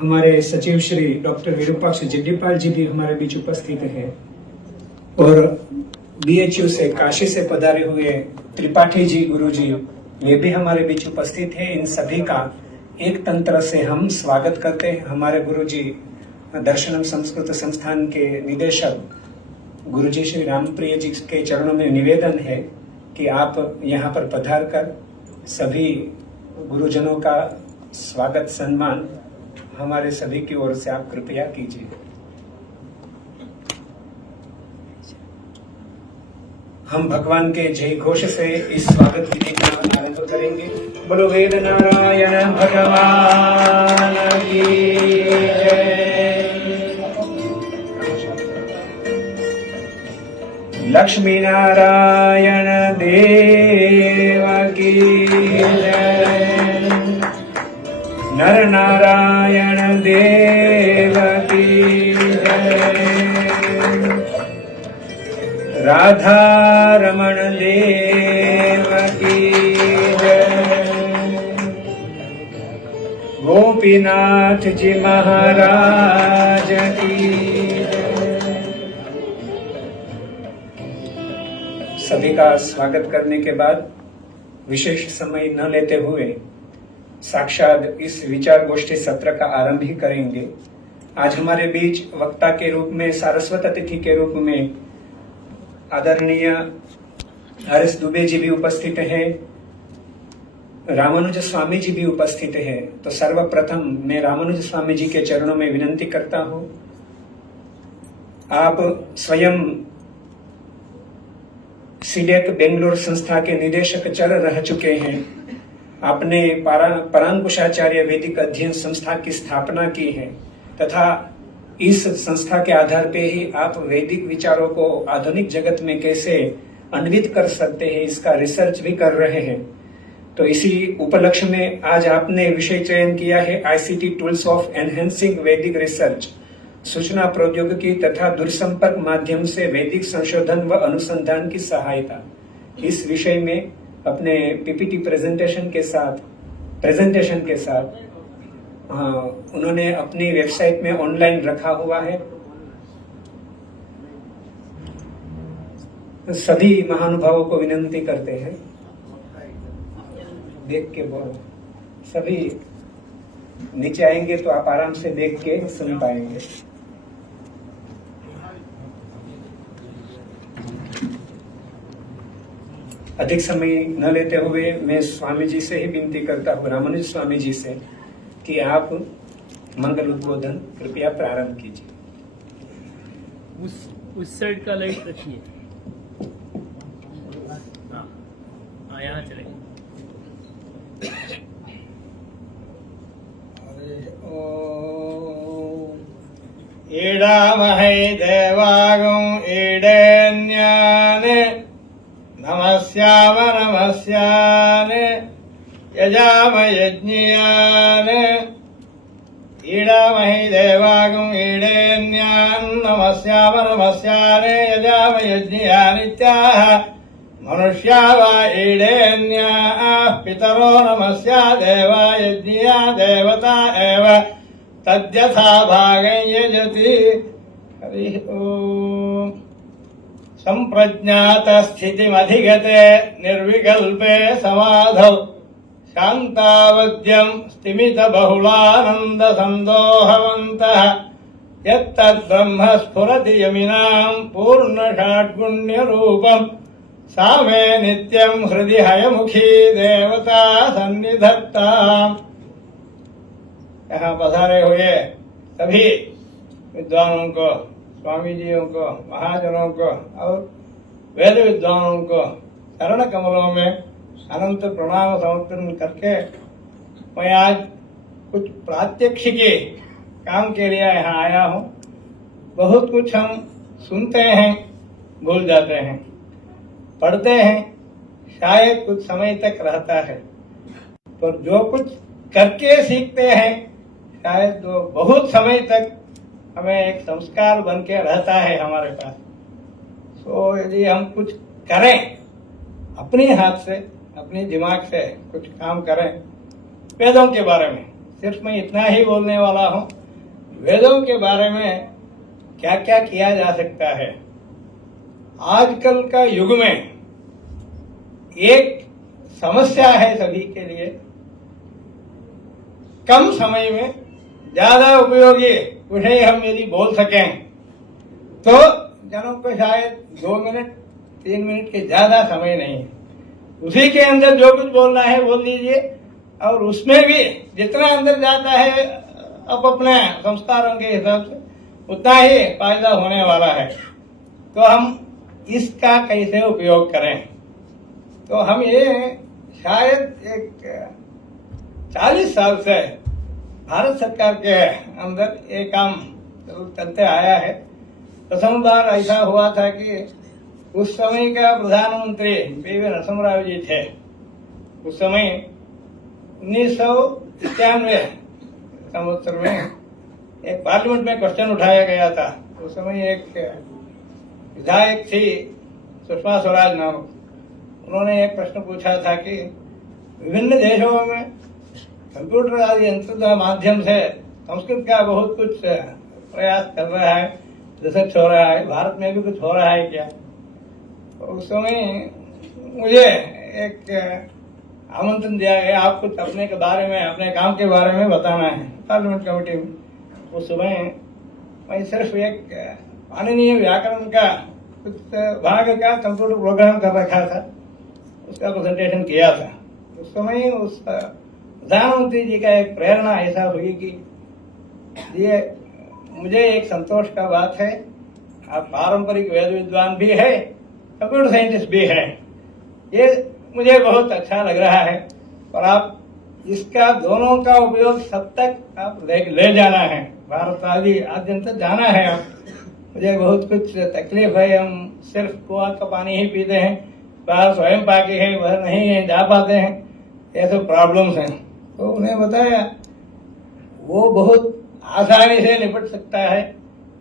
हमारे सचिव श्री डॉक्टर विरूपाक्ष जिड्डीपाल जी भी हमारे बीच उपस्थित हैं और बीएचयू से काशी से पधारे हुए त्रिपाठी जी गुरु जी ये भी हमारे बीच उपस्थित हैं। इन सभी का एक तंत्र से हम स्वागत करते हैं। हमारे गुरु जी दर्शनम संस्कृत संस्थान के निदेशक गुरु जी श्री रामप्रिय जी के चरणों में निवेदन है कि आप यहाँ पर पधार कर सभी गुरुजनों का स्वागत सम्मान हमारे सभी की ओर से आप कृपया कीजिए। हम भगवान के जय घोष से इस स्वागत विधि का आरंभ करेंगे। बोलो वेद नारायण भगवान की जय। लक्ष्मी नारायण देव की जय। नर नारायण देव की जय। राधा रमण देव की जय। गोपीनाथ जी महाराज की जय। सभी का स्वागत करने के बाद विशेष समय न लेते हुए साक्षात इस विचार गोष्ठी सत्र का आरंभ ही करेंगे। आज हमारे बीच वक्ता के रूप में, सारस्वत अतिथि के रूप में आदरणीय आर.एस. दुबे जी भी उपस्थित हैं, रामानुज स्वामी जी भी उपस्थित हैं। तो सर्वप्रथम मैं रामानुज स्वामी जी के चरणों में विनंती करता हूं, आप स्वयं सीडेक बेंगलोर संस्था के निदेशक चर रह चुके हैं। आपने परांकुशाचार्य वैदिक अध्ययन संस्था की स्थापना की है तथा इस संस्था के आधार पे ही आप वैदिक विचारों को आधुनिक जगत में कैसे अन्वित कर सकते हैं इसका रिसर्च भी कर रहे हैं। तो इसी उपलक्ष्य में आज आपने विषय चयन किया है आईसीटी टूल्स ऑफ एनहेंसिंग वैदिक रिसर्च, सूचना प्रौद्योगिकी तथा दूरसंपर्क माध्यम से वैदिक संशोधन व अनुसंधान की सहायता। इस विषय में अपने पीपीटी प्रेजेंटेशन के साथ उन्होंने अपनी वेबसाइट में ऑनलाइन रखा हुआ है। सभी महानुभावों को विनंती करते हैं, देख के बोलो। सभी नीचे आएंगे तो आप आराम से देख के सुन पाएंगे। अधिक समय न लेते हुए मैं स्वामी जी से ही विनती करता हूँ, रामानुज स्वामी जी से, कि आप मंगल उद्बोधन कृपया प्रारंभ कीजिए। उस साइड का लाइट रखिए। हाँ, यहाँ चलेंगे। ईडामहे देवागं ईडेन्याने नमस्याने यजाम यज्ञियाने ईडामहे देवागं ईडेन्यान् नमस्याने यजाम यज्ञियानित्याह मनुष्या वा ईडेन्याः पितरो नमस्या देवा यज्ञिया देवता एव तद्यथा भागं यजति। हरि ओम। संप्रज्ञात स्थितिमधिगते निर्विकल्पे समाधौ शांतावद्यं स्तिमित बहुलानंद संदोहवन्तः यत्तद्ब्रह्म स्फुरति यमिनां पूर्ण षड्गुण्य रूपं सा मे नित्यं हृदि हयमुखी देवता सन्निधत्ताम्। यहाँ पधारे हुए सभी विद्वानों को, स्वामी जियों को, महाजनों को और वेद विद्वानों को चरण कमलों में अनंत प्रणाम समर्पण करके मैं आज कुछ प्रात्यक्षिकी काम के लिए यहाँ आया हूँ। बहुत कुछ हम सुनते हैं, भूल जाते हैं, पढ़ते हैं, शायद कुछ समय तक रहता है, पर जो कुछ करके सीखते हैं शायद वो बहुत समय तक हमें एक संस्कार बन के रहता है हमारे पास। तो यदि हम कुछ करें, अपने हाथ से, अपने दिमाग से कुछ काम करें, वेदों के बारे में, सिर्फ मैं इतना ही बोलने वाला हूँ, वेदों के बारे में क्या क्या किया जा सकता है। आजकल का युग में एक समस्या है सभी के लिए, कम समय में ज्यादा उपयोगी विषय हम यदि बोल सकें तो जनों को शायद 2 मिनट 3 मिनट के ज्यादा समय नहीं है, उसी के अंदर जो कुछ बोलना है बोल दीजिए, और उसमें भी जितना अंदर जाता है अब अपने संस्कारों के हिसाब से उतना ही फायदा होने वाला है। तो हम इसका कैसे उपयोग करें, तो हम ये शायद एक 40 साल से भारत सरकार के अंदर ये काम चलते आया है। प्रथम बार ऐसा हुआ था कि उस समय का प्रधानमंत्री पी.वी. नरसिम्हा जी थे। उस समय 1991 संवत्सर में एक पार्लियामेंट में क्वेश्चन उठाया गया था। उस समय एक विधायक थी सुषमा स्वराज नामक, उन्होंने एक प्रश्न पूछा था कि विभिन्न देशों में कंप्यूटर आदि यंत्र के माध्यम से संस्कृत का बहुत कुछ प्रयास कर रहा है, रिसर्च हो रहा है, भारत में भी कुछ हो रहा है क्या। तो उस समय मुझे एक आमंत्रण दिया गया, आप कुछ अपने के बारे में, अपने काम के बारे में बताना है पार्लियामेंट कमेटी में। उस समय मैं सिर्फ एक पाणिनीय व्याकरण का कुछ भाग का कंप्यूटर प्रोग्राम कर रखा था, उसका प्रेजेंटेशन किया था। उस समय उस प्रधानमंत्री जी का एक प्रेरणा ऐसा हुई कि ये मुझे एक संतोष का बात है, आप पारंपरिक वेद विद्वान भी है, कंप्यूटर साइंटिस्ट भी है, ये मुझे बहुत अच्छा लग रहा है, और आप इसका दोनों का उपयोग सब तक आप ले जाना है, भारत आदि आद्यंत जाना है। आप मुझे बहुत कुछ तकलीफ है, हम सिर्फ कुआं का पानी ही पीते हैं, बाहर स्वयं पाके है वह नहीं है जा पाते हैं, ऐसे प्रॉब्लम्स हैं। तो उन्हें बताया वो बहुत आसानी से निपट सकता है,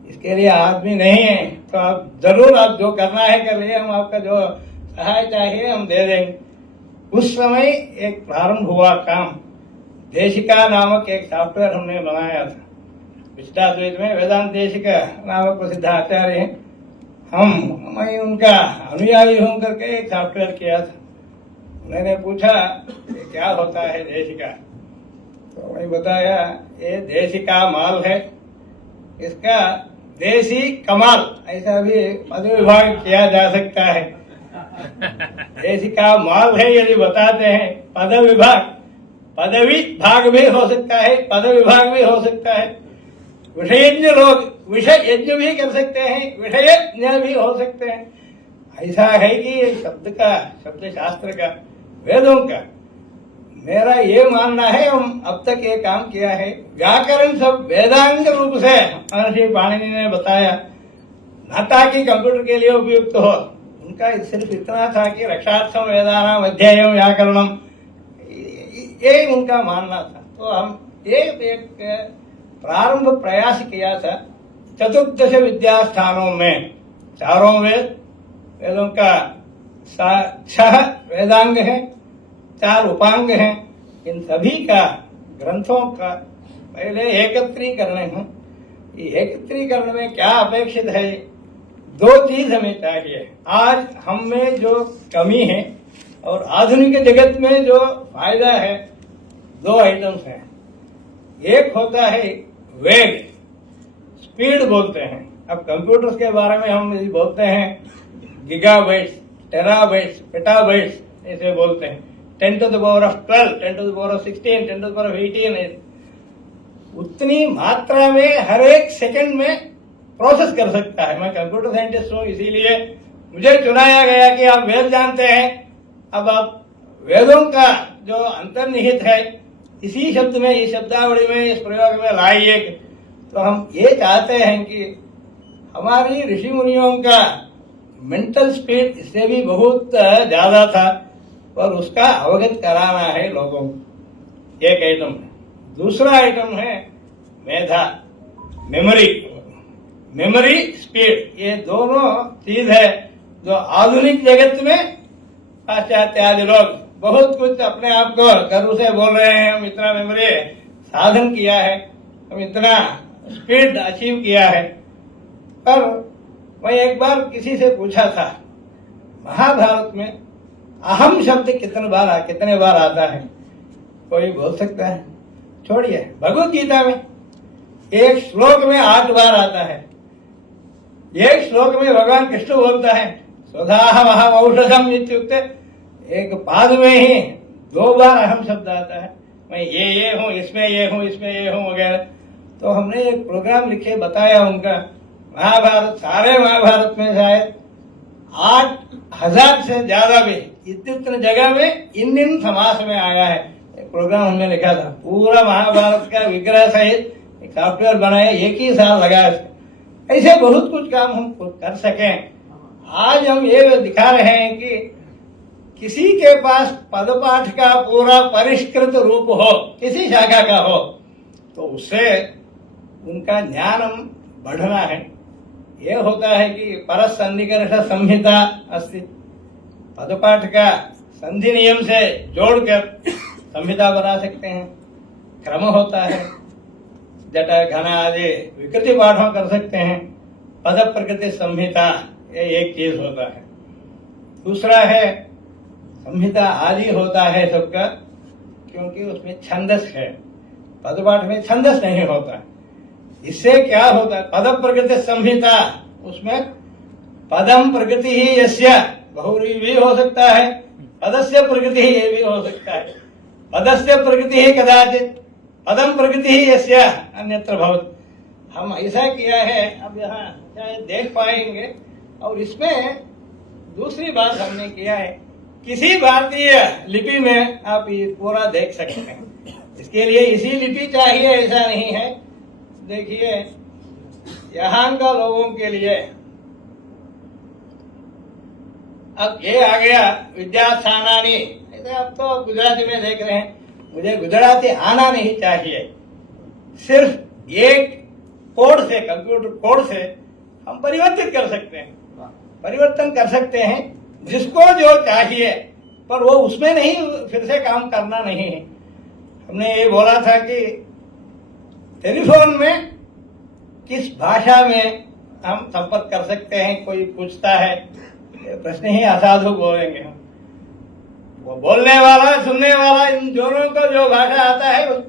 इसके लिए आदमी नहीं है, तो आप जरूर आप जो करना है कर लिए, हम आपका जो सहाय चाहिए हम दे देंगे। उस समय एक प्रारंभ हुआ काम, देशिका नामक एक सॉफ्टवेयर हमने बनाया था। विशिष्टाद्वैत में वेदांत देशिका नामक प्रसिद्ध आचार्य हैं, मैं उनका अनुयायी हूं करके एक सॉफ्टवेयर किया था। उन्होंने पूछा कि क्या होता है देशिका, तो मैं बताया ये देशिका माल है, इसका देसी कमाल ऐसा भी पद विभाग किया जा सकता है। देशिका माल है यदि बताते हैं, पद विभाग, पदवी भाग भी हो सकता है, पद विभाग भी हो सकता है, विषयज्ञ लोग विषय यज्ञ भी कर सकते हैं, विषयज्ञ भी हो सकते हैं। ऐसा है कि ये शब्द का, शब्द शास्त्र का, वेदों का मेरा ये मानना है, हम अब तक ये काम किया है। व्याकरण सब वेदांग रूप से महर्षि पाणिनि ने बताया, न ताकि कंप्यूटर के लिए उपयुक्त हो, उनका सिर्फ इतना था कि रक्षार्थम वेदानाम अध्ययनम व्याकरणम, ये उनका मानना था। तो हम एक प्रारंभ प्रयास किया था 14 विद्या स्थानों में, चारों वेदों का 6 वेदांग हैं, 4 उपांग हैं, इन सभी का ग्रंथों का पहले एकत्रीकरण है। ये एकत्रीकरण में क्या अपेक्षित है, 2 चीज हमें चाहिए। आज हम में जो कमी है और आधुनिक जगत में जो फायदा है, 2 आइटम्स हैं। एक होता है वेग, स्पीड बोलते हैं। अब कंप्यूटर्स के बारे में हम बोलते हैं गीगाबाइट्स, टेराबाइट्स, पेटाबाइट्स ऐसे बोलते हैं। 10 to the power of 12, 10 to the power of 16, 10 to the power of 18, उतनी मात्रा में हर एक सेकंड में प्रोसेस कर सकता है। मैं कंप्यूटर साइंटिस्ट हूँ, इसीलिए मुझे चुनाया गया कि आप वेद जानते हैं, अब आप वेदों का जो अंतर्निहित है इसी शब्द में, इस शब्दावली में, इस प्रयोग में लाइए। तो हम ये चाहते हैं कि हमारी ऋषि मुनियों का मेंटल स्पीड इससे भी बहुत ज्यादा था, और उसका अवगत कराना है लोगों को। एक आइटम है। दूसरा आइटम है मेधा, मेमोरी स्पीड। ये दोनों चीज है जो आधुनिक जगत में पाश्चात्य आदि लोग बहुत कुछ अपने आप को गर्व से बोल रहे हैं, हम इतना मेमोरी साधन किया है, हम इतना स्पीड अचीव किया है। पर मैं एक बार किसी से पूछा था, महाभारत में अहम शब्द कितने बार आता है? कोई बोल सकता है? छोड़िए, भगवत गीता में एक श्लोक में 8 बार आता है। एक श्लोक में भगवान कृष्ण बोलता है स्वधाहम अहम औषधम इत्युक्ते, एक पाद में ही 2 बार अहम शब्द आता है, मैं ये हूँ, इसमें ये हूँ, इसमें ये हूँ वगैरह। तो हमने एक प्रोग्राम लिखे, बताया उनका महाभारत, सारे महाभारत में शायद 8000 से ज्यादा भी इतने जगह में इन समास में आया है। एक प्रोग्राम हमने लिखा था, पूरा महाभारत का विग्रह सहित एक सॉफ्टवेयर बनाया, एक ही साल लगा इसमें। ऐसे बहुत कुछ काम हम कर सकें। आज हम ये दिखा रहे हैं कि किसी के पास पदपाठ का पूरा परिष्कृत रूप हो, किसी शाखा का हो, तो उससे उनका ज्ञान बढ़ना है। ये होता है कि परस संधिकर्ष संहिता अस्ति, पदपाठ का संधि नियम से जोड़कर संहिता बना सकते हैं। क्रम होता है, जटा घना आदि विकृति पाठों कर सकते हैं। पद प्रकृति संहिता, ये एक चीज होता है। दूसरा है संहिता आदि होता है सबका, क्योंकि उसमें छंदस है, पदपाठ में छंदस नहीं होता। इससे क्या होता है, पद प्रकृति संहिता, उसमें पदम प्रकृति ही यस्य, बहुरी भी हो सकता है, पदस्य प्रकृति ही ये भी हो सकता है। पदस्य प्रकृति ही कदाचित, पदम प्रकृति ही यस्य अन्यत्र भवति। हम ऐसा किया है, अब यहाँ शायद देख पाएंगे। और इसमें दूसरी बात हमने किया है, किसी भारतीय लिपि में आप ये पूरा देख सकते हैं। इसके लिए इसी लिपि चाहिए ऐसा नहीं है। देखिए, यहाँ का लोगों के लिए अब ये आ गया विद्यास्थानानि, ऐसे आप तो गुजराती में देख रहे हैं। मुझे गुजराती आना नहीं चाहिए, सिर्फ एक कोड से, कंप्यूटर कोड से हम परिवर्तित कर सकते हैं, परिवर्तन कर सकते हैं जिसको जो चाहिए, पर वो उसमें नहीं, फिर से काम करना नहीं है। हमने ये बोला था कि टेलीफोन में किस भाषा में हम संपर्क कर सकते हैं, कोई पूछता है, प्रश्न ही असाधु बोलेंगे हम। वो बोलने वाला, सुनने वाला, इन दोनों को जो भाषा आता है,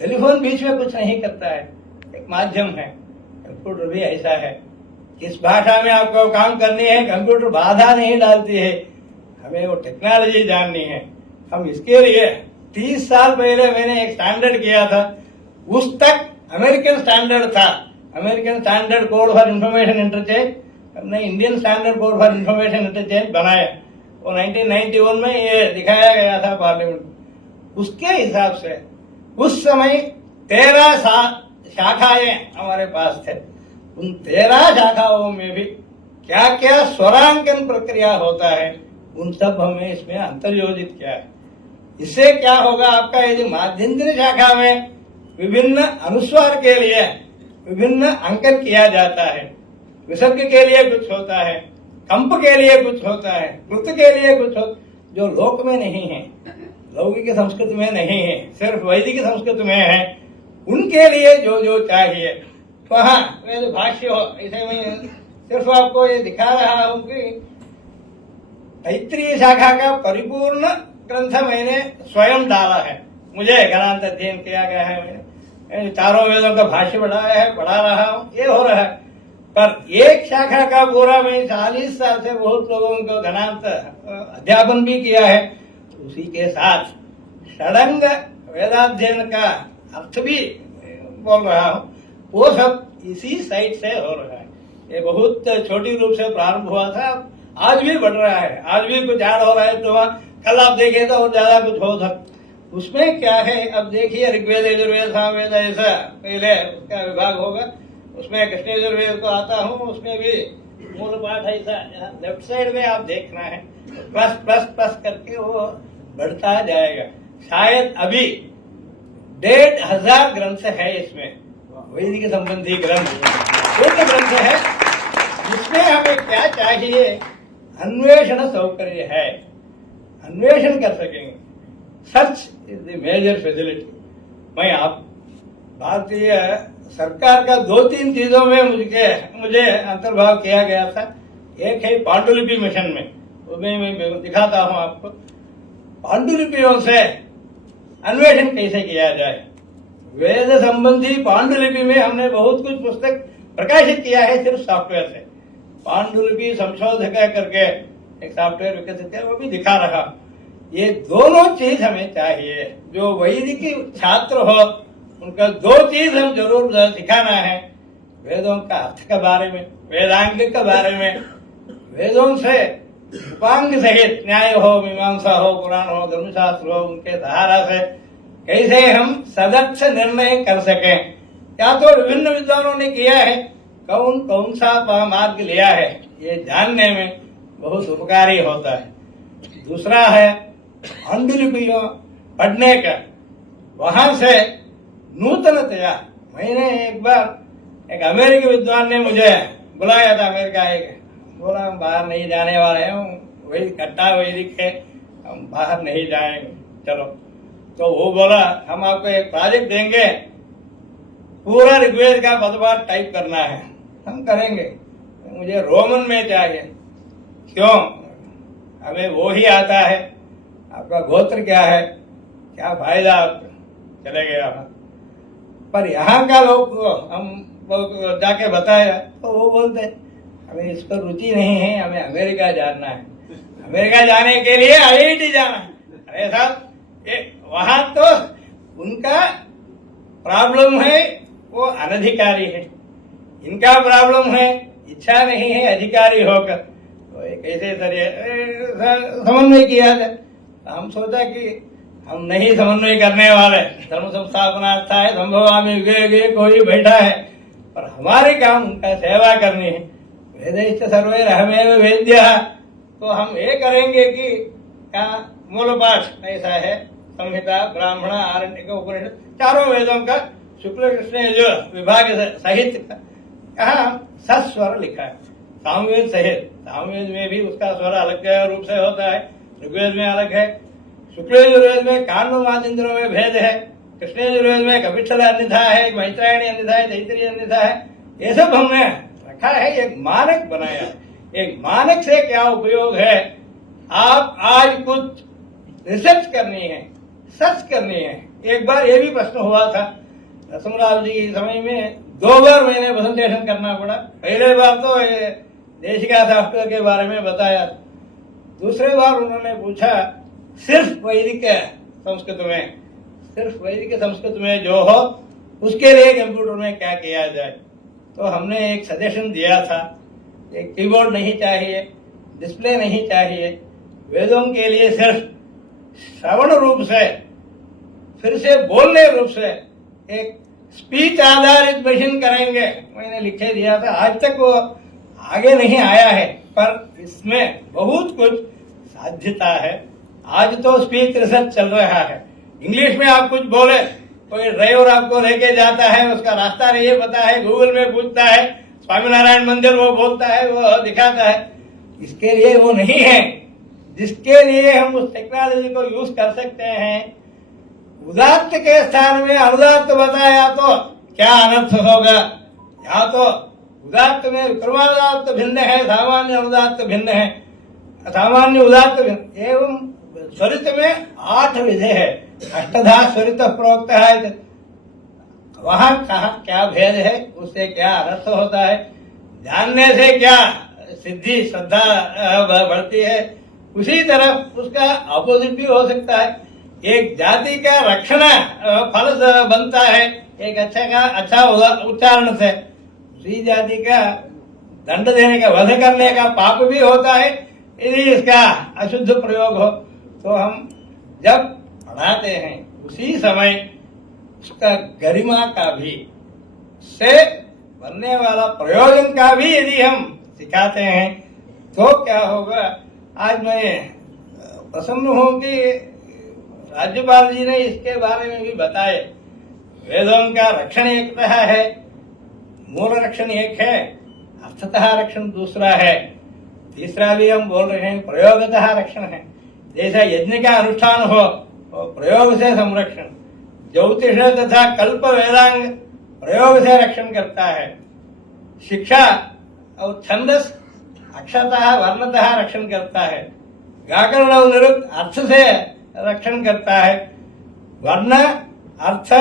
टेलीफोन बीच में कुछ नहीं करता है, एक माध्यम है। कंप्यूटर भी ऐसा है, किस भाषा में आपको काम करनी है, कंप्यूटर बाधा नहीं डालती है। हमें वो टेक्नोलॉजी जाननी है। हम इसके लिए 30 साल पहले मैंने एक स्टैंडर्ड किया था, उस तक अमेरिकन स्टैंडर्ड था, American standard code for information interchange. हमने Indian standard code for information interchange बनाया, वो 1991 में ये दिखाया गया था पार्लियामेंट। उसके हिसाब से उस समय 13 शाखाएं हमारे पास थे। उन 13 शाखाओं में भी क्या क्या स्वरांकन प्रक्रिया होता है, उन सब हमें इसमें अंतर्योजित किया है। इससे क्या होगा, आपका यदि माध्यंतर शाखा में विभिन्न अनुस्वार के लिए विभिन्न अंकन किया जाता है, विसर्ग के लिए कुछ होता है, कंप के लिए कुछ होता है, कृत के लिए कुछ जो लोक में नहीं है, लौकिक संस्कृत में नहीं है, सिर्फ वैदिक संस्कृत में है, उनके लिए जो जो चाहिए वहाँ मेरे भाष्य हो। ऐसे मैं सिर्फ आपको ये दिखा रहा हूँ कि तैत्रीय शाखा का परिपूर्ण ग्रंथ मैंने स्वयं डाला है, मुझे गणांत अध्ययन किया गया है, मैंने चारों वेदों का भाष्य बढ़ाया है, पढ़ा रहा हूँ, ये हो रहा है। पर एक शाखा का पूरा मैं 40 साल से बहुत लोगों को गणांत अध्यापन भी किया है, तो उसी के साथ षडंग वेदाध्ययन का अर्थ भी बोल रहा हूँ, वो सब इसी साइड से हो रहा है। ये बहुत छोटी रूप से प्रारंभ हुआ था, आज भी बढ़ रहा है, आज भी कुछ ऐड हो रहा है। तो कल आप देखे तो और ज्यादा कुछ हो सकता। उसमें क्या है, अब देखिए ऋग्वेद, यजुर्वेद, सामवेद, ऐसा पहले उसका विभाग होगा, उसमें कृष्ण यजुर्वेद को आता हूँ, उसमें भी मूल पाठ ऐसा लेफ्ट साइड में आप देखना है, प्लस प्लस प्लस करके वो बढ़ता जाएगा। शायद अभी 1500 ग्रंथ है इसमें, वैदिक संबंधी ग्रंथ, पूर्ण ग्रंथ है। इसमें हमें क्या चाहिए, अन्वेषण सौकर्य है, अन्वेषण कर सकेंगे। Search is the major facility. मैं आप भारतीय सरकार का 2-3 चीजों में मुझे अंतर्भाव किया गया था। एक है पांडुलिपि मिशन में, उसमें मैं दिखाता हूं आपको। पांडुलिपियों से अन्वेषण कैसे किया जाए, वेद संबंधी पांडुलिपि में हमने बहुत कुछ पुस्तक प्रकाशित किया है सिर्फ सॉफ्टवेयर से। पांडुलिपि संशोधक करके एक सॉफ्टवेयर विकसित है, वो भी दिखा रहा। ये दोनों चीज हमें चाहिए। जो वैदिक छात्र हो उनका 2 चीज हम जरूर सिखाना है। वेदों का अर्थ के बारे में, वेदांग के बारे में, वेदों से उपांग सहित न्याय हो, मीमांसा हो, पुराण हो, धर्मशास्त्र हो, उनके सहारा से कैसे हम सदक्ष निर्णय कर सकें। क्या तो विभिन्न विद्वानों ने किया है, कौन सा मार्ग लिया है, ये जानने में बहुत उपकारी होता है। दूसरा है पांडुलिपियों पढ़ने का, वहां से नूतनतया। मैंने एक बार एक अमेरिकी विद्वान ने मुझे बुलाया था, अमेरिका एक, बोला हम बाहर नहीं जाने वाले हैं, वही कट्टा वैदिक है, हम बाहर नहीं जाएंगे, चलो। तो वो बोला हम आपको एक प्रोजेक्ट देंगे, पूरा ऋग्वेद का पदपाठ टाइप करना है, हम करेंगे, मुझे रोमन में चाहिए। क्यों? हमें वो ही आता है। आपका गोत्र क्या है, क्या फायदा? आप चले गए वहां पर। यहाँ का लोग हम जाके बताया तो वो बोलते हमें इस पर रुचि नहीं है, हमें अमेरिका जाना है, अमेरिका जाने के लिए IIT जाना है। अरे साहब, वहां तो उनका प्रॉब्लम है, वो अनधिकारी है, इनका प्रॉब्लम है इच्छा नहीं है अधिकारी होकर। तो कैसे समन्वय किया जाए? हम सोचा कि हम नहीं समन्वय करने वाले, धर्म संस्थापनार्थ है, संभवामि युगे युगे कोई बैठा है, पर हमारे काम उनका सेवा करनी है। वेदैश्च सर्वैरहमेव वेद्यः, तो हम ये करेंगे कि क्या मूल पाठ ऐसा है, संहिता, ब्राह्मण, आरण्यक, उपनिषद, चारों वेदों का शुक्ल कृष्ण जो विभाग सहित कहा सस्वर लिखा है, सामवेद सहित। सामवेद में भी उसका स्वर अलग रूप से होता है, ऋग्वेद में अलग है, शुक्ल यजुर्वेद में कान्व मातीन्द्रों में भेद है, कृष्ण यजुर्वेद में कपित्थल अन्यथा है, मैत्रायणी अन्यथा है, तैत्तिरीय अन्यथा है। ये सब हमने रखा है, एक मानक बनाया। एक मानक से क्या उपयोग है? आप आज कुछ रिसर्च करनी है, सर्च करनी है। एक बार ये भी प्रश्न हुआ था रसमलाल जी के समय में, 2 बार मैंने प्रेजेंटेशन करना पड़ा। पहले बार तो देशिका सॉफ्टवेयर के बारे में बताया, दूसरे बार उन्होंने पूछा सिर्फ वैदिक संस्कृत में, सिर्फ वैदिक संस्कृत में जो हो उसके लिए कंप्यूटर में क्या किया जाए। तो हमने एक सजेशन दिया था, एक कीबोर्ड नहीं चाहिए, डिस्प्ले नहीं चाहिए, वेदों के लिए सिर्फ श्रवण रूप से, फिर से बोलने रूप से एक स्पीच आधारित मशीन करेंगे, मैंने लिखे दिया था। आज तक वो आगे नहीं आया है, पर इसमें बहुत कुछ साध्यता है। आज तो स्पीच रिसर्च चल रहा है, इंग्लिश में आप कुछ बोले, कोई ड्राइवर आपको लेके जाता है, उसका रास्ता नहीं पता है, गूगल में पूछता है, स्वामीनारायण मंदिर वो बोलता है, वो दिखाता है। इसके लिए वो नहीं है जिसके लिए हम उस टेक्नोलॉजी को यूज कर सकते हैं। उदात्त के स्थान में अनुदात्त बताया तो क्या अनर्थ होगा? या तो उदात्त में विक्रमानुदात्त भिन्न है, सामान्य अनुदात्त भिन्न है, सामान्य उदात्त भिन्न। एवं स्वरित में 8 विधे है, अष्टधा स्वरित प्रोक्त है। वहां कहा क्या भेद है, उससे क्या अनर्थ होता है, जानने से क्या सिद्धि श्रद्धा बढ़ती है, उसी तरह उसका अपोजिट भी हो सकता है। एक जाति का रक्षण फल बनता है एक अच्छा उच्चारण से, उसी जाति का दंड देने का, वध करने का पाप भी होता है यदि इसका अशुद्ध प्रयोग हो। तो हम जब पढ़ाते हैं उसी समय उसका गरिमा का भी, से बनने वाला प्रयोजन का भी यदि हम सिखाते हैं तो क्या होगा। आज मैं प्रसन्न हूं कि राज्यपाल जी ने इसके बारे में भी बताए। वेदों का रक्षण एक तरह है, मूल रक्षण एक है, अर्थतः रक्षण दूसरा है, तीसरा भी हम बोल रहे हैं प्रयोगतः रक्षण है। जैसा यज्ञ का अनुष्ठान हो तो प्रयोग से संरक्षण, ज्योतिष तथा कल्प वेदांग प्रयोग से रक्षण करता है। शिक्षा और छंदस अक्षरतः वर्णतः रक्षण करता है। व्याकरण और निरुक्त अर्थ से रक्षण करता है। वर्ण अर्थ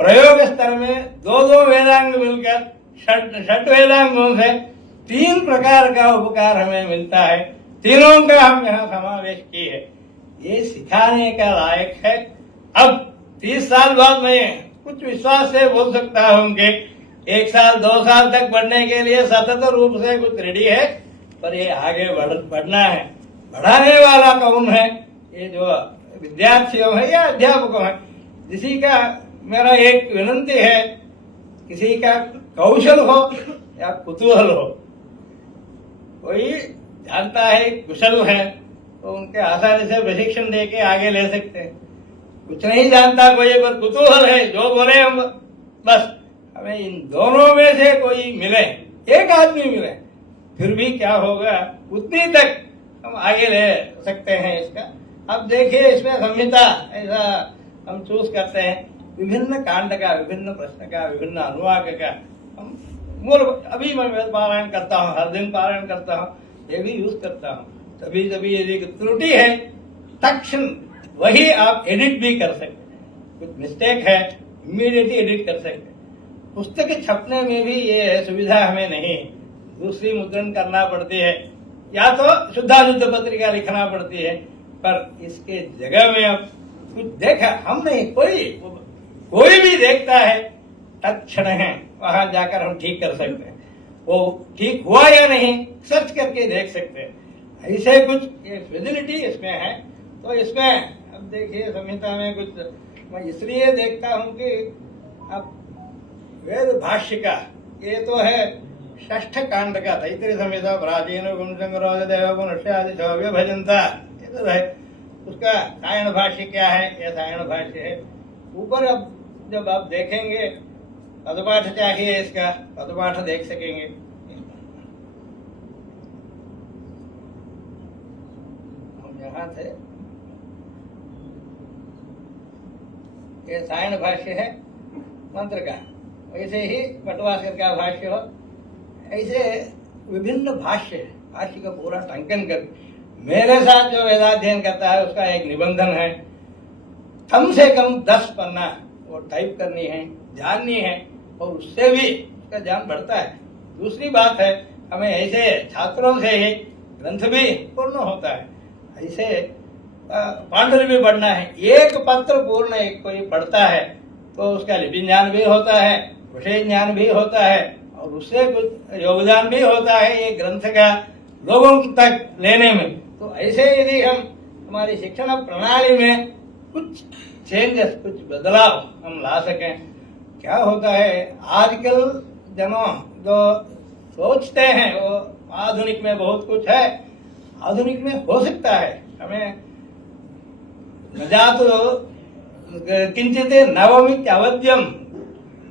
प्रयोग स्तर में दो वेदांग मिलकर षट वेदांगों से 3 प्रकार का उपकार हमें मिलता है। तीनों का हम यहाँ समावेश किए है। ये सिखाने का लायक है। अब 30 साल बाद मैं कुछ विश्वास से बोल सकता हूँ कि 1 साल 2 साल तक बढ़ने के लिए सतत रूप से कुछ रेडी है, पर ये आगे बढ़ना है। बढ़ाने वाला कौन है? ये जो विद्यार्थियों है या अध्यापकों है। किसी का मेरा एक विनंती है, किसी का कौशल हो या कुतूहल हो, कोई जानता है कुशल है तो उनके आसानी से प्रशिक्षण देके आगे ले सकते हैं। कुछ नहीं जानता कोई पर कुतूहल है, जो बोले हम बस हमें इन दोनों में से कोई मिले, एक आदमी मिले, फिर भी क्या होगा, उतनी तक हम आगे ले सकते हैं इसका। अब देखिए इसमें संहिता ऐसा हम चूज करते हैं, विभिन्न कांड का, विभिन्न प्रश्न का, विभिन्न अनुवाक का हम मूल। अभी मैं वेद पारायण करता हूँ, हर दिन पारायण करता हूँ, ये भी यूज करता हूँ। कभी कभी यदि त्रुटि है तक्षण वही आप एडिट भी कर सकते हैं। कुछ मिस्टेक है इमीडिएटली एडिट कर सकते हैं। पुस्तक छपने में भी ये सुविधा हमें नहीं, दूसरी मुद्रण करना पड़ती है या तो शुद्धाशुद्ध पत्रिका लिखना पड़ती है। पर इसके जगह में अब कुछ देखा हम नहीं, कोई भी देखता है तत्क्षण है, वहां जाकर हम ठीक कर सकते हैं। वो ठीक हुआ या नहीं सर्च करके देख सकते हैं। ऐसे कुछ ये फैसिलिटी इसमें है। तो इसमें अब देखिए संहिता में कुछ मैं इसलिए देखता हूं कि अब वेद भाष्य का ये तो है 6ठ कांड का तैत्तिरीय संहिता प्राचीन गुणसंग्रह देव मनुष्यादि सव्य भजनता, ये तो है। उसका सायण भाष्य क्या है? ये सायण भाष्य है। ऊपर अब जब आप देखेंगे पदपाठ चाहिए, इसका पदपाठ देख सकेंगे। हम यहाँ थे, ये सायण भाष्य है मंत्र का, वैसे ही पटवास्कर का भाष्य हो, ऐसे विभिन्न भाष्य का पूरा टंकन कर। मेरे साथ जो वेदाध्ययन करता है उसका एक निबंधन है, कम से कम 10 पन्ना वो टाइप करनी है, जाननी है, और उससे भी उसका ज्ञान बढ़ता है। दूसरी बात है, हमें ऐसे छात्रों से ही ग्रंथ भी पूर्ण होता है, ऐसे पांडुलिपि भी बढ़ना है। एक पत्र पूर्ण एक कोई पढ़ता है तो उसका लिपि ज्ञान भी होता है, विषय ज्ञान भी होता है, और उससे कुछ योगदान भी होता है ये ग्रंथ का लोगों तक लेने में। तो ऐसे यदि हम हमारी शिक्षण प्रणाली में कुछ चेंजेस, कुछ बदलाव हम ला सकें, क्या होता है आजकल जनों जो सोचते हैं वो आधुनिक में बहुत कुछ है, आधुनिक में हो सकता है। हमें न जातो किंचित नवमित अवध्यम,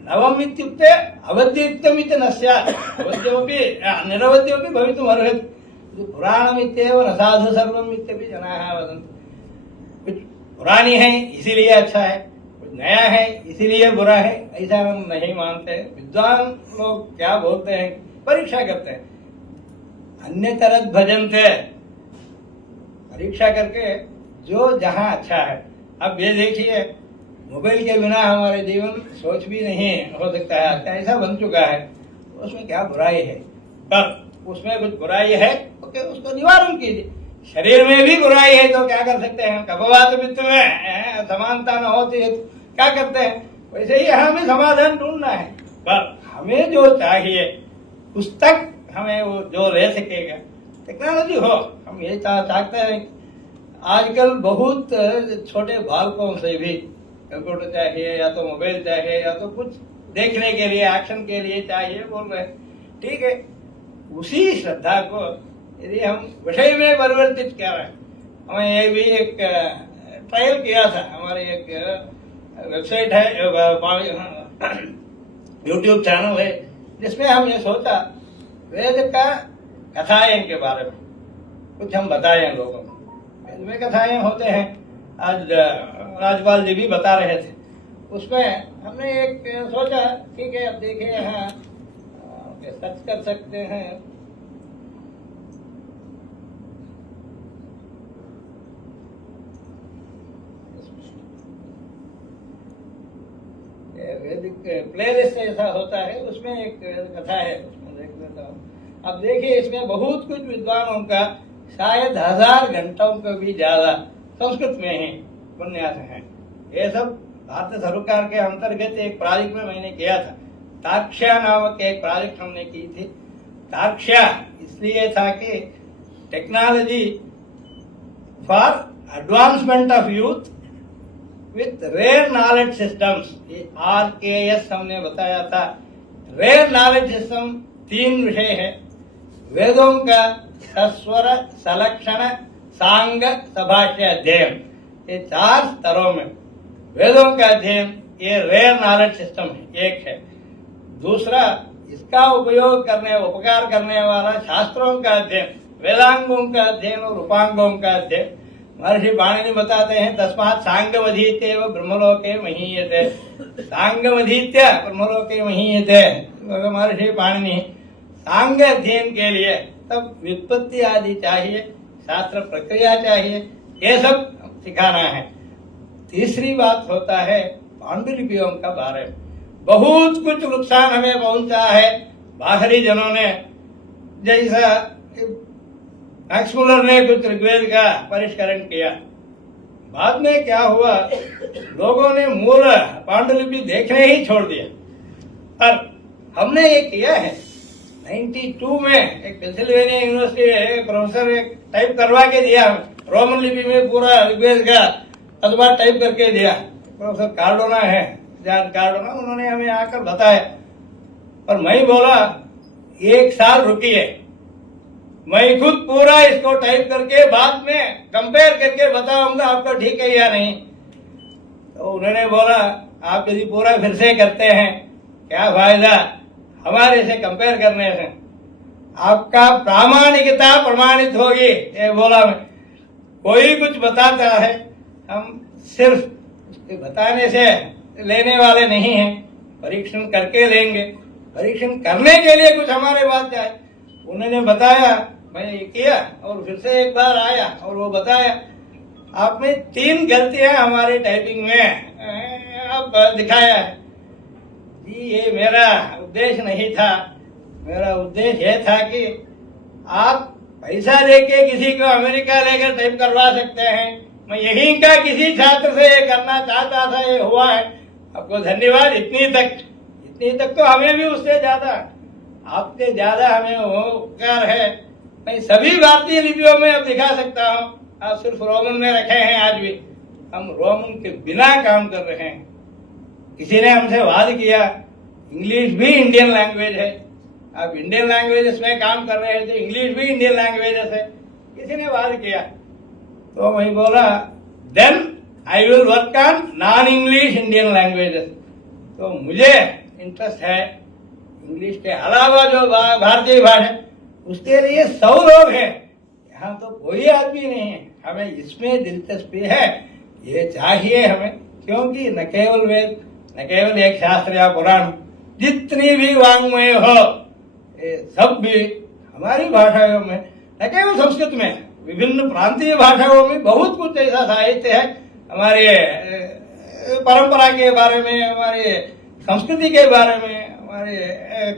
नवम इत्युक्ते अवध्यमिति न स्यात्, अवध्यमपि निरवध्यमपि भवितुमर्हति। पुराणमित्येव न साधु सर्वम् इत्यपि जनाः वदन्ति। कुछ पुरानी है इसीलिए अच्छा है, कुछ नया है इसीलिए बुरा है, ऐसा हम नहीं मानते। विद्वान लोग क्या बोलते हैं, परीक्षा करते हैं, अन्य तरह भजनते, परीक्षा करके जो जहां अच्छा है। अब ये देखिए मोबाइल के बिना हमारे जीवन सोच भी नहीं हो सकता है, ऐसा बन चुका है। उसमें क्या बुराई है? पर उसमें कुछ बुराई है तो उसको निवारण कीजिए। शरीर में भी बुराई है तो क्या कर सकते हैं? कपवात पित्त में समानता न होती है तो क्या करते हैं? वैसे ही हमें समाधान ढूंढना है। पर हमें जो चाहिए पुस्तक हमें वो जो ले सकेगा, टेक्नोलॉजी हो, हम ये चाहते हैं। आजकल बहुत छोटे बालकों से भी कंप्यूटर चाहिए, या तो मोबाइल चाहिए, या तो कुछ देखने के लिए, एक्शन के लिए चाहिए बोल रहे हैं। ठीक है, उसी श्रद्धा को यदि हम विषय में परिवर्तित कर रहे हैं। हमें ये भी एक ट्रायल किया था, हमारी एक वेबसाइट है, यूट्यूब चैनल है, जिसमें हम ये सोचा वेद का कथाएं के बारे में कुछ हम बताएं लोगों को। वेद में कथाएं होते हैं, आज राजपाल जी भी बता रहे थे। उसमें हमने एक सोचा ठीक है अब देखिए यहाँ सर्च कर सकते हैं। वैदिक प्लेलिस्ट ऐसा होता है, उसमें एक कथा है, उसमें देख लेता हूँ। अब देखिए इसमें बहुत कुछ विद्वानों का शायद 1000 घंटों का भी ज्यादा संस्कृत में है उपन्यास है। ये सब भारत सरकार के अंतर्गत एक प्रोजेक्ट में मैंने किया था। तार्क्ष्या नामक एक प्रोजेक्ट हमने की थी। तार्क्ष्या इसलिए था कि technology for advancement of youth with rare knowledge systems, ये RKS हमने बताया था। रेयर नॉलेज सिस्टम 3 विषय है, वेदों का सस्वर सलक्षण सांग सभाष्य अध्ययन, ये 4 स्तरों में वेदों का अध्ययन, ये रेयर नॉलेज सिस्टम है, एक है। दूसरा, इसका उपयोग करने उपकार करने वाला शास्त्रों का अध्ययन, वेदांगों का अध्ययन और उपांगों का अध्ययन। महर्षि पाणिनि बताते हैं तस्मात् सांगमधीत्य ब्रह्मलोके महीयते, सांगमधीत्य ब्रह्मलोके महीयते। महर्षि पाणिनि सांग अध्ययन के लिए तब व्युत्पत्ति आदि चाहिए, शास्त्र प्रक्रिया चाहिए, ये सब सिखाना है। तीसरी बात होता है पांडुलिपियों का बारे में बहुत कुछ नुकसान हमें पहुंचा है। बाहरी जनों ने, जैसा मैक्स मुलर ने कुछ ऋग्वेद का परिष्करण किया, बाद में क्या हुआ, लोगों ने मूल पांडुलिपि देखने ही छोड़ दिया। पर हमने ये किया है 92 में, एक पेंसिल्वेनिया यूनिवर्सिटी एक प्रोफेसर एक टाइप करवा के दिया, रोमन लिपि में पूरा ऋग्वेद का अखबार टाइप करके दिया। प्रोफेसर कार्डोना है, जॉन कार्डोना, उन्होंने हमें आकर बताया। पर मैं बोला 1 साल रुकिए, मैं खुद पूरा इसको टाइप करके बाद में कंपेयर करके बताऊंगा आपको ठीक है या नहीं। तो उन्होंने बोला आप यदि पूरा फिर से करते हैं क्या फायदा हमारे से कंपेयर करने से, आपका प्रामाणिकता प्रमाणित होगी। ये बोला मैं, कोई कुछ बताता है हम सिर्फ उसके बताने से लेने वाले नहीं हैं, परीक्षण करके लेंगे। परीक्षण करने के लिए कुछ हमारे पास जाए। उन्होंने बताया, मैंने ये किया और फिर से एक बार आया और वो बताया आप में 3 गलतियां हमारी टाइपिंग में अब दिखाया है। जी ये मेरा उद्देश्य नहीं था, मेरा उद्देश्य ये था कि आप पैसा लेके किसी को अमेरिका लेकर टाइप करवा सकते हैं, मैं यहीं का किसी छात्र से ये करना चाहता था, ये हुआ है। आपको धन्यवाद। इतनी तक तो हमें भी उससे ज्यादा, आपसे ज्यादा हमें वो उपकार है। मैं सभी भारतीय लिपियों में अब दिखा सकता हूँ। आप सिर्फ रोमन में रखे हैं, आज भी हम रोमन के बिना काम कर रहे हैं। किसी ने हमसे वाद किया इंग्लिश भी इंडियन लैंग्वेज है, आप इंडियन लैंग्वेजेस में काम कर रहे थे, इंग्लिश भी इंडियन लैंग्वेजेस है, किसी ने वाद किया। तो मैं बोला then I will work on non English Indian languages. तो मुझे इंटरेस्ट है इंग्लिश के अलावा जो भारतीय भाषा, उसके लिए 100 लोग हैं, यहाँ तो कोई आदमी नहीं है। हमें इसमें दिलचस्पी है, ये चाहिए हमें, क्योंकि न केवल वेद, न केवल एक शास्त्र या पुराण, जितनी भी वाङ्मय हो ये सब भी हमारी भाषाओं में, न केवल संस्कृत में, विभिन्न प्रांतीय भाषाओं में बहुत कुछ ऐसा साहित्य है हमारे परंपरा के बारे में, हमारे संस्कृति के बारे में, हमारे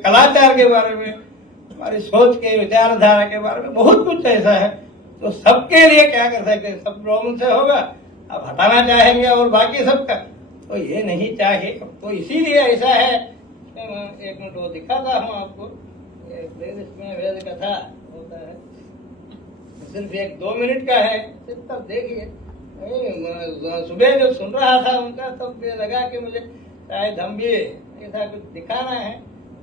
कलाचार के बारे में, हमारी सोच के विचारधारा के बारे में बहुत कुछ ऐसा है। तो सबके लिए क्या कर सकते हैं, सब रोमन से होगा, अब हटाना चाहेंगे और बाकी सबका, तो ये नहीं चाहिए। तो इसीलिए ऐसा है। एक मिनट वो दिखाता हूँ आपको, प्लेलिस्ट में वेद कथा होता है, सिर्फ 1-2 मिनट का है, सिर्फ तब देखिए। सुबह जब सुन रहा था उनका तब लगा कि मुझे शायद हम भी ऐसा कुछ दिखाना है।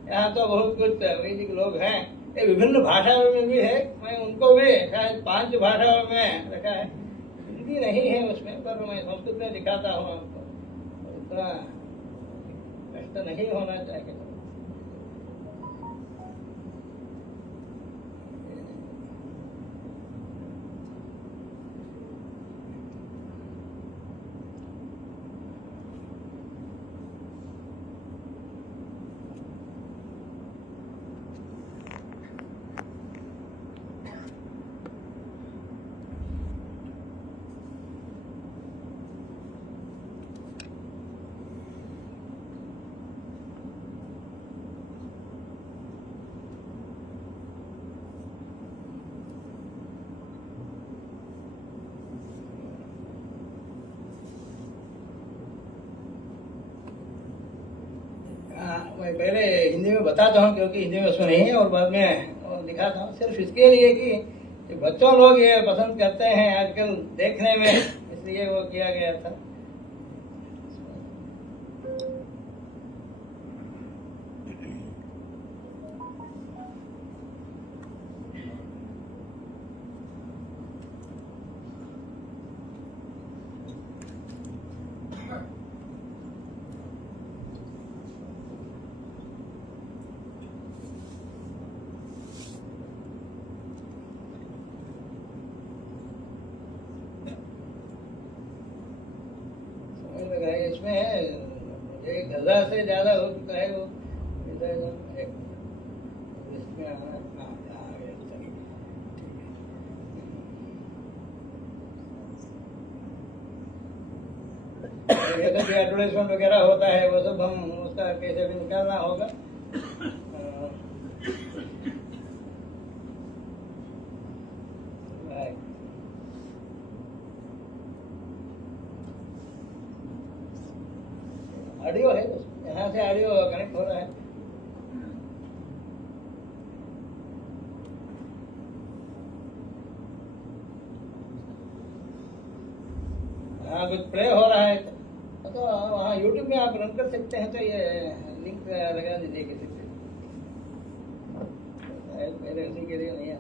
यहाँ तो बहुत कुछ वैदिक लोग हैं, ये विभिन्न भाषाओं में भी है, मैं उनको भी शायद 5 भाषाओं में रखा है, हिंदी नहीं है उसमें, पर मैं संस्कृत में दिखाता हूँ आपको, इतना कष्ट नहीं होना चाहिए। मैं पहले हिंदी में बताता हूँ क्योंकि हिंदी में सुनी है और बाद में और दिखाता हूँ, सिर्फ इसके लिए कि बच्चों लोग ये पसंद करते हैं आजकल देखने में, इसलिए वो किया गया था। इसमें एक 1000 से ज्यादा हो चुका है वो, इसमें जो एडवर्टाइजमेंट वगैरह होता है वो सब हम उसका कैसे भी निकालना होगा। ऑडियो है, यहाँ से ऑडियो कनेक्ट हो रहा है। हाँ कुछ प्ले हो रहा है तो वहाँ यूट्यूब में आप रन कर सकते हैं, तो ये लिंक लगा दीजिए किसी से, मेरे उसी के लिए नहीं है।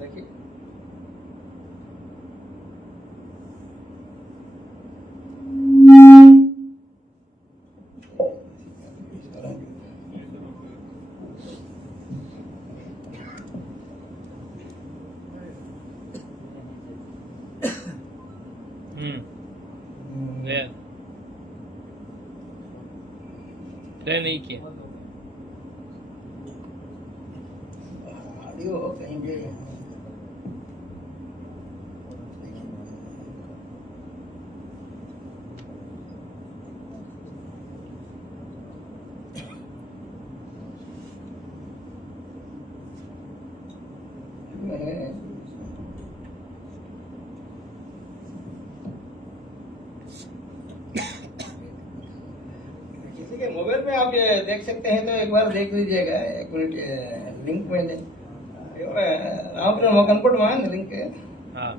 देखिए प्ले नहीं किया। ऑडियो हो कहीं भी किसी के मोबाइल में आप ये देख सकते हैं, तो एक बार देख लीजिएगा। एक मिनट लिंक में रामपुर कंप्यूटर में लिंक है। हाँ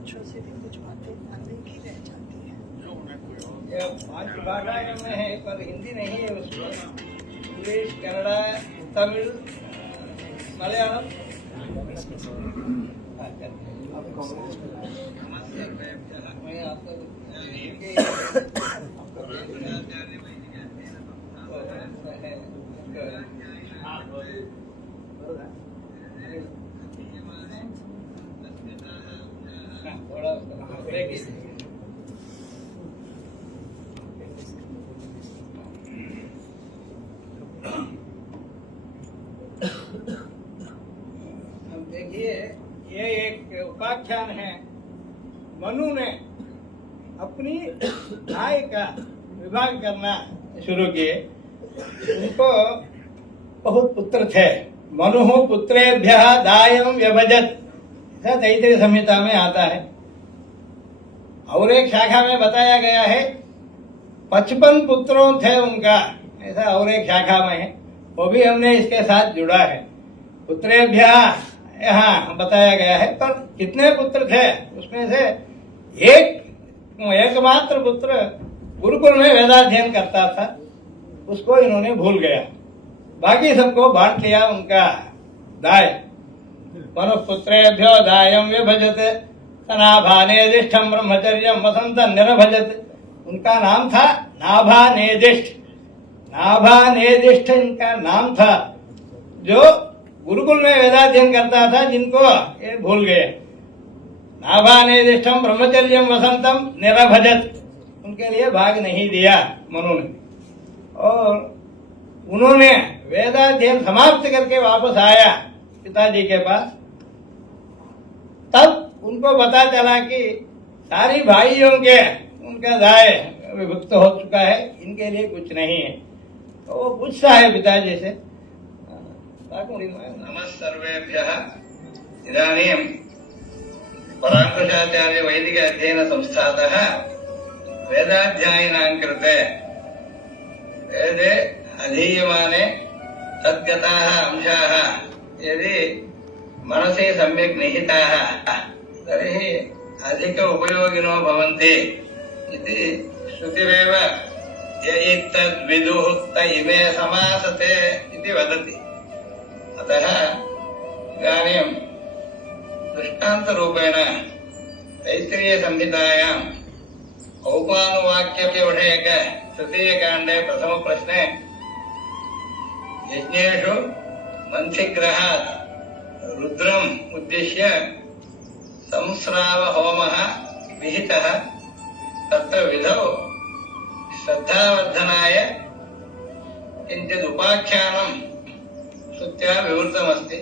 अच्छों से भी कुछ बातें अनदेखी रह जाती है। ये 5 भाषाएं में है, पर हिंदी नहीं है उसमें। इंग्लिश, कन्नड़ा, तमिल, मलयालम। मैं आपको थोड़ा ब्रेक। अब देखिए, ये एक उपाख्यान है। मनु ने अपनी आय का विभाग करना शुरू किए। उनको बहुत पुत्र थे। मनु पुत्रेभ्यः दायं व्यभजत, ऐसा तैत्तिरीय संहिता में आता है। और एक शाखा में बताया गया है 55 पुत्रों थे उनका, ऐसा और एक शाखा में है, वो भी हमने इसके साथ जुड़ा है। पुत्रेभ्यः यहाँ बताया गया है, पर कितने पुत्र थे उसमें से एकमात्र पुत्र गुरुकुल में वेदाध्ययन करता था, उसको इन्होंने भूल गया। बाकी सबको बांट लिया उनका दाय। मनुपुत्रेभ्यो दायं व्यभजत नाभानेदिष्ठं ब्रह्मचर्यं वसन्तं निरभजत। उनका नाम था नाभानेदिष्ठ। नाभानेदिष्ठ इनका नाम था, जो गुरुकुल में वेदाध्ययन करता था, जिनको ये भूल गए। नाभानेदिष्ठं ब्रह्मचर्यं वसन्तं निरभजत, उनके लिए भाग नहीं दिया मनु ने। और उन्होंने वेदाध्ययन समाप्त करके वापस आया पिताजी के पास, तब उनको पता चला कि सारी भाइयों के उनका दाय विभक्त हो चुका है, इनके लिए कुछ नहीं है। तो वो गुस्सा है पिताजी से। नमः सर्वेभ्यः। इदानीं पराङ्कुशाचार्य वैदिक अध्ययन संस्थातः वेदाध्यायिनां कृते वेदे अधीयमाने तद्गताः अंशाः यदि मनसि सम्यक् निहिताः तर्हि अधिक उपयोगिनो भवन्ति इति श्रुतिरेव य इत्तद्विदुः त इमे समासते इति वदति। अतः इदानीं दृष्टान्तरूपेण तैत्तिरीयसंहितायाम् औपानुवाक्यविषयक तृतीयकाण्डे प्रथमप्रश्ने यज्ञेषु मन्थिग्रहात् रुद्रम् उद्दिश्य संस्रावहोमः विहितः। तत्र विधौ श्रद्धावर्धनाय किञ्चित् उपाख्यानं श्रुत्या विवृतमस्ति।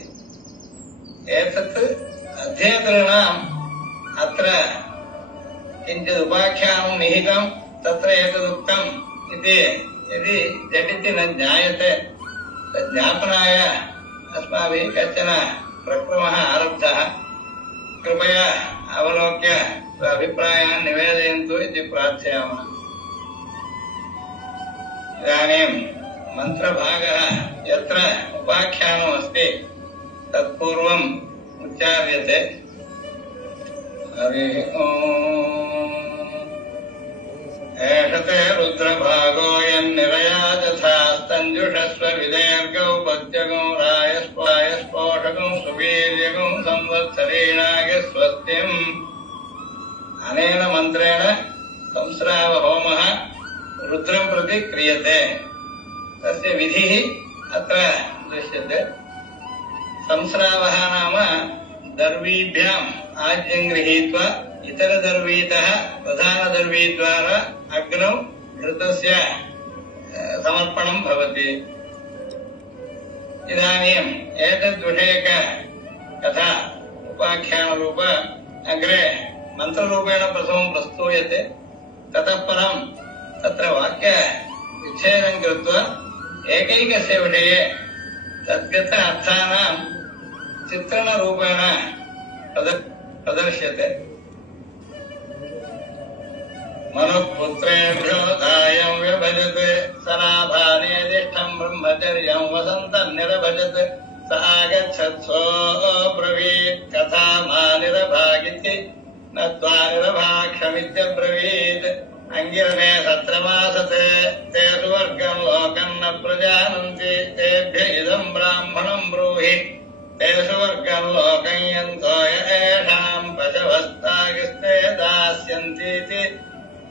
एतत् अध्येतॄणाम् अत्र किञ्चित् उपाख्यानं निहितं तत्र एतदुक्तम् इति यदि झटिति न ज्ञायते तज्ज्ञापनाय अस्माभिः कश्चन प्रक्रमः आरब्धः। कृपया अवलोक्य अभिप्रायान् निवेदयन्तु इति प्रार्थयामः। इदानीं मन्त्रभागः यत्र उपाख्यानमस्ति तत्पूर्वम् उच्चार्यते। हरिः ओम्। एषते रुद्रभागो यन्निरयाजथास्तञ्जुषस्व विदेर्गौ पद्यगौ रायस्पोषकौ सुवीर्यगौ संवत्सरीणाय स्वस्तिम्। अनेन मन्त्रेण संस्रावहोमः रुद्रं प्रति क्रियते। तस्य विधिः अत्र दृश्यते। संस्रावः नाम दर्वीभ्याम् आज्यं गृहीत्वा इतरदर्वीतः प्रधानदर्वीद्वारा अग्नौ घृतस्य समर्पणं भवति। इदानीम् एतद्विषयक कथा उपाख्यानरूप अग्रे मन्त्ररूपेण प्रथमं प्रस्तूयते। ततः परं तत्र वाक्यविच्छेदं कृत्वा एकैकस्य विषये तद्गत अर्थानां चित्रणरूपेण प्रदर्श्यते। मनुपुत्रेभ्यो दायं व्यभजत् सनाभानेदिष्ठं ब्रह्मचर्यं वसन्तं निरभजत् स आगच्छत् सोऽब्रवीत् कथामानिरभागिति नत्वा निरभाक्षमित्यब्रवीत्। अङ्गिरणे सत्रमासते ते सुवर्गं लोकं न प्रजानन्ति तेभ्य इदं ब्राह्मणं ब्रूहि ते सुवर्गं लोकं यन्तो येषां पशवस्तागिस्ते दास्यन्तीति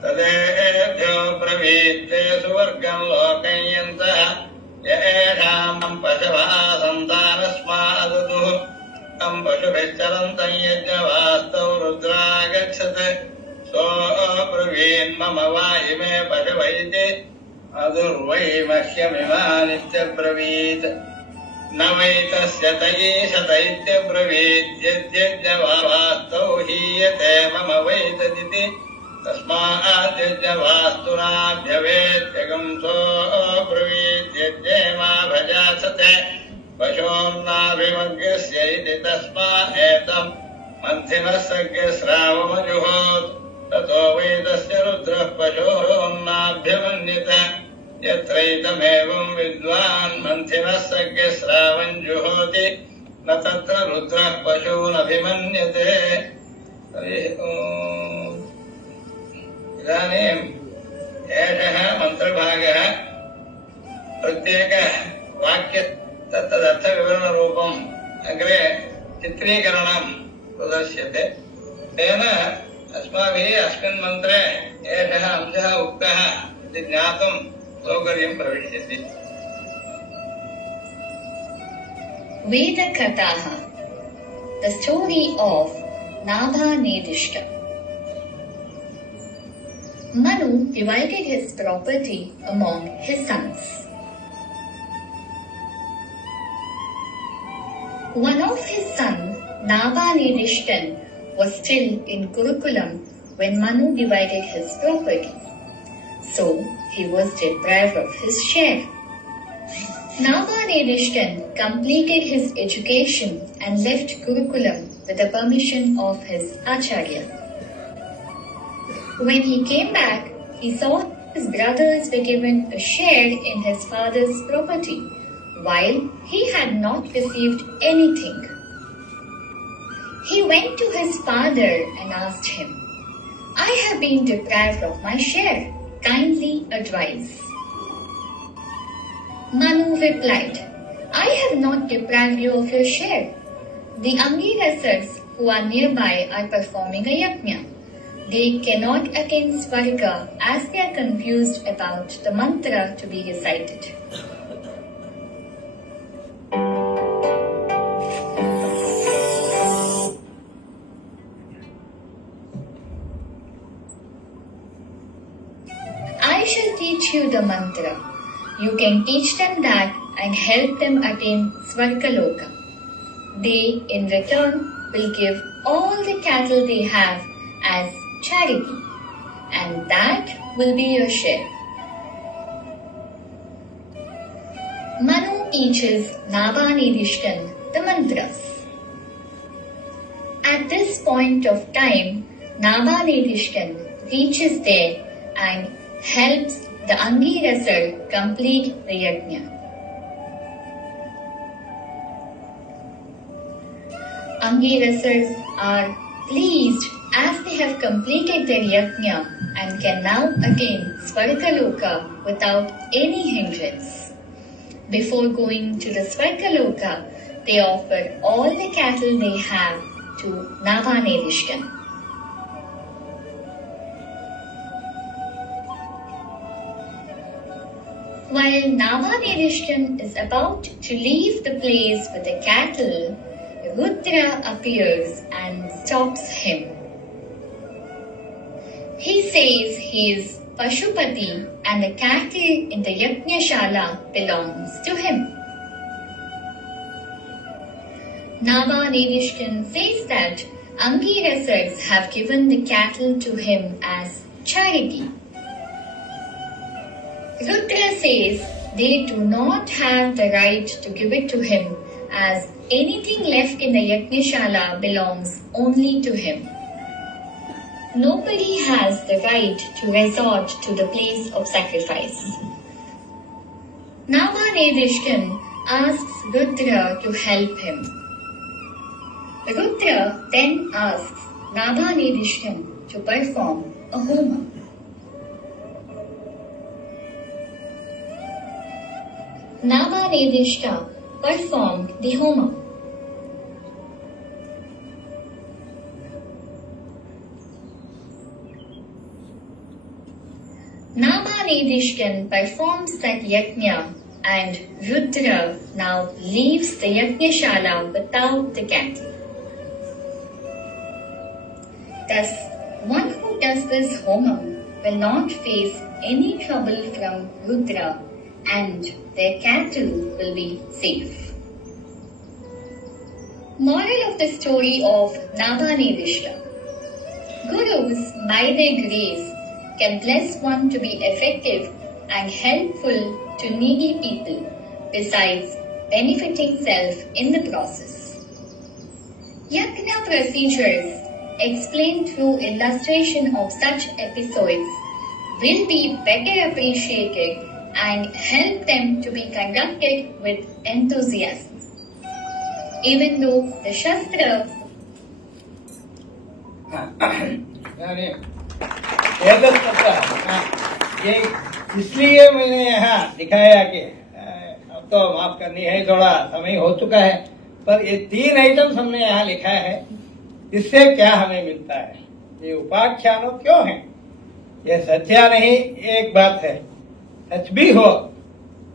तदेभ्यो ब्रवीत् ते सुवर्गं लोकं यन्तः येषां पशवः सन्तानस्मादुः तं पशुभिश्चरन्तं यज्ञवास्तौ रुद्रागच्छत् सोऽब्रवीन् मम वा इमे पशव इति अदुर्वै मह्यमिमानित्यब्रवीत्। न वै तस्य तयीशत इत्यब्रवीत् यद्यज्ञवास्तौ हीयते मम वै तदिति तस्मात् यज्ञवास्तु नाभ्यवेत्यगं सोऽब्रवीत् यज्ञे मा भजासते पशोन्नाभिमग्रस्य इति तस्मादेतं मन्थिनः सज्ञस्रावमजुहोत्। ततो वै तस्य रुद्रः पशोन्नाभ्यमन्यत यत्रैतमेवं विद्वान् मन्थिनः सज्ञस्रावं जुहोति न तत्र रुद्रः पशूनभिमन्यते। इदानीम् एषः मन्त्रभागः प्रत्येकवाक्य तत्तदर्थविवरणरूपम् अग्रे चित्रीकरणं प्रदर्श्यते। तेन अस्माभिः अस्मिन् मन्त्रे एषः अंशः उक्तः इति ज्ञातुं सौकर्यं भविष्यति। Vedakataha, the story of Nabha-Nedishta. Manu divided his property among his sons. One of his sons Nabanidishtan was still in Gurukulam when Manu divided his property. So he was deprived of his share. Nabanidishtan completed his education and left Gurukulam with the permission of his Acharya. When he came back, he saw his brothers were given a share in his father's property, while he had not received anything. He went to his father and asked him, "I have been deprived of my share. Kindly advise." Manu replied, "I have not deprived you of your share. The Angirasas who are nearby are performing a yajna. They cannot attain Svarga as they are confused about the mantra to be recited." "I shall teach you the mantra. You can teach them that and help them attain Svargaloka. They, in return, will give all the cattle they have as charity, and that will be your share." Manu teaches Nabanidishtan the mantras. At this point of time, Nabanidishtan reaches there and helps the Angirasar complete the yajna. Angirasars are pleased as they have completed their yajna and can now attain Svargaloka without any hindrance. Before going to the Svargaloka, they offer all the cattle they have to Nabanidishtan. While Nabanidishtan is about to leave the place with the cattle, Rudra appears and stops him. He says he is Pashupati and the cattle in the Yajnashala belongs to him. Nabanidishtan says that Angirasars have given the cattle to him as charity. Rudra says they do not have the right to give it to him, as anything left in the Yajnashala belongs only to him. Nobody has the right to resort to the place of sacrifice. Nabanidishtan asks Rudra to help him. Rudra then asks Nabanidishtan to perform a homa. Nabanidishta performed the homa. Nabanidishtan performs that yajna and Rudra now leaves the yajnashala without the cattle. Thus, one who does this homam will not face any trouble from Rudra and their cattle will be safe. Moral of the story of Nabanidishta: Gurus, by their grace, can bless one to be effective and helpful to needy people, besides benefiting self in the process. Yajna procedures, explained through illustration of such episodes, will be better appreciated and help them to be conducted with enthusiasm. Even though the Shastra यानी एतत् तत्र ये इसलिए मैंने यहाँ दिखाया कि अब तो माफ करनी है, थोड़ा समय हो चुका है, पर ये 3 आइटम्स हमने यहाँ लिखा है। इससे क्या हमें मिलता है, ये उपाख्यानों क्यों है, ये सत्या नहीं एक बात है, सच भी हो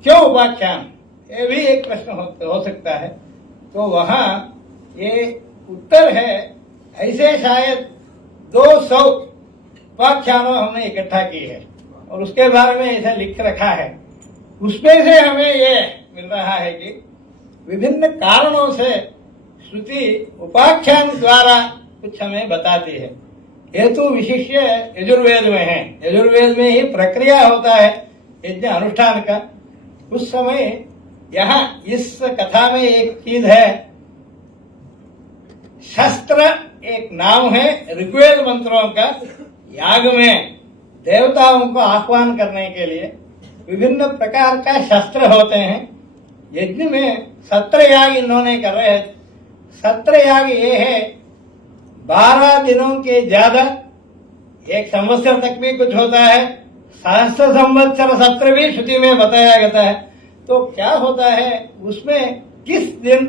क्यों उपाख्यान, ये भी एक प्रश्न हो सकता है। तो वहाँ ये उत्तर है, ऐसे शायद 200 उपाख्यानों हमने इकट्ठा की है और उसके बारे में ऐसा लिख रखा है। उसमें से हमें ये मिल रहा है कि विभिन्न कारणों से श्रुति उपाख्यान द्वारा कुछ हमें बताती है। हेतु विशिष्य यजुर्वेद में है। यजुर्वेद में ही प्रक्रिया होता है यज्ञ अनुष्ठान का। उस समय यहाँ इस कथा में एक चीज है, शस्त्र एक नाम है ऋग्वेद मंत्रों का। याग में देवताओं को आह्वान करने के लिए विभिन्न प्रकार का शस्त्र होते हैं। यज्ञ में 17 याग इन्होंने कर रहे हैं। 17 याग ये है 12 दिनों के ज्यादा, एक संवत्सर तक भी कुछ होता है, सहस्त्र संवत्सर सत्र भी श्रुति में बताया गया है। तो क्या होता है उसमें, किस दिन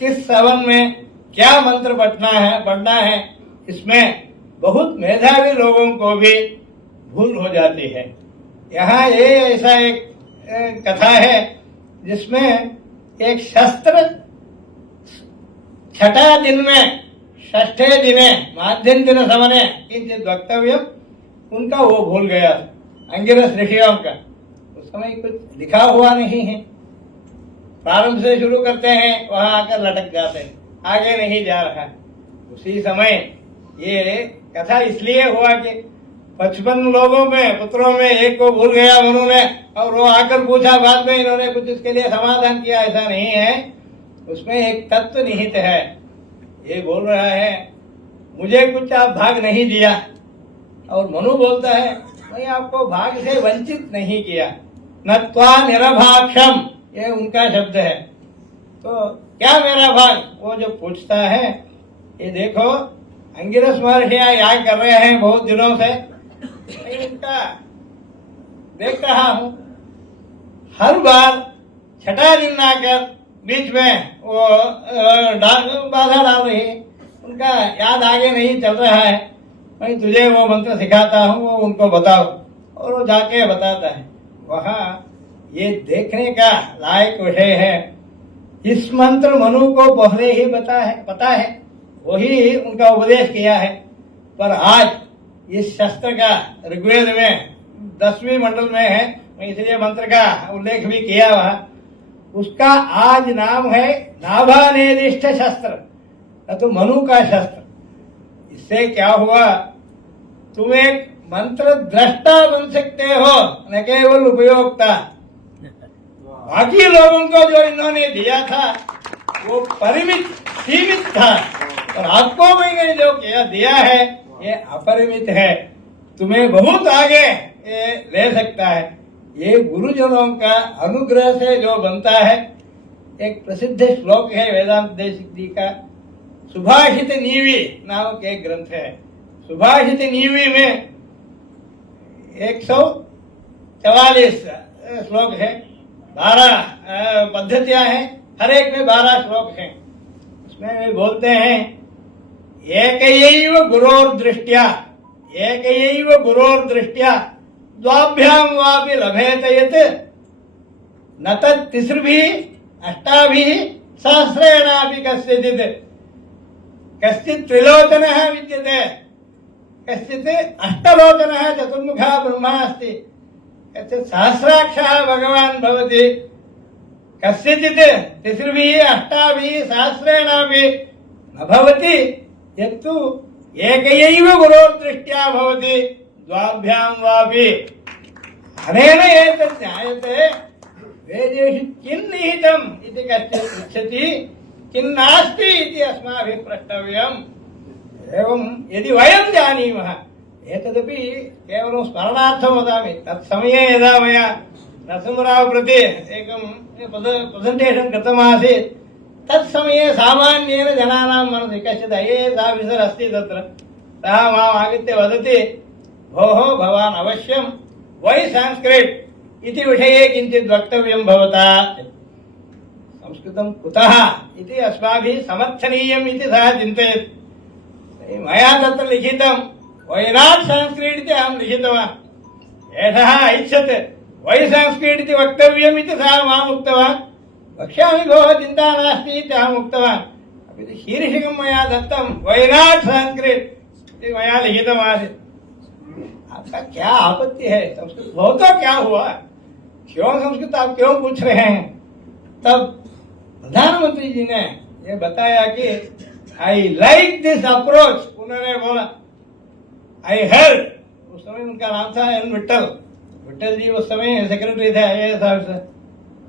किस सवन में क्या मंत्र पढ़ना है, इसमें बहुत मेधावी लोगों को भी भूल हो जाती है। यहाँ ये ऐसा एक कथा है जिसमें एक शस्त्र छठा दिन में षष्ठे दिने माध्यम दिन समने किंचित वक्तव्यम, उनका वो भूल गया अंगिरस ऋषियों का। उस समय कुछ लिखा हुआ नहीं है, प्रारंभ से शुरू करते हैं वहां आकर लटक जाते हैं, आगे नहीं जा रहा है। उसी समय ये कथा इसलिए हुआ कि 55 लोगों में पुत्रों में एक को भूल गया मनु ने, और वो आकर पूछा बाद में, इन्होंने कुछ इसके लिए समाधान किया। ऐसा नहीं है, उसमें एक तत्व निहित है। ये बोल रहा है मुझे कुछ आप भाग नहीं दिया, और मनु बोलता है मैं आपको भाग से वंचित नहीं किया। नत्वा निरभाक्षम, ये उनका शब्द है। तो क्या मेरा भाग, वो जो पूछता है, ये देखो अंगिरस महर्षि याग कर रहे हैं बहुत दिनों से, मैं इनका देख रहा हूं, हर बार छठा दिन आकर बीच में वो बाधा डाल रही है, उनका याद आगे नहीं चल रहा है। मैं तुझे वो मंत्र सिखाता हूँ, वो उनको बताओ, और वो जाके बताता है। वहाँ ये देखने का लायक विषय है। इस मंत्र मनु को पहले ही पता है, वही उनका उपदेश किया है। पर आज इस शस्त्र का ऋग्वेद में 10वीं मंडल में है, मैं इसलिए मंत्र का उल्लेख भी किया वहां। उसका आज नाम है नाभानेदिष्ट शस्त्र, तो मनु का शस्त्र। इससे क्या हुआ, तुम एक मंत्र दृष्टा बन सकते हो, न केवल उपयोक्ता। बाकी लोगों को जो इन्होंने दिया था वो परिमित सीमित था, और आपको मैंने जो दिया है ये अपरिमित है, तुम्हें बहुत आगे ये ले सकता है। ये गुरुजनों का अनुग्रह से जो बनता है। एक प्रसिद्ध श्लोक है वेदांत देशिक जी का, सुभाषित नीवी नामक एक ग्रंथ है। सुभाषित नीवी में 144 श्लोक है, 12 पद्धतियां हैं, हर एक में 12 श्लोक हैं। उसमें वे बोलते हैं एकैव गुरोर्दृष्ट्या द्वाभ्याम वापि लभेत यत् न तत् तिसृभिः अष्टाभिः सहस्रेणापि कश्चित् त्रिलोचनः विद्यते, कश्चित् अष्टलोचनः चतुर्मुखः ब्रह्मा अस्ति, कश्चित् सहस्राक्षः भगवान् भवति, कस्यचित् तिसृभिः अष्टाभिः सहस्रेणापि न भवति, यत्तु एकैव गुरोर्दृष्ट्या भवति द्वाभ्यां वापि। अनेन एतत् ज्ञायते वेदेषु किन्निहितम् इति कश्चित् पृच्छति, किन्नास्ति इति अस्माभिः प्रष्टव्यम्। एवं यदि वयं जानीमः, एतदपि केवलं स्मरणार्थं वदामि। तत्समये यदा मया नरसिंहराव प्रति एकं प्रेजेण्टेशन् कृतमासीत्, तत्समये सामान्येन जनानां मनसि कश्चित् IAS आफीसर् अस्ति तत्र, सः माम् आगत्य वदति, भोः भवान् अवश्यं वै संस्कृत इति विषये किञ्चित् वक्तव्यं भवता। संस्कृतं कुतः इति अस्माभिः समर्थनीयम् इति सः चिन्तयति। मया तत्र लिखितं वै नाट् संस्कृत इति अहं लिखितवान्। एषः ऐच्छत् वै संस्कृत इति वक्तव्यम् इति सः माम् उक्तवान्। वक्ष्यामि भोः चिन्ता नास्ति इति अहम् उक्तवान्। अपि तु शीर्षकं मया दत्तं वै नाट् संस्कृत इति मया लिखितमासीत्। आपका क्या आपत्ति है, संस्कृत हो तो क्या हुआ, क्यों संस्कृत आप क्यों पूछ रहे हैं। तब प्रधानमंत्री जी ने ये बताया कि आई लाइक दिस अप्रोच, उन्होंने बोला। आई हर्ड, उस समय उनका नाम था एन विट्ठल। विट्ठल जी उस समय सेक्रेटरी थे IAS ऑफिसर।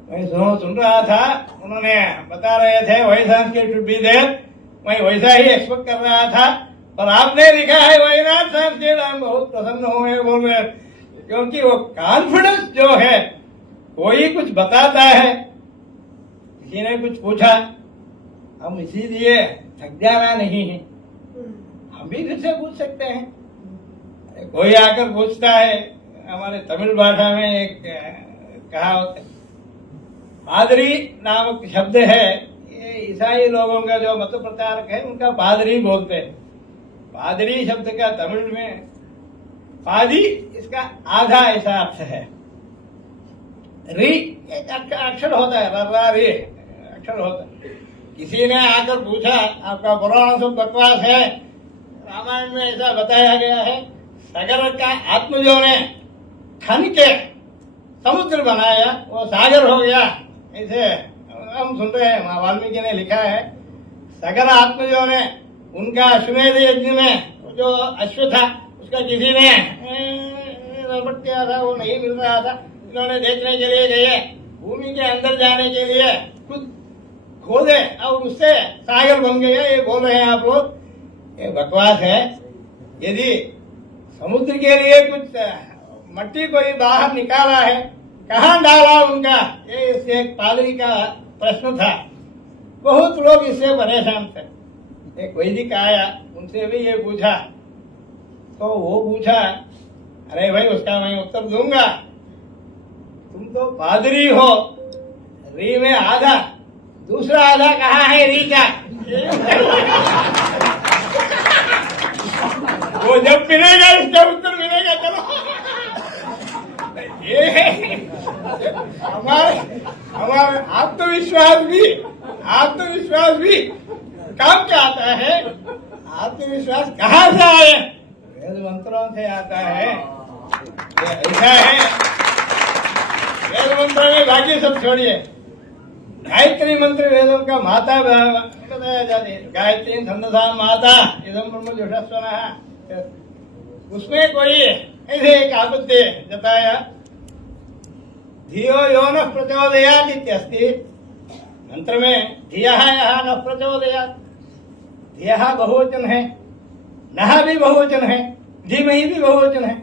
मैं सुन रहा था, उन्होंने बता रहे थे वही संस्कृत शुड बी देयर, मैं वैसा ही एक्सपेक्ट कर रहा था। और आपने लिखा है वही नॉट संस्कृत, हम बहुत प्रसन्न हुए बोल रहे, क्योंकि वो कॉन्फिडेंस जो है, कोई कुछ बताता है, किसी ने कुछ पूछा, हम इसीलिए थक जाना नहीं है, हम भी फिर से पूछ सकते हैं। कोई आकर पूछता है, हमारे तमिल भाषा में एक कहावत है, पादरी नामक शब्द है, ये ईसाई लोगों का जो मत प्रचारक है उनका पादरी बोलते हैं। पादरी शब्द का तमिल में पादी, इसका आधा ऐसा अर्थ है। री एक अक्षर होता है, रा रे अक्षर होता है। किसी ने आकर पूछा, आपका पुराण सब बकवास है, रामायण में ऐसा बताया गया है, सागर का आत्मजो ने खन के समुद्र बनाया, वो सागर हो गया। ऐसे हम सुन रहे हैं, वाल्मीकि ने लिखा है, सागर आत्मजो ने उनका अश्वमेध यज्ञ में जो अश्व था उसका किसी ने रबट किया था, वो नहीं मिल रहा था, इन्होंने देखने के लिए गए, भूमि के अंदर जाने के लिए खुद खोदे और उससे सागर बन गया। ये बोल रहे हैं आप लोग, ये बकवास है। यदि समुद्र के लिए कुछ मट्टी कोई बाहर निकाला है, कहाँ डाला उनका, ये इससे एक पादरी का प्रश्न था। बहुत लोग इससे परेशान थे। एक वैदिक आया, उनसे भी ये पूछा, तो वो पूछा, अरे भाई उसका मैं उत्तर दूंगा, तुम तो पादरी हो, री में आधा, दूसरा आधा कहाँ है री का? वो जब मिलेगा इसका उत्तर मिलेगा। चलो, ये हमारे आत्मविश्वास भी काम का आता है। आत्मविश्वास कहाँ से आए? वेद मंत्रों से आता है। ऐसा है, वेद मंत्र में बाकी सब छोड़िए, गायत्री मंत्र वेदों का माता बताया जाती है। गायत्री छंदसा माता इदम ब्रह्म जुषस्वनः, उसमें कोई ऐसे एक आपत्ति जताया, धियो यो न प्रचोदयात् इत्यस्ति, मंत्र में धियः यः न प्रचोदयात्, धियः बहुवचन है, नः भी बहुवचन है, धीमहि भी बहुवचन है।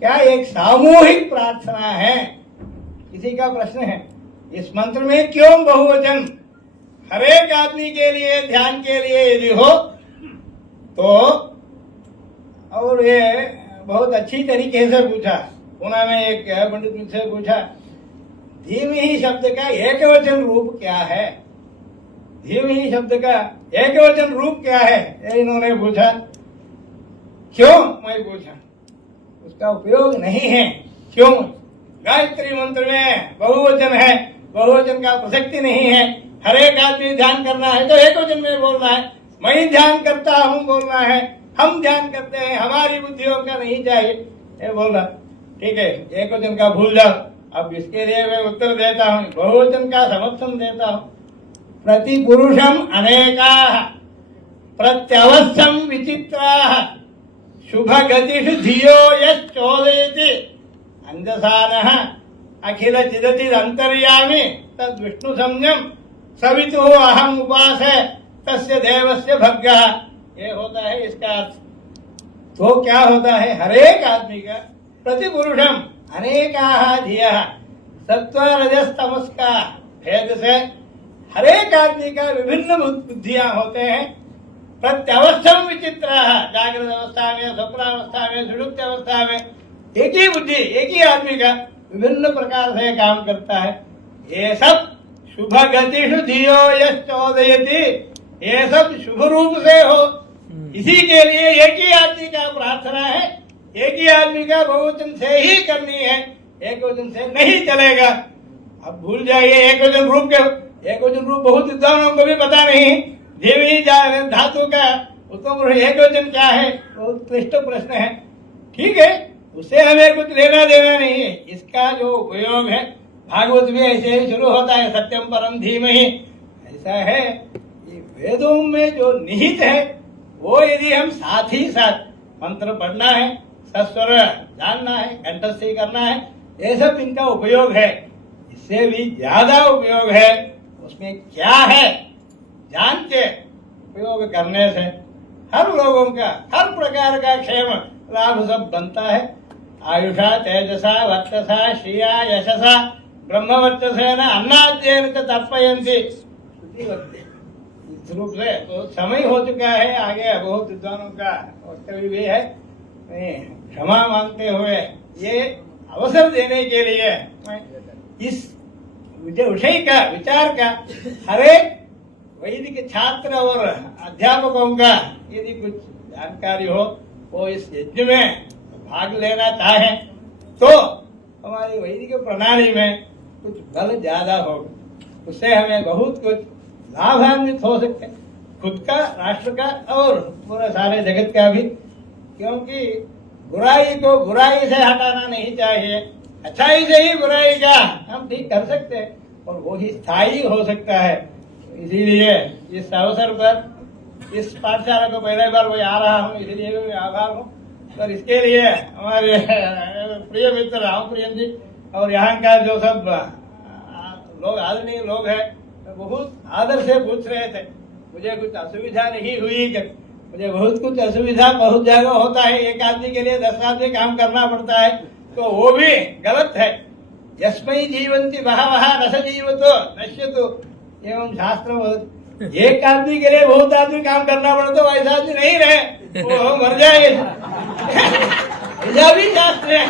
क्या एक सामूहिक प्रार्थना है? किसी का प्रश्न है, इस मंत्र में क्यों बहुवचन? हर एक आदमी के लिए, ध्यान के लिए यदि हो तो। और ये बहुत अच्छी तरीके से पूछा, पुणे में एक पंडित मुझसे पूछा, धीमहि शब्द का एकवचन रूप क्या है? धीमहि शब्द का एकवचन रूप क्या है? ये इन्होंने पूछा। क्यों? मैं पूछा, उसका उपयोग नहीं है। क्यों? गायत्री मंत्र में बहुवचन है, बहुवचन का प्रसक्ति नहीं है। हर एक आदमी ध्यान करना है तो एकवचन में बोलना है। मैं ध्यान करता हूँ बोलना है, हम ध्यान करते हैं, हमारी बुद्धियों का नहीं चाहिए ये बोलना। ठीक है, एकवचन का भूल जाओ। अब इसके लिए मैं उत्तर देता हूँ, बहुवचन का समर्थन देता हूँ। प्रतिपुरुषम अनेकाः प्रत्यवस्थम विचित्राः शुभ गतिषु धियो यश्चोदयति अंजसानः अखिल चिदति अंतर्यामी तद विष्णु संज्ञम सवितु अहम उपासे तस्य देवस्य भग्गः। ये होता है इसका अर्थ। तो क्या होता है, हरेक आदमी का प्रतिपुरुषम अनेकाः धियः, सत्व रजस तमस का भेद से हरेक आदमी का विभिन्न बुद्धियां होते हैं। प्रत्यवस्थम विचित्र, जागृत अवस्था में, स्वप्नावस्था में, सुषुप्त अवस्था में एक ही बुद्धि, एक ही आदमी का विभिन्न प्रकार से काम करता है। ये सब शुभ गतिषु धियो यश्चोदयति, ये सब शुभ रूप से हो, इसी के लिए एक ही आदमी का प्रार्थना है। एक ही आदमी का बहुवचन से ही करनी है, एक वचन से नहीं चलेगा। अब भूल जाइए एक वचन रूप के, एक वचन रूप बहुत विद्वानों को भी पता नहीं। देवी धातु का उत्तम एक वचन क्या है, बहुत क्लिष्ट प्रश्न है। ठीक है, उससे हमें कुछ लेना देना नहीं है। इसका जो उपयोग है, भागवत भी ऐसे ही शुरू होता है, सत्यम परम धीमहि, ऐसा है। वेदों में जो निहित है वो यदि हम साथ ही साथ मंत्र पढ़ना है, सस्वर जानना है, कंठस्थी करना है, ये सब इनका उपयोग है। इससे भी ज्यादा उपयोग है उसमें क्या है जान के उपयोग करने से हर लोगों का हर प्रकार का क्षेम लाभ सब बनता है। आयुषा तेजसा वर्चसा श्रिया यशसा ब्रह्मवर्चसेन अन्नाद्येन च तर्पयन्ति। इस रूप से तो समय हो चुका है, आगे बहुत विद्वानों का वक्तव्य भी है। मैं क्षमा मांगते हुए ये अवसर देने के लिए मैं इस विषय का विचार का हर एक वैदिक छात्र और अध्यापकों का यदि कुछ जानकारी हो वो इस यज्ञ में भाग लेना चाहे तो हमारी वैदिक प्रणाली में कुछ बल ज्यादा होगा, उससे हमें बहुत कुछ लाभान्वित हो सकते हैं, खुद का, राष्ट्र का और पूरे सारे जगत का भी। क्योंकि बुराई को बुराई से हटाना नहीं चाहिए, अच्छाई से ही बुराई का हम ठीक कर सकते हैं और वो ही स्थायी हो सकता है। इसीलिए इस अवसर पर इस पाठशाला को पहले बार मैं आ रहा हूँ, इसलिए मैं आभार हूँ। और इसके लिए हमारे प्रिय मित्र राम प्रियन जी और यहाँ का जो सब लोग आदरणीय लोग हैं बहुत आदर से पूछ रहे थे मुझे कुछ असुविधा नहीं हुई क्या? मुझे बहुत कुछ असुविधा बहुत जगह होता है, एक आदमी के लिए 10 आदमी काम करना पड़ता है तो वो भी गलत है। यस्मै जीवंती बहवः न स जीवतो नश्यतो एवं शास्त्र एक आदमी के लिए बहुत आदमी काम करना पड़ता तो वैसा आदमी नहीं रहे, वो मर जाए। ऐसा भी शास्त्र है।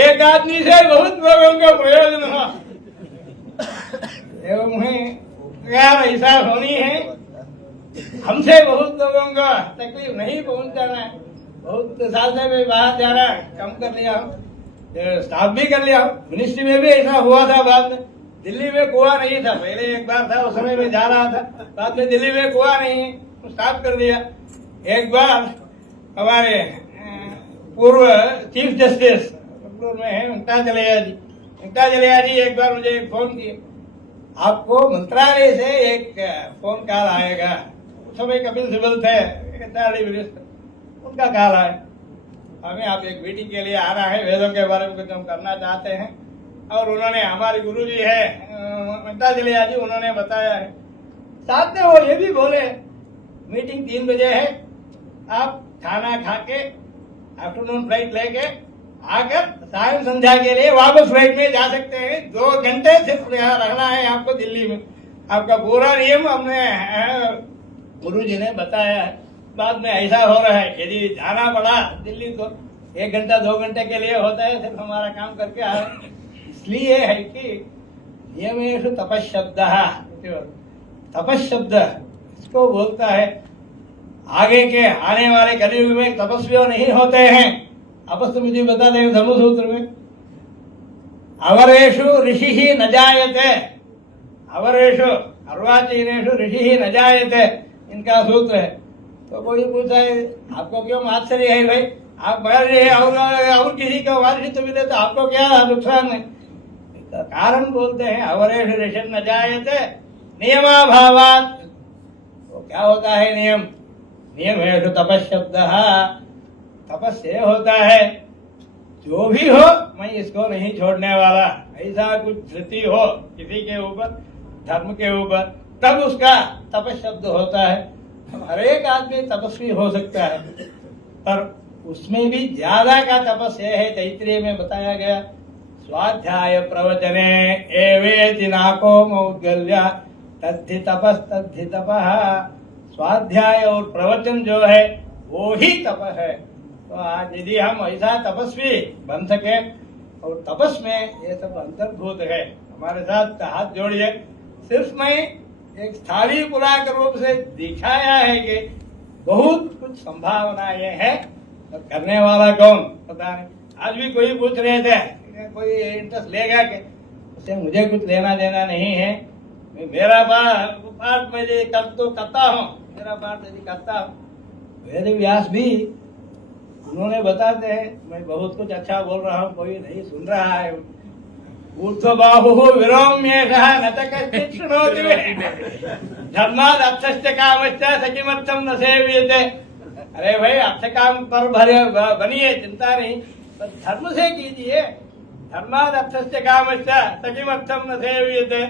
एक आदमी से बहुत लोगों का प्रयोजन हो एवं उपकार ऐसा होनी है, हमसे बहुत लोगों को तकलीफ नहीं पहुंचाना है। बहुत साल से मैं बाहर जाना कम कर लिया हूँ, स्टाफ भी कर लिया हूँ। मिनिस्ट्री में भी ऐसा हुआ था, बाद में दिल्ली में कुआं नहीं था, पहले एक बार था उस समय में जा रहा था, बाद में दिल्ली में कुआं नहीं है तो स्टाफ कर दिया। एक बार हमारे पूर्व चीफ जस्टिस में है वेंकटाचलैया जी एक बार मुझे एक फोन किए, आपको मंत्रालय से एक फोन कॉल आएगा। उस समय कपिल सिब्बल थे मिनिस्टर, उनका कॉल आया, हमें आप एक मीटिंग के लिए आना है, वेदों के बारे में कुछ हम करना चाहते हैं। और उन्होंने हमारे गुरु जी है वेंकटाचलैया जी, उन्होंने बताया है। साथ में वो ये भी बोले मीटिंग 3 बजे है, आप खाना खा के आफ्टरनून फ्लाइट लेके आकर सायं संध्या के लिए वापस फ्लाइट में जा सकते हैं। 2 घंटे सिर्फ यहाँ रहना है आपको दिल्ली में, आपका पूरा नियम हमने गुरु जी ने बताया है। बाद में ऐसा हो रहा है यदि जाना पड़ा दिल्ली तो 1 घंटा 2 घंटे के लिए होता है, सिर्फ हमारा काम करके आ रहे। इसलिए है कि नियमेषु तपश्शब्दः, तपश्शब्द इसको बोलता है आगे के आने वाले कलयुग में तपस्वियों नहीं होते हैं। अपस्त मुझे बता दें धर्मसूत्र में, अवरेषु ऋषि न जायते, अवरेषु अर्वाचीनेषु ऋषि न जायते, इनका सूत्र है। तो कोई पूछा है आपको क्यों आश्चर्य है भाई, आप मर रहे और किसी को वार्षिक मिले तो आपको क्या नुकसान है? कारण बोलते हैं अवरेषु ऋषि न जायते नियमाभावात्। तो क्या होता है नियम? नियमेषु तपश्शब्दः, तपस्या होता है जो भी हो मैं इसको नहीं छोड़ने वाला, ऐसा कुछ धृति हो किसी के ऊपर, धर्म के ऊपर, तब उसका तपशब्द होता है। हर एक आदमी तपस्वी हो सकता है, पर उसमें भी ज्यादा का तपस्या है। तैत्तिरीय में बताया गया, स्वाध्याय प्रवचने एवेति नाको मौद्गल्य तद्धि तपस् तद्धि तपः। स्वाध्याय और प्रवचन जो है वो ही तप है। तो आज यदि हम ऐसा तपस्वी बन सके, और तपस में ये सब अंतर्भूत है, हमारे साथ हाथ जोड़िए। सिर्फ मैं एक स्थायी पुराक रूप से दिखाया है कि बहुत कुछ संभावना ये है, और करने वाला कौन पता नहीं। आज भी कोई पूछ रहे थे कोई इंटरेस्ट लेगा कि उससे मुझे कुछ लेना देना नहीं है, मेरा पाठ मैं करता हूँ, मेरा पाठ यदि करता हूँ। वेद व्यास भी उन्होंने बताते हैं मैं बहुत कुछ अच्छा बोल रहा हूँ, कोई नहीं सुन रहा है, ऊर्ध्वबाहुः विरोम्येषः न च कश्चित् शृणोति मे धर्माद् अर्थश्च कामश्च स किमर्थं न सेव्यते। अरे भाई अर्थ काम पर बनिए, चिंता नहीं, पर धर्म से कीजिए। धर्माद् अर्थश्च कामश्च स किमर्थं न सेव्यते।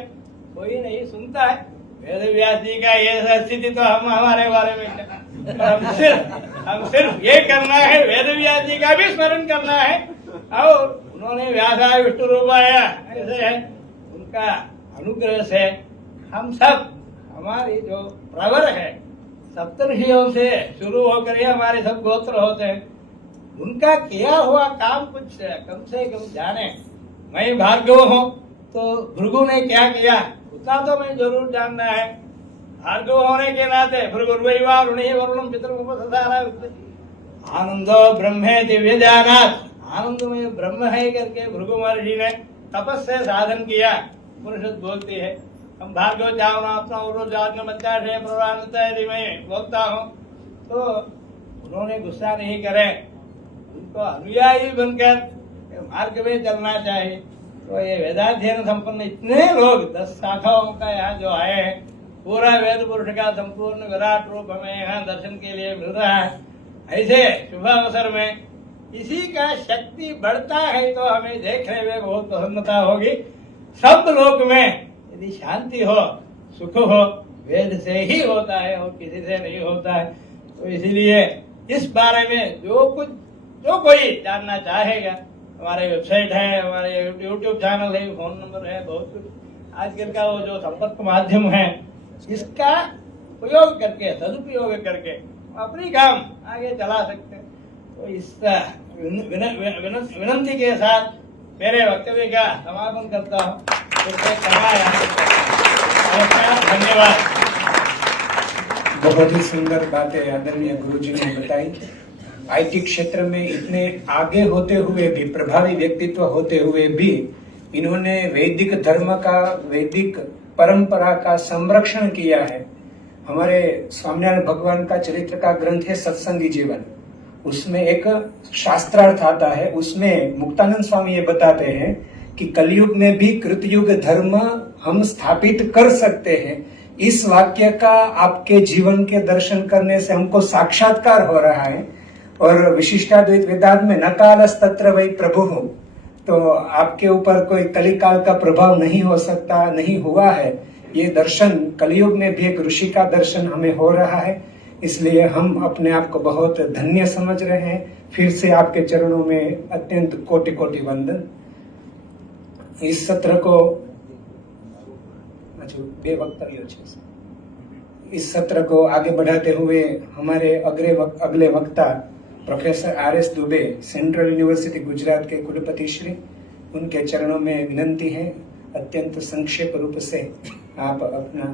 कोई नहीं सुनता है। वेद व्यास जी का ये स्थिति तो हम हमारे बारे में क्या, हम सिर्फ ये करना है, वेद व्यास जी का भी स्मरण करना है। और उन्होंने व्यासाय विष्णु रूपाया ऐसे है, उनका अनुग्रह से हम सब, हमारी जो प्रवर है सप्तर्षियों से शुरू होकर ही हमारे सब गोत्र होते हैं, उनका किया हुआ काम कुछ कम से कम जाने। मैं भार्गव हूँ तो भृगु ने क्या किया उतना तो मैं जरूर जानना है। भार्गव होने के नाते भृगुर्वैवा ऋणे वरुणम पितृमुपससारा आनंदो ब्रह्मेति व्यजानात्, आनंदमय ब्रह्म है करके भृगु महर्षि ने तपस से साधन किया। उपनिषद बोलती है हम भार्गव जाओ अपना बच्चा प्रवानता मैं बोलता हूँ। तो उन्होंने गुस्सा नहीं करे, उनको अनुयायी बनकर मार्ग में चलना चाहिए। तो ये वेदाध्ययन संपन्न इतने लोग 10 शाखाओं का यहाँ जो आए हैं, पूरा वेद पुरुष का संपूर्ण विराट रूप हमें यहाँ दर्शन के लिए मिल रहा है। ऐसे शुभ अवसर में इसी का शक्ति बढ़ता है तो हमें देखने में बहुत प्रसन्नता होगी। सब लोक में यदि शांति हो, सुख हो, वेद से ही होता है और किसी से नहीं होता है। तो इसीलिए इस बारे में जो कोई जानना चाहेगा, हमारे वेबसाइट है, हमारे यूट्यूब चैनल है, फोन नंबर है, बहुत कुछ आजकल का वो जो संपर्क माध्यम है, इसका उपयोग करके, सदुपयोग करके अपनी काम आगे चला सकते हैं। तो इस विनंती के साथ मेरे वक्तव्य का समापन करता हूँ। धन्यवाद। बहुत ही सुंदर बातें आदरणीय गुरुजी ने बताई। आईटी क्षेत्र में इतने आगे होते हुए भी, प्रभावी व्यक्तित्व होते हुए भी, इन्होंने वैदिक धर्म का, वैदिक परंपरा का संरक्षण किया है। हमारे स्वामीनारायण भगवान का चरित्र का ग्रंथ है सत्संगी जीवन, उसमें एक शास्त्रार्थ आता है। उसमें मुक्तानंद स्वामी ये बताते हैं कि कलयुग में भी कृतयुग धर्म हम स्थापित कर सकते हैं। इस वाक्य का आपके जीवन के दर्शन करने से हमको साक्षात्कार हो रहा है। और विशिष्टाद्वैत वेदांत में न कालस्तत्र वै प्रभु, तो आपके ऊपर कोई कलिकाल का प्रभाव नहीं हो सकता, नहीं हुआ है। ये दर्शन कलयुग में भी एक ऋषि का दर्शन हमें हो रहा है। इसलिए हम अपने आप को बहुत धन्य समझ रहे हैं। फिर से आपके चरणों में अत्यंत कोटि कोटि वंदन। इस सत्र को इस सत्र को आगे बढ़ाते हुए हमारे अगले वक्ता professor RS. Dubey, central university Gujarat के कुलपति श्री, उनके चरणों में विनंती है अत्यंत संक्षेप रूप से आप अपना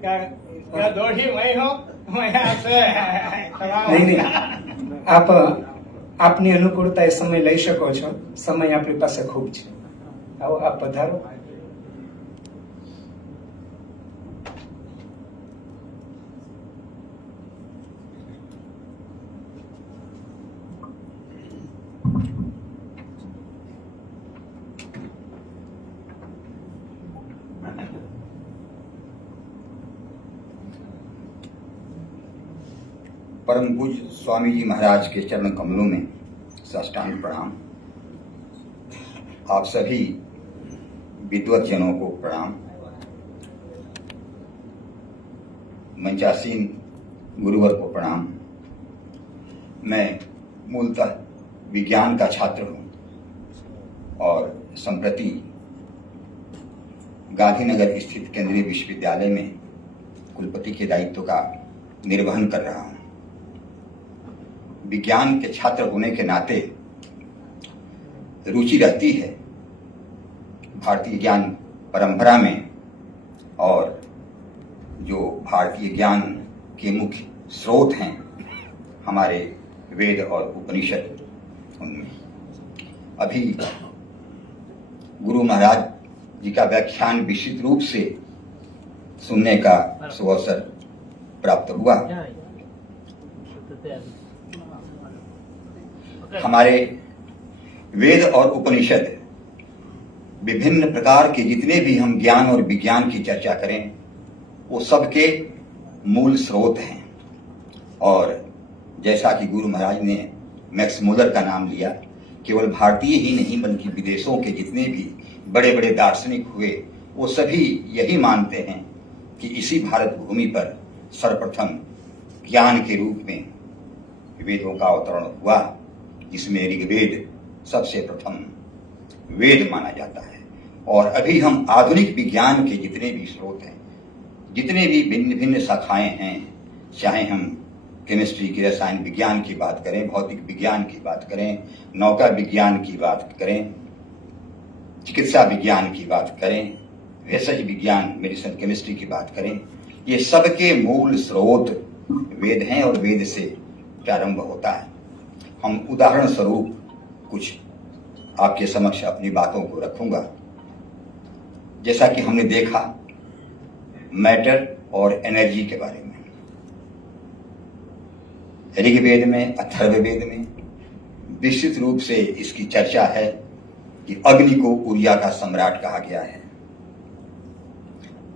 क्या दोषी मैं हूँ, मैं आपसे नहीं, आप આપની અનુકૂળતા એ સમય લઈ શકો છો। સમય આપણી પાસે ખૂબ છે। આવો આપ પધારો। परम पूज्य स्वामी जी महाराज के चरण कमलों में साष्टांग प्रणाम। आप सभी विद्वत जनों को प्रणाम। मंचासीन गुरुवर को प्रणाम। मैं मूलतः विज्ञान का छात्र हूँ और संप्रति गांधीनगर स्थित केंद्रीय विश्वविद्यालय में कुलपति के दायित्व का निर्वहन कर रहा हूँ। विज्ञान के छात्र होने के नाते रुचि रहती है भारतीय ज्ञान परंपरा में, और जो भारतीय ज्ञान के मुख्य स्रोत हैं हमारे वेद और उपनिषद, उनमें अभी गुरु महाराज जी का व्याख्यान विस्तृत रूप से सुनने का सुअवसर प्राप्त हुआ। हमारे वेद और उपनिषद विभिन्न प्रकार के जितने भी हम ज्ञान और विज्ञान की चर्चा करें वो सबके मूल स्रोत हैं। और जैसा कि गुरु महाराज ने मैक्स मुलर का नाम लिया, केवल भारतीय ही नहीं बल्कि विदेशों के जितने भी बड़े बड़े दार्शनिक हुए वो सभी यही मानते हैं कि इसी भारत भूमि पर सर्वप्रथम ज्ञान के रूप में वेदों का अवतरण हुआ, जिसमें ऋग्वेद सबसे प्रथम वेद माना जाता है। और अभी हम आधुनिक विज्ञान के जितने भी स्रोत हैं, जितने भी भिन्न भिन्न शाखाएं हैं, चाहे हम केमिस्ट्री की, रसायन विज्ञान की बात करें, भौतिक विज्ञान की बात करें, नौका विज्ञान की बात करें, चिकित्सा विज्ञान की बात करें, भेषज विज्ञान, मेडिसिन केमिस्ट्री की बात करें, ये सबके मूल स्रोत वेद हैं और वेद से प्रारंभ होता है। हम उदाहरण स्वरूप कुछ आपके समक्ष अपनी बातों को रखूंगा। जैसा कि हमने देखा मैटर और एनर्जी के बारे में, ऋग्वेद में, अथर्ववेद में विस्तृत रूप से इसकी चर्चा है कि अग्नि को ऊर्जा का सम्राट कहा गया है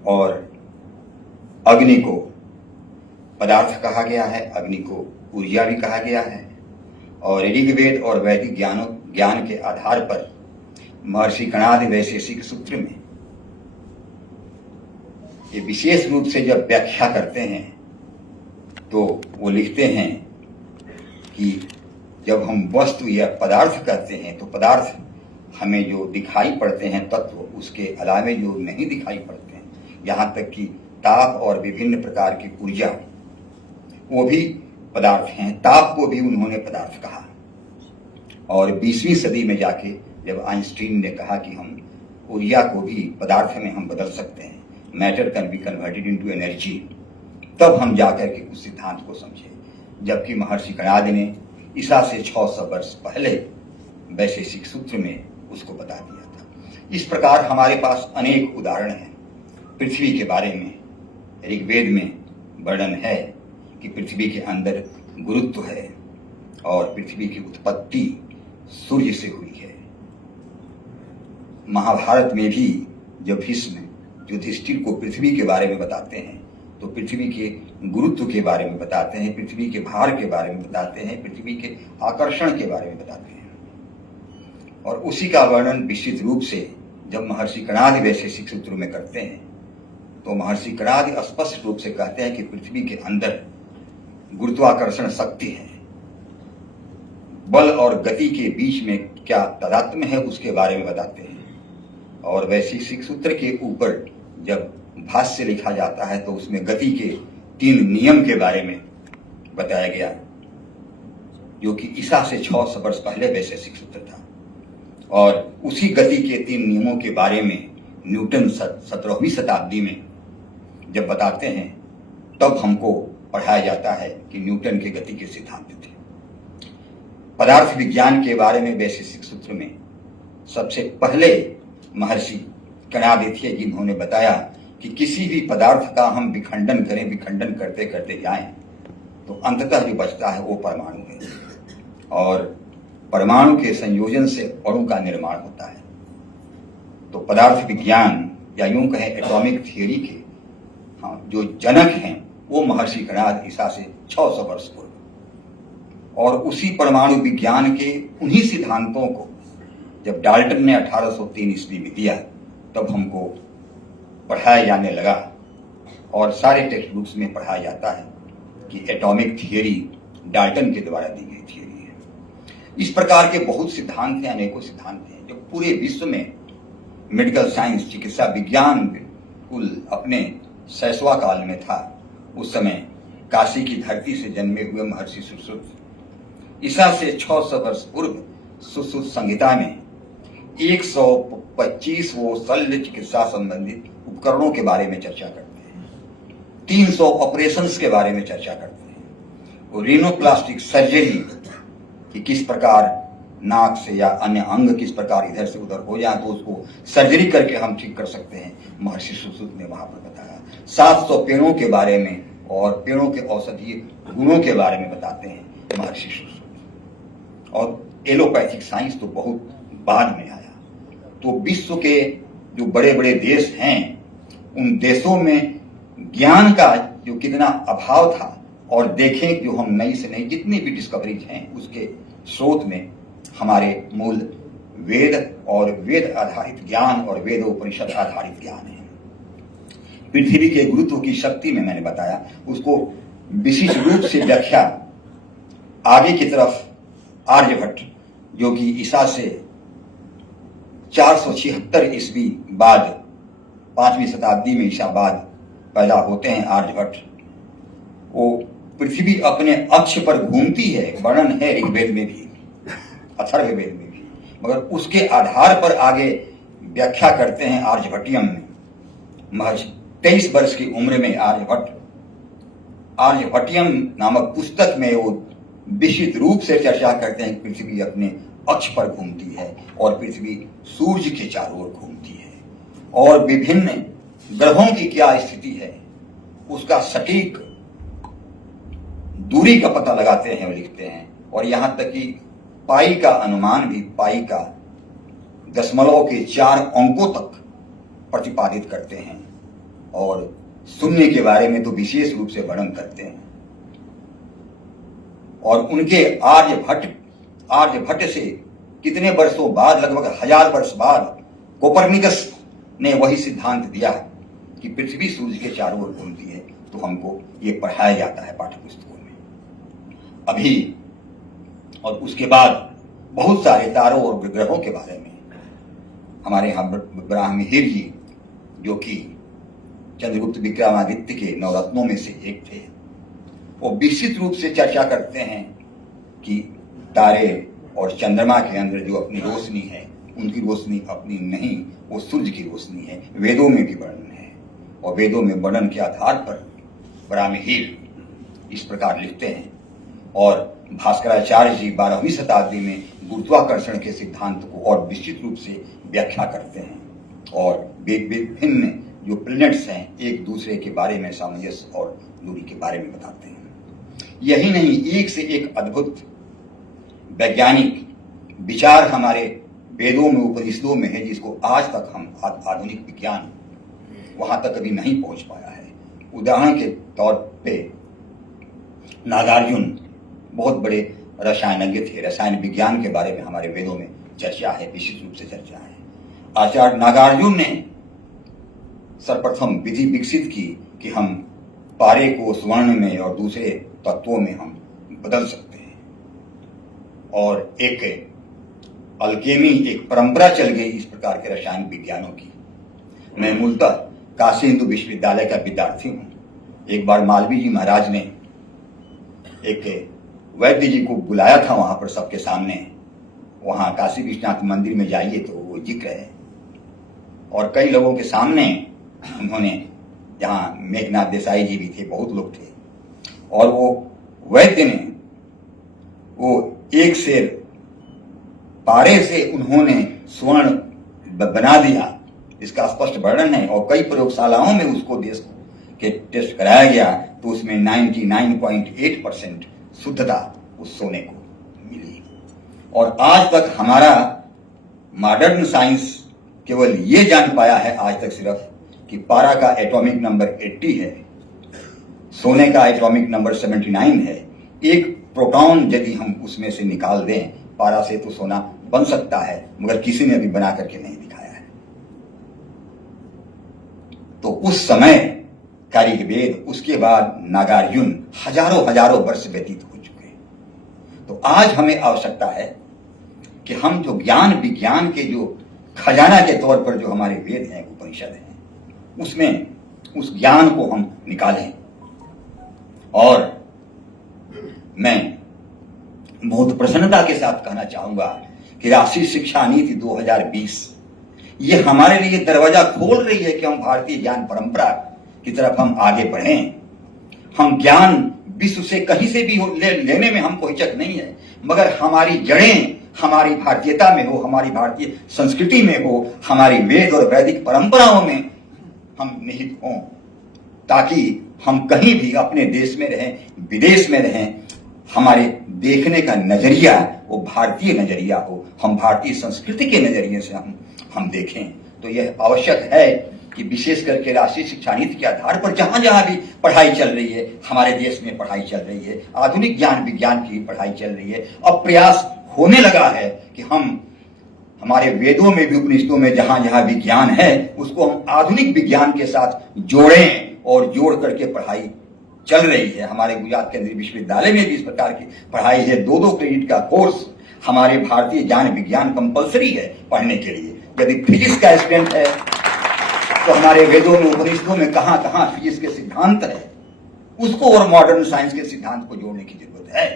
और अग्नि को पदार्थ कहा गया है, अग्नि को ऊर्जा भी कहा गया है। और ऋग्वेद और वैदिक ज्ञान के आधार पर महर्षि कणाद वैशेषिक सूत्र में ये विशेष रूप से जब व्याख्या करते हैं तो वो लिखते हैं कि जब हम वस्तु या पदार्थ कहते हैं तो पदार्थ हमें जो दिखाई पड़ते हैं तत्व, उसके अलावे जो नहीं दिखाई पड़ते हैं, यहाँ तक कि ताप और विभिन्न प्रकार की ऊर्जा, वो भी पदार्थ हैं। ताप को भी उन्होंने पदार्थ कहा। और 20वीं सदी में जाके जब आइंस्टीन ने कहा कि हम ऊर्जा को भी पदार्थ में हम बदल सकते हैं, matter can be converted into energy, तब हम जाकर के उस सिद्धांत को समझे। जबकि महर्षि कणाद ने ईसा से 600 वर्ष पहले वैशेषिक सूत्र में उसको बता दिया था। इस प्रकार हमारे पास अनेक उदाहरण हैं। पृथ्वी के बारे में ऋग्वेद में वर्णन है कि पृथ्वी के अंदर गुरुत्व है और पृथ्वी की उत्पत्ति सूर्य से हुई है। महाभारत में भी जब भीष्म युधिष्ठिर को पृथ्वी के बारे में बताते हैं तो पृथ्वी के गुरुत्व के बारे में बताते हैं, पृथ्वी के भार के बारे में बताते हैं, पृथ्वी के आकर्षण के बारे में बताते हैं। और उसी का वर्णन विस्तृत रूप से जब महर्षि कणाद वैशेषिक सूत्र में करते हैं तो महर्षि कणाद स्पष्ट रूप से कहते हैं कि पृथ्वी के अंदर गुरुत्वाकर्षण शक्ति है। बल और गति के बीच में क्या तादात्म्य है उसके बारे में बताते हैं। और वैशेषिक सूत्र के ऊपर जब भाष्य लिखा जाता है तो उसमें गति के 3 नियम के बारे में बताया गया, जो कि ईसा से 600 वर्ष पहले वैशेषिक सूत्र था। और उसी गति के 3 नियमों के बारे में न्यूटन 17वीं शताब्दी में जब बताते हैं तब हमको पढ़ाया जाता है कि न्यूटन के गति के सिद्धांत थे। पदार्थ विज्ञान के बारे में वैशेषिक सूत्र में सबसे पहले महर्षि कणाद थे जिन्होंने बताया कि किसी भी पदार्थ का हम विखंडन करें, विखंडन करते करते जाएं तो अंततः जो बचता है वो परमाणु है और परमाणु के संयोजन से अणु का निर्माण होता है। तो पदार्थ विज्ञान या यूं कहें एटॉमिक थियरी के जो जनक हैं वो महर्षि कणाद ईसा से 600 वर्ष पूर्व। और उसी परमाणु विज्ञान के उन्हीं सिद्धांतों को जब डाल्टन ने 1803 ईस्वी में दिया तब हमको पढ़ाया जाने लगा और सारे टेक्स्ट बुक्स में पढ़ाया जाता है कि एटॉमिक थियरी डाल्टन के द्वारा दी गई थियरी है। इस प्रकार के बहुत सिद्धांत हैं, अनेकों सिद्धांत हैं जो पूरे विश्व में मेडिकल साइंस, चिकित्सा विज्ञान बिल्कुल अपने शैशवा काल में था। उस समय काशी की धरती से जन्मे हुए महर्षि सुश्रुत ईसा से 600 वर्ष पूर्व सुश्रुत संहिता में 125 वो शल्य चिकित्सा संबंधित उपकरणों के बारे में चर्चा करते हैं, 300 ऑपरेशंस के बारे में चर्चा करते हैं। वो रीनोप्लास्टिक सर्जरी कि किस प्रकार नाक से या अन्य अंग किस प्रकार इधर से उधर हो जाए तो उसको सर्जरी करके हम ठीक कर सकते हैं, महर्षि सुश्रुत ने वहां पर बताया। 700 पेड़ों के बारे में और पेड़ों के औषधीय गुणों के बारे में बताते हैं महर्षि सुश्रुत। और एलोपैथिक साइंस तो बहुत बाद में आया। तो विश्व के जो बड़े बड़े देश हैं उन देशों में ज्ञान का जो कितना अभाव था, और देखें जो हम नई से नई जितनी भी डिस्कवरीज हैं उसके स्रोत में हमारे मूल वेद और वेद आधारित ज्ञान और वेद उपनिषद आधारित ज्ञान है। पृथ्वी के गुरुत्व की शक्ति में मैंने बताया, उसको विशिष्ट रूप से व्याख्या आगे की तरफ आर्यभट्ट, जो कि ईसा से 476 ईस्वी बाद 5वीं शताब्दी में ईसा बाद पैदा होते हैं आर्यभट्ट। वो पृथ्वी अपने अक्ष पर घूमती है, वर्णन है ऋग्वेद में भी, अथर्ववेद में भी, मगर उसके आधार पर आगे व्याख्या करते हैं आर्यभट्टियम में। महज 23 वर्ष की उम्र में आर्यभट्टियम नामक पुस्तक में वो विशिष्ट रूप से चर्चा करते हैं कि पृथ्वी अपने अक्ष पर घूमती है और पृथ्वी सूर्य के चारों ओर घूमती है, और विभिन्न ग्रहों की क्या स्थिति है उसका सटीक दूरी का पता लगाते हैं और लिखते हैं। और यहां तक कि पाई का अनुमान भी, पाई का दशमलव के 4 अंकों तक प्रतिपादित करते हैं, और शून्य के बारे में तो विशेष रूप से वर्णन करते हैं। और उनके आर्यभट्ट से कितने वर्षों बाद, लगभग 1000 वर्ष बाद, कोपरनिकस ने वही सिद्धांत दिया कि पृथ्वी सूर्य के चारों ओर घूमती है। तो हमको ये पढ़ाया जाता है पाठ्य पुस्तकों में अभी। और उसके बाद बहुत सारे तारों और ग्रहों के बारे में हमारे यहाँ ब्राह्मणिर जी, जो कि चंद्रगुप्त विक्रमादित्य के नवरत्नों में से एक थे, वो विस्तृत रूप से चर्चा करते हैं कि तारे और चंद्रमा के अंदर जो अपनी रोशनी है, उनकी रोशनी अपनी नहीं, वो सूर्य की रोशनी है। वेदों में भी वर्णन है, और वेदों में वर्णन के आधार पर ब्राह्मणिर इस प्रकार लिखते हैं। और भास्कराचार्य जी 12वीं शताब्दी में गुरुत्वाकर्षण के सिद्धांत को और विस्तृत रूप से व्याख्या करते हैं, और विभिन्न जो प्लैनेट्स हैं एक दूसरे के बारे में सामंजस्य और दूरी के बारे में बताते हैं। यही नहीं, एक से एक अद्भुत वैज्ञानिक विचार हमारे वेदों में, उपनिषदों में है, जिसको आज तक हम आधुनिक विज्ञान वहां तक अभी नहीं पहुंच पाया है। उदाहरण के तौर पे नागार्जुन बहुत बड़े रसायनज्ञ थे, रसायन विज्ञान के बारे में हमारे वेदों में चर्चा है, विशेष रूप से चर्चा है। आचार्य नागार्जुन ने सर्वप्रथम विधि विकसित की कि हम पारे को स्वर्ण में और दूसरे तत्वों में हम बदल सकते हैं, और एक अल्केमी, एक परंपरा चल गई इस प्रकार के रसायन विज्ञानों की। मैं मूलतः काशी हिंदू विश्वविद्यालय का विद्यार्थी हूं। एक बार मालवीय जी महाराज ने एक वैद्य जी को बुलाया था वहां पर सबके सामने, वहां काशी विश्वनाथ मंदिर में जाइए तो वो जिक्र है, और कई लोगों के सामने उन्होंने, जहां मेघनाथ देसाई जी भी थे, बहुत लोग थे, और वो वैद्य ने वो एक शेर पारे से उन्होंने स्वर्ण बना दिया, इसका स्पष्ट वर्णन है। और कई प्रयोगशालाओं में उसको देश के टेस्ट कराया गया तो उसमें 99.8% शुद्धता उस सोने को मिली। और आज तक हमारा मॉडर्न साइंस केवल ये जान पाया है आज तक सिर्फ कि पारा का एटॉमिक नंबर 80 है, सोने का एटॉमिक नंबर 79 है। एक प्रोटॉन यदि हम उसमें से निकाल दें, पारा से तो सोना बन सकता है, मगर किसी ने अभी बना करके नहीं दिखाया है। तो उस समय का ऋग्वेद, उसके बाद नागार्जुन, हजारों वर्ष व्यतीत हो चुके। तो आज हमें आवश्यकता है कि हम जो ज्ञान विज्ञान के जो खजाना के तौर पर जो हमारे वेद हैं, उपनिषद हैं, उसमें उस ज्ञान को हम निकालें। और मैं बहुत प्रसन्नता के साथ कहना चाहूंगा कि राष्ट्रीय शिक्षा नीति 2020 ये हमारे लिए दरवाजा खोल रही है कि हम भारतीय ज्ञान परंपरा की तरफ हम आगे बढ़ें। हम ज्ञान विश्व से कहीं से भी लेने में हमको हिचक नहीं है, मगर हमारी जड़ें हमारी भारतीयता में हो, हमारी भारतीय संस्कृति में हो, हमारी वेद और वैदिक परंपराओं में हम निहित हों, ताकि हम कहीं भी अपने देश में रहें, विदेश में रहें, हमारे देखने का नजरिया वो भारतीय नजरिया हो, हम भारतीय संस्कृति के नजरिए से हम देखें। तो यह आवश्यक है कि विशेष करके राष्ट्रीय शिक्षा नीति के आधार पर जहां जहां भी पढ़ाई चल रही है, हमारे देश में पढ़ाई चल रही है, आधुनिक ज्ञान विज्ञान की पढ़ाई चल रही है, अब प्रयास होने लगा है कि हम हमारे वेदों में भी उपनिषदों में जहां जहां विज्ञान है उसको हम आधुनिक विज्ञान के साथ जोड़ें, और जोड़ करके पढ़ाई चल रही है। हमारे गुजरात केंद्रीय विश्वविद्यालय में भी इस प्रकार की पढ़ाई है। 2-2 क्रेडिट का कोर्स हमारे भारतीय ज्ञान विज्ञान कंपलसरी है पढ़ने के लिए। यदि फिजिक्स का स्टूडेंट है तो हमारे वेदों में उपनिषदों में कहां कहां फिजिक्स के सिद्धांत है, उसको और मॉडर्न साइंस के सिद्धांत को जोड़ने की जरूरत है।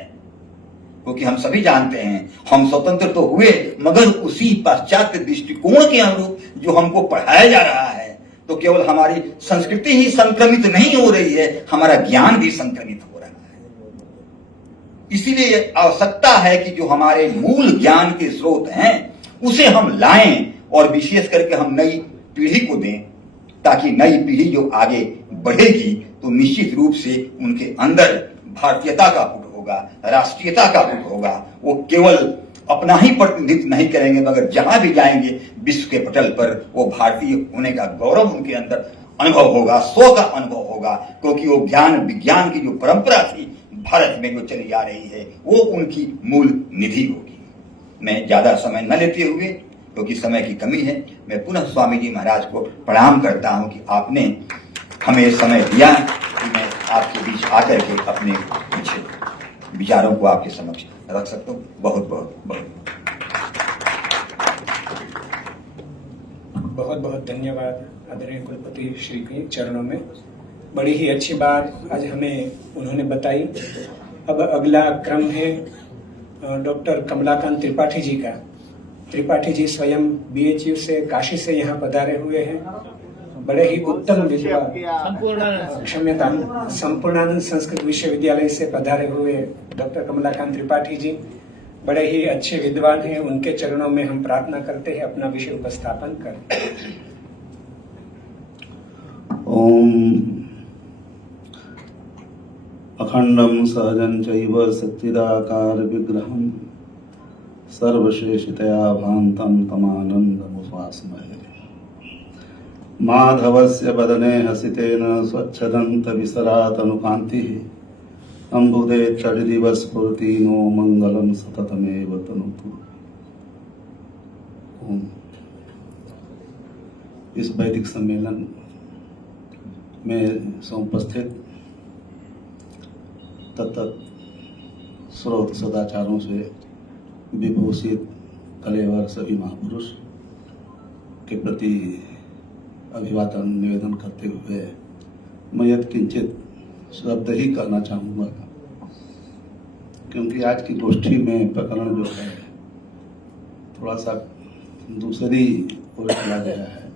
क्योंकि हम सभी जानते हैं हम स्वतंत्र तो हुए मगर उसी पाश्चात्य दृष्टिकोण के अनुरूप जो हमको पढ़ाया जा रहा है। तो केवल हमारी संस्कृति ही संक्रमित नहीं हो रही है, हमारा ज्ञान भी संक्रमित हो रहा है। इसीलिए आवश्यकता है कि जो हमारे मूल ज्ञान के स्रोत हैं उसे हम लाएं और विशेष करके हम नई पीढ़ी को दें, ताकि नई पीढ़ी जो आगे बढ़ेगी तो निश्चित रूप से उनके अंदर भारतीयता का पुट होगा, राष्ट्रीयता का पुट होगा। वो केवल अपना ही प्रतिनिधित्व नहीं करेंगे मगर जहां भी जाएंगे विश्व के पटल पर वो भारतीय होने का गौरव उनके अंदर अनुभव होगा, स्व का अनुभव होगा। क्योंकि वो ज्ञान विज्ञान की जो परंपरा थी भारत में जो चली आ रही है वो उनकी मूल निधि होगी। मैं ज्यादा समय न लेते हुए, क्योंकि समय की कमी है, मैं पुनः स्वामी जी महाराज को प्रणाम करता हूं कि आपने हमें समय दिया कि मैं आपके बीच आकर के अपने कुछ विचारों को आपके समक्ष रख सकता हूँ। बहुत बहुत बहुत बहुत धन्यवाद आदरणीय कुलपति श्री के चरणों में। बड़ी ही अच्छी बात आज हमें उन्होंने बताई। अब अगला क्रम है डॉक्टर कमलाकांत त्रिपाठी जी का। त्रिपाठी जी स्वयं BHU से काशी से यहाँ पधारे हुए हैं। बड़े ही उत्तम विद्वान, क्षम्यता, संपूर्णानंद संस्कृत विश्वविद्यालय से पधारे हुए डॉक्टर कमलाकांत त्रिपाठी जी बड़े ही अच्छे विद्वान हैं। उनके चरणों में हम प्रार्थना करते हैं अपना विषय उपस्थापन करें। ओम अखंडम सहजं चैव सच्चिदाकार विग्रहं सर्वशेषितया भान्तं तमानन्दमुपास्महे। माधवस्य वदने हसितेन स्वच्छदन्तविसरातनुकान्तिः अम्बुदे तडिदिवस्फुर्तिनो मङ्गलं सततमेव तनोतु। इस वैदिक सम्मेलन में समुपस्थित तत्त स्रोत सदाचारों से विभूषित कलेवर सभी महापुरुष के प्रति अभिवादन निवेदन करते हुए मैं यत्किंचित शब्द ही करना चाहूँगा, क्योंकि आज की गोष्ठी में प्रकरण जो है थोड़ा सा दूसरी ओर चला गया है।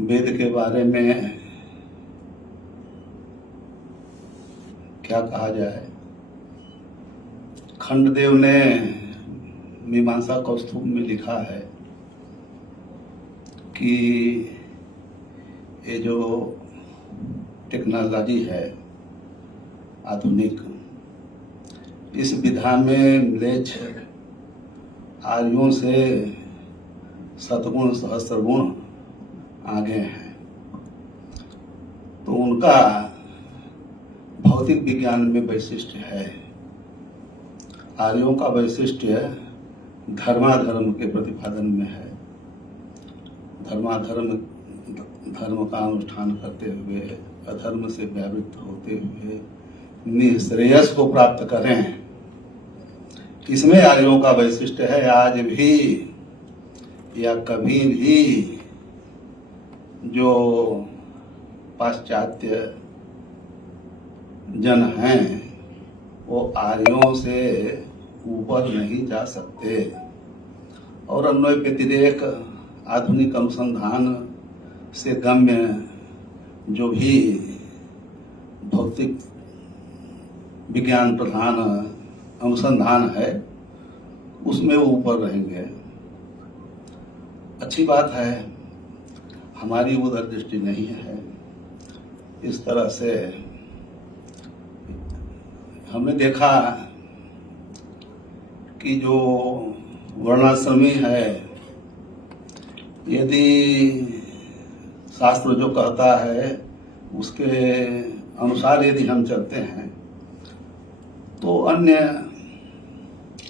वेद के बारे में क्या कहा जाए। खंडदेव ने मीमांसा कौस्तुभ में लिखा है कि ये जो टेक्नोलॉजी है आधुनिक, इस विधा में म्लेच्छ आर्यों से सतगुण सहस्त्रगुण आगे हैं। तो उनका भौतिक विज्ञान में वैशिष्ट्य है। आर्यों का वैशिष्ट्य धर्माधर्म के प्रतिपादन में है। धर्माधर्म धर्म का अनुष्ठान करते हुए अधर्म से व्यावृत्त होते हुए निःश्रेयस को प्राप्त करें, इसमें आर्यों का वैशिष्ट्य है। आज भी या कभी भी जो पाश्चात्य जन हैं वो आर्यों से ऊपर नहीं जा सकते। और अन्वय व्यतिरेक आधुनिक अनुसंधान से गम्य जो भी भौतिक विज्ञान प्रधान अनुसंधान है उसमें वो ऊपर रहेंगे। अच्छी बात है, हमारी उधर दृष्टि नहीं है। इस तरह से हमने देखा कि जो वर्णाश्रमी है, यदि शास्त्र जो कहता है उसके अनुसार यदि हम चलते हैं तो अन्य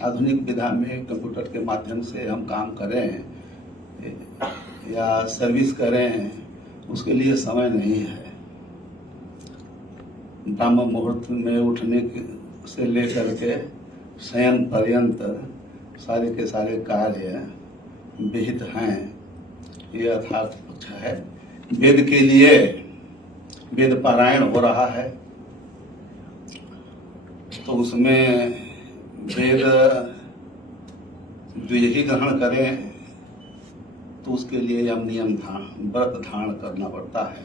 आधुनिक विधा में कंप्यूटर के माध्यम से हम काम करें या सर्विस करें, उसके लिए समय नहीं है। ब्रह्म मुहूर्त में उठने से लेकर के शयन पर्यंत सारे के सारे कार्य विहित हैं, ये यथार्थ पक्ष है। वेद के लिए वेद पारायण हो रहा है तो उसमें वेद जो यही ग्रहण करें तो उसके लिए यम नियम व्रत धारण करना पड़ता है,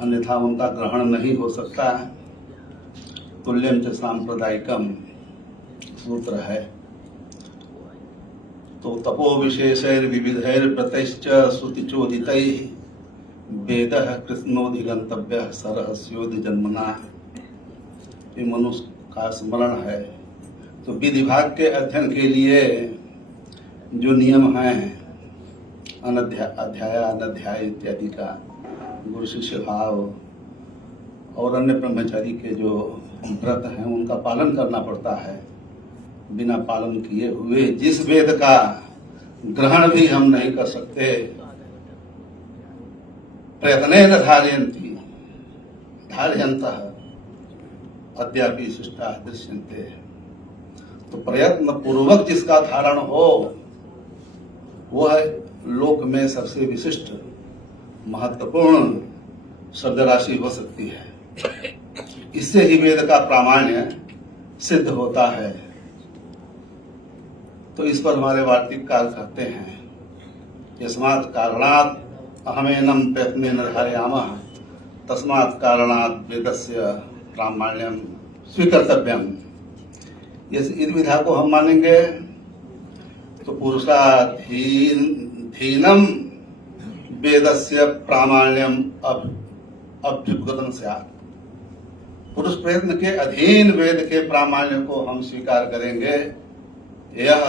अन्यथा उनका ग्रहण नहीं हो सकता। तुल्यम च सांप्रदायिकम सूत्र है। तो तपो विशेषैर विविधैर व्रतैश्च श्रुतिचोदितैः वेदः कृष्णोधिगंतव्यः सरहस्योदि जन्मना। ये मनुष्य का स्मरण है। तो विधि भाग के अध्ययन के लिए जो नियम हैं अध्याय अनध्याय इत्यादि का, गुरु शिष्य भाव और अन्य ब्रह्मचारी के जो व्रत हैं उनका पालन करना पड़ता है। बिना पालन किए हुए जिस वेद का ग्रहण भी हम नहीं कर सकते, प्रयत्नेन धारयन्तः अद्यापि शिष्टा दृश्यन्ते। तो प्रयत्न पूर्वक जिसका धारण हो वह लोक में सबसे विशिष्ट महत्वपूर्ण शब्द राशि हो सकती है। इससे ही वेद का प्रामाण्य सिद्ध होता है। तो इस पर हमारे वार्तिककार कहते हैं, यस्मात् कारणात् अहमेनं प्रयत्नेन धारयामः तस्मात् कारणात् वेदस्य प्रामाण्यम स्वीकर्तव्यम। इस विधा को हम मानेंगे तो पुरुषाधीनम वेदस्य प्रामाण्यम अभ्युपगतम स्यात्। पुरुष प्रयत्न के अधीन वेद के प्रामाण्य को हम स्वीकार करेंगे, यह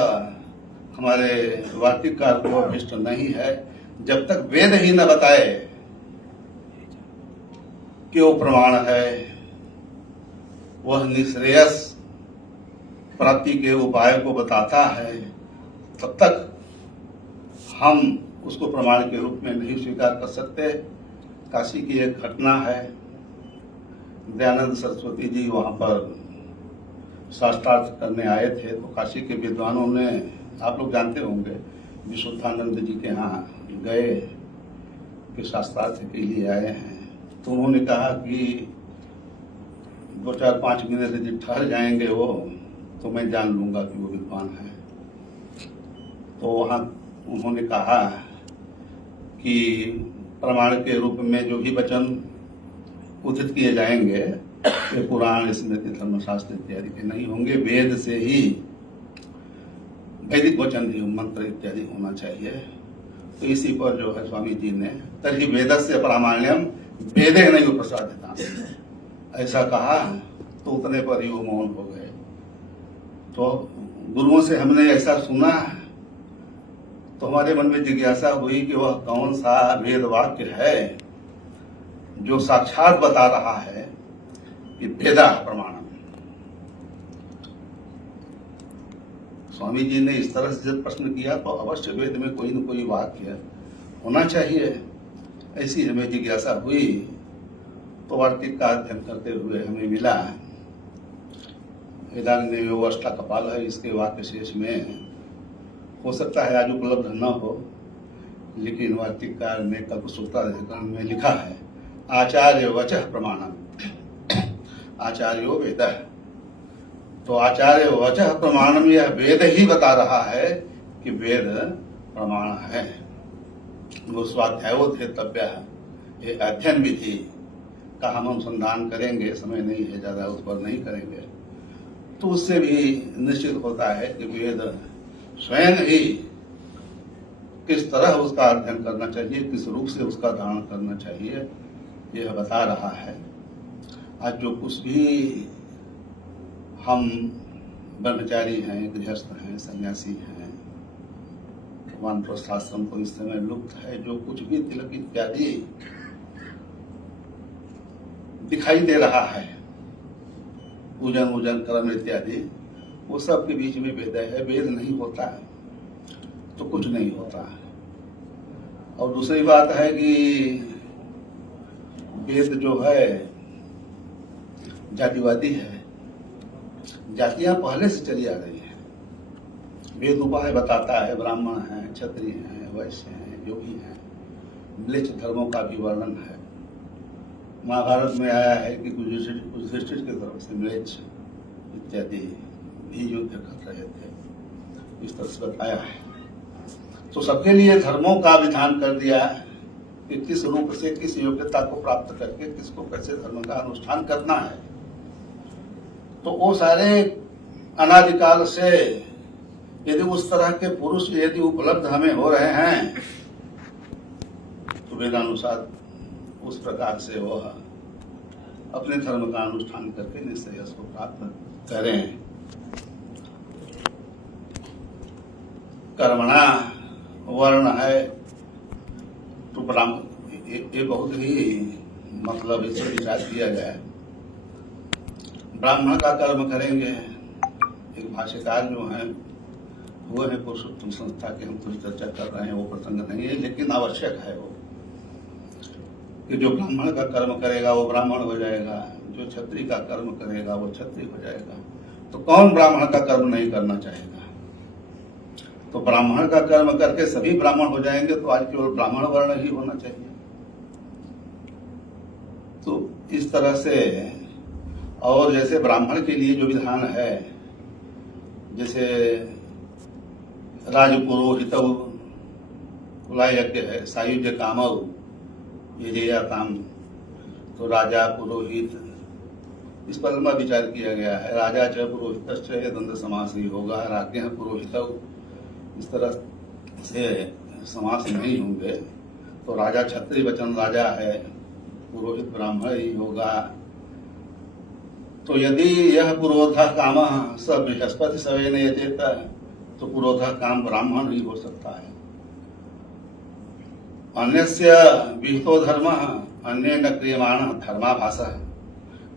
हमारे वार्तिककार को अभिष्ट नहीं है। जब तक वेद ही न बताए कि वो प्रमाण है, वह निश्रेयस प्राप्ति के उपाय को बताता है, तब तक हम उसको प्रमाण के रूप में नहीं स्वीकार कर सकते। काशी की एक घटना है, दयानंद सरस्वती जी वहां पर शास्त्रार्थ करने आए थे तो काशी के विद्वानों ने, आप लोग जानते होंगे, विशुद्धानंद जी के यहाँ गए कि शास्त्रार्थ के लिए आए हैं। तो उन्होंने कहा कि 2-4-5 मिनट यदि ठहर जाएंगे वो तो मैं जान लूंगा कि वो विद्वान है। तो वहाँ उन्होंने कहा कि प्रमाण के रूप में जो भी वचन उचित किए जाएंगे ये पुराण, स्मृति, धर्मशास्त्र इत्यादि के नहीं होंगे, वेद से ही वैदिक वचन ही, मंत्र इत्यादि होना चाहिए। तो इसी पर जो है स्वामी जी ने तर्हि वेदस्य प्रामाण्यम वेदे नहीं उपसादिता ऐसा कहा, तो उतने पर ही वो मौन हो गए। तो गुरुओं से हमने ऐसा सुना तो हमारे मन में जिज्ञासा हुई कि वह कौन सा वेद वाक्य है जो साक्षात बता रहा है कि वेदा प्रमाणम। स्वामी जी ने इस तरह से जब प्रश्न किया तो अवश्य वेद में कोई न कोई वाक्य होना चाहिए, ऐसी हमें जिज्ञासा हुई। तो वार्तिक का अध्ययन करते हुए हमें मिला वेदांग अष्टा कपाल है, इसके वाक्य शेष में हो सकता है आज उपलब्ध न हो, लेकिन वार्तिककार ने कल्पसूत्राधिकरण में लिखा है आचार्य वचः प्रमाणम, आचार्यो वेद। तो आचार्य वचः प्रमाणम, यह वेद ही बता रहा है कि वेद प्रमाण है। वो स्वाध्यायोध्येतव्य है, ये अध्ययन विधि का हम अनुसंधान करेंगे, समय नहीं है ज्यादा, उस पर नहीं करेंगे। तो उससे भी निश्चित होता है कि वेद स्वयं ही किस तरह उसका अध्ययन करना चाहिए, किस रूप से उसका धारण करना चाहिए, यह बता रहा है। आज जो कुछ भी हम ब्रह्मचारी हैं, गृहस्थ हैं, सन्यासी हैं, वानप्रस्थाश्रम तो इस समय लुप्त है। जो कुछ भी तिलक इत्यादि दिखाई दे रहा है, पूजन वूजन कर्म इत्यादि, वो सब के बीच में वेद है। वेद नहीं होता तो कुछ नहीं होता। और दूसरी बात है कि वेद जो है जातिवादी है। जातियां पहले से चली आ रही हैं। वेद उपाय बताता है, ब्राह्मण हैं, क्षत्रिय हैं, वैश्य हैं, योगी हैं, म्लेच्छ धर्मों का भी वर्णन है। महाभारत में आया है कि युधिष्ठिर की तरफ से म्लेच्छ इत्यादि भी युद्ध कर रहे थे, इस तरह से बताया है। तो सबके लिए धर्मों का विधान कर दिया है कि किस रूप से, किस योग्यता को प्राप्त करके किसको कैसे धर्म का अनुष्ठान करना है। तो वो सारे अनादिकाल से यदि उस तरह के पुरुष यदि उपलब्ध हमें हो रहे हैं तो वेदानुसार उस प्रकार से वह अपने धर्म का अनुष्ठान करके निश्रेयस को प्राप्त करें। कर्मणा वर्ण है तो ब्राह्मण, ये बहुत ही मतलब इससे विचार किया गया है। ब्राह्मण का कर्म करेंगे। एक भाष्यकार जो हैं वो है पुरुषोत्तम संस्था के, हम थोड़ी चर्चा कर रहे हैं, वो प्रसंग नहीं है, लेकिन आवश्यक है वो कि जो ब्राह्मण का कर्म करेगा वो ब्राह्मण हो जाएगा, जो क्षत्रिय का कर्म करेगा वो क्षत्रिय हो जाएगा। तो कौन ब्राह्मण का कर्म नहीं करना चाहेगा? तो ब्राह्मण का कर्म करके सभी ब्राह्मण हो जाएंगे, तो आज केवल ब्राह्मण वर्ण ही होना चाहिए। तो इस तरह से, और जैसे ब्राह्मण के लिए जो विधान है, जैसे राजपुरोहित कुला यज्ञ है, सायुज्य कामव यजेयाताम, तो राजा पुरोहित, इस पर लंबा विचार किया गया है। राजा च पुरोहित द्वंद्व समास ही होगा, राज्ञ पुरोहित, इस तरह से समास नहीं होंगे। तो राजा क्षत्रिय वचन राजा है, पुरोहित ब्राह्मण ही होगा। तो यदि यह पुरोध काम स बृहस्पति सवेन यजेत, तो पुरोध काम ब्राह्मण ही हो सकता है। अन्यस्य विहितो धर्म अन्य न क्रियमाण धर्माभास,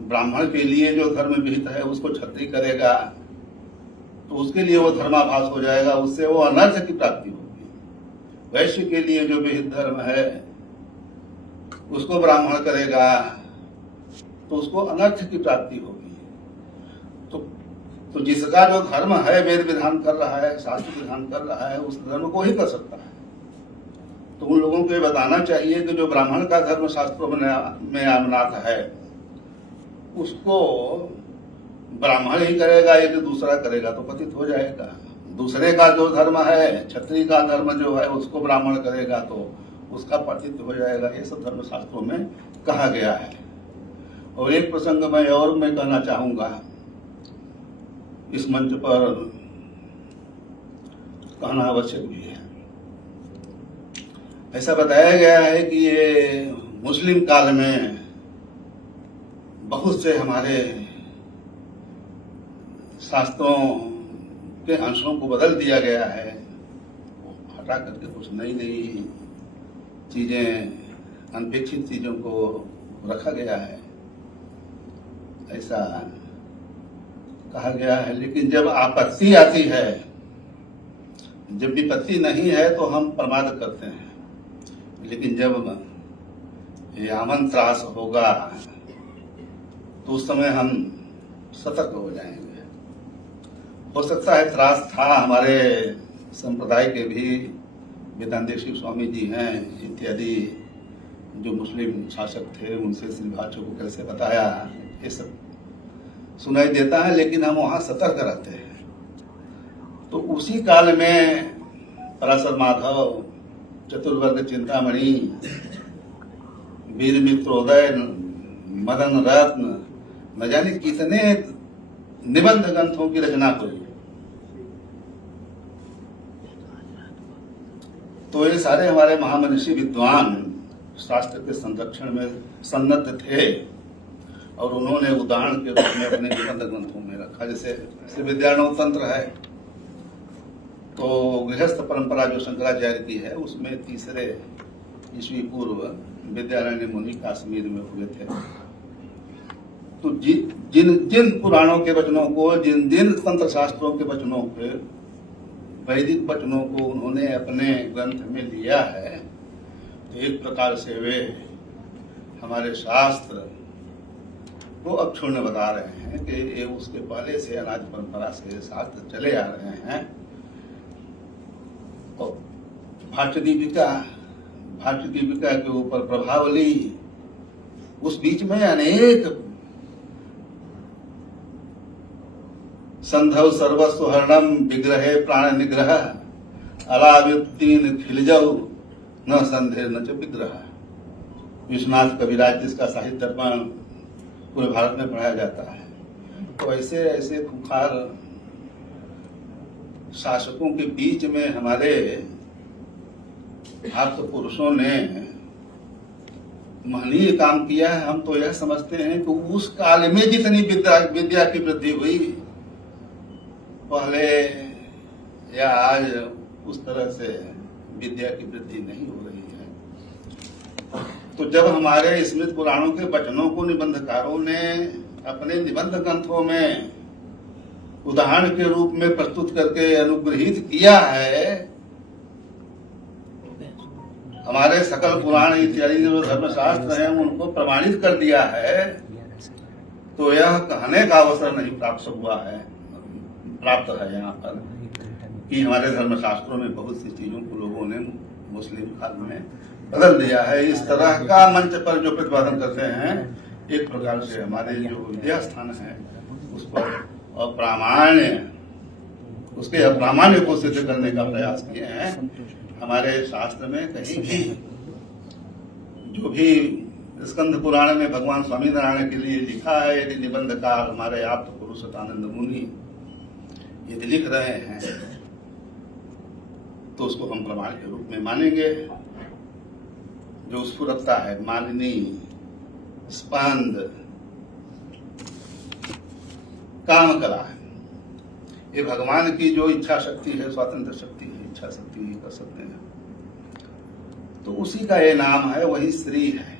ब्राह्मण के लिए जो धर्म विहित है उसको क्षत्रिय करेगा तो उसके लिए वो धर्माभास हो जाएगा, उससे वो अनर्थ की प्राप्ति होगी। वैश्य के लिए जो विहित धर्म है उसको ब्राह्मण करेगा तो उसको अनर्थ की प्राप्ति होगी। तो जिसका जो धर्म है, वेद विधान कर रहा है, शास्त्र विधान कर रहा है, उस धर्म को ही कर सकता है। तो उन लोगों को ये बताना चाहिए कि जो ब्राह्मण का धर्म शास्त्रों में आमनाथ है उसको ब्राह्मण ही करेगा, यदि दूसरा करेगा तो पतित हो जाएगा। दूसरे का जो धर्म है, क्षत्रिय का धर्म जो है, उसको ब्राह्मण करेगा तो उसका पतित हो जाएगा। ये सब धर्म शास्त्रों में कहा गया है। और एक प्रसंग मैं कहना चाहूंगा, इस मंच पर कहना आवश्यक भी है। ऐसा बताया गया है कि ये मुस्लिम काल में बहुत से हमारे शास्त्रों के अंशों को बदल दिया गया है, हटा करके कुछ नई नई चीजें, अनपेक्षित चीजों को रखा गया है, ऐसा कहा गया है। लेकिन जब आपत्ति आती है, जब विपत्ति नहीं है तो हम प्रमाद करते हैं, लेकिन जब यामन त्रास होगा तो उस समय हम सतर्क हो जाएंगे। हो सकता है त्रास था हमारे संप्रदाय के भी, वेदांतेश्वर स्वामी जी हैं इत्यादि जो मुस्लिम शासक थे, उनसे श्री भाषा को कैसे बताया, ये सब सुनाई देता है, लेकिन हम वहां सतर्क रहते हैं। तो उसी काल में पराशर माधव, चतुर्वर्ग चिंतामणि, वीर मित्रोदय, मदन रत्न, न जाने कितने निबंध ग्रंथों की रचना हुई। तो ये सारे हमारे महामनीषी विद्वान शास्त्र के संरक्षण में सन्नद्ध थे। और उन्होंने उदाहरण के रूप में अपने निबंध ग्रंथों में रखा। जैसे श्री विद्यारणव तंत्र है, तो गृहस्थ परंपरा जो शंकराचार्य की है उसमें 3रे ईस्वी पूर्व विद्यारण्य मुनि कश्मीर में हुए थे। तो जिन पुराणों के वचनों को, जिन तंत्र शास्त्रों के वचनों के, वैदिक वचनों को उन्होंने अपने ग्रंथ में लिया है, तो एक प्रकार से वे हमारे शास्त्र को अक्षुण्ण बता रहे हैं कि ये उसके पहले से अनाज परंपरा से शास्त्र चले आ रहे हैं। और भाष्य दीपिका के ऊपर प्रभावली, उस बीच में अनेक संधव सर्वस्व हरणम विग्रहे प्राण निग्रह अलाव्युत्तीन खिलजऊ न संधेर न च विग्रह। विश्वनाथ कविराज जिसका साहित्य दर्पण पूरे भारत में पढ़ाया जाता है। तो ऐसे ऐसे खुंखार शासकों के बीच में हमारे भक्त पुरुषों ने महनीय काम किया है। हम तो यह समझते हैं कि उस काल में जितनी विद्या की वृद्धि हुई, पहले या आज उस तरह से विद्या की वृद्धि नहीं हो रही है। तो जब हमारे स्मृत पुराणों के वचनों को निबंधकारों ने अपने निबंध ग्रंथों में उदाहरण के रूप में प्रस्तुत करके अनुग्रहित किया है, हमारे सकल पुराण इत्यादि जो धर्मशास्त्र हैं उनको प्रमाणित कर दिया है, तो यह कहने का अवसर नहीं प्राप्त है यहाँ पर कि हमारे धर्मशास्त्रों में बहुत सी चीजों को लोगों ने मुस्लिम काल में बदल दिया है। इस तरह का मंच पर जो प्रतिपादन करते हैं, एक प्रकार से हमारे जो विद्या स्थान है उस पर उसके अप्रामाण्य को सिद्ध करने का प्रयास किए हैं। हमारे शास्त्र में कहीं भी जो भी स्कंद पुराण में भगवान स्वामी नारायण के लिए लिखा है, यदि निबंधकार हमारे आप्त पुरुष सतानंद मुनि यदि लिख रहे हैं तो उसको हम प्रमाण के रूप में मानेंगे। जो स्फुरता है, मालिनी, स्पंद, काम कला है, ये भगवान की जो इच्छा शक्ति है, स्वतंत्र शक्ति है, इच्छा शक्ति कर सकते हैं, तो उसी का ये नाम है, वही श्री है।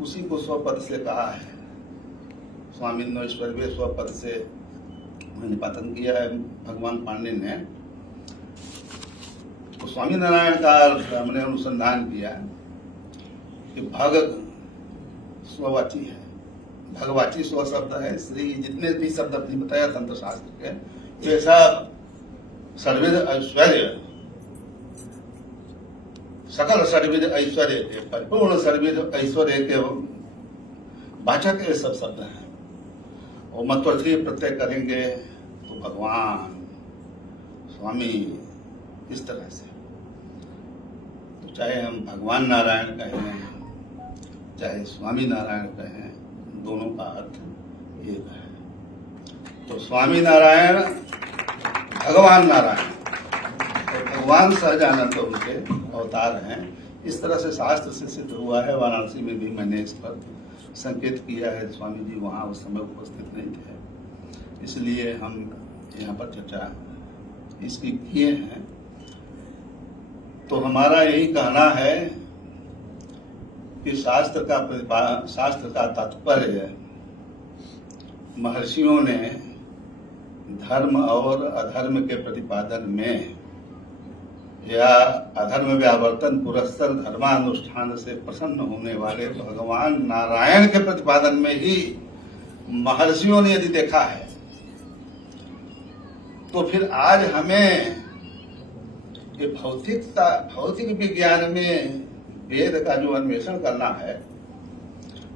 उसी को स्वपद से कहा है। स्वामी ईश्वर स्वपद से निपातन किया है भगवान पांडे ने। तो स्वामी नारायण का हमने अनुसंधान किया कि भग स्ववाची है, भगवाची स्व शब्द है। श्री जितने भी शब्द अपनी बताया तंत्र शास्त्र के, वैसा सर्विद ऐश्वर्य, सकल सर्विद ऐश्वर्य के, परिपूर्ण सर्विद ऐश्वर्य के वाचक ये सब शब्द हैं। और मतवर्थी प्रत्यय करेंगे तो भगवान, स्वामी, इस तरह से। तो चाहे हम भगवान नारायण कहें, चाहे स्वामी नारायण कहें, दोनों का अर्थ एक है। तो स्वामी नारायण, भगवान नारायण, तो भगवान सहजानंद उनके अवतार हैं। इस तरह से शास्त्र से सिद्ध हुआ है। वाराणसी में भी मैंने इस पर संकेत किया है। स्वामी जी वहाँ उस समय उपस्थित नहीं थे, इसलिए हम यहाँ पर चर्चा इसकी किए हैं। तो हमारा यही कहना है कि शास्त्र का तात्पर्य महर्षियों ने धर्म और अधर्म के प्रतिपादन में या अधर्म व्यावर्तन पुरस्तर धर्मानुष्ठान से प्रसन्न होने वाले भगवान नारायण के प्रतिपादन में ही महर्षियों ने यदि देखा है, तो फिर आज हमें ये भौतिक विज्ञान में वेद का जो अन्वेषण करना है,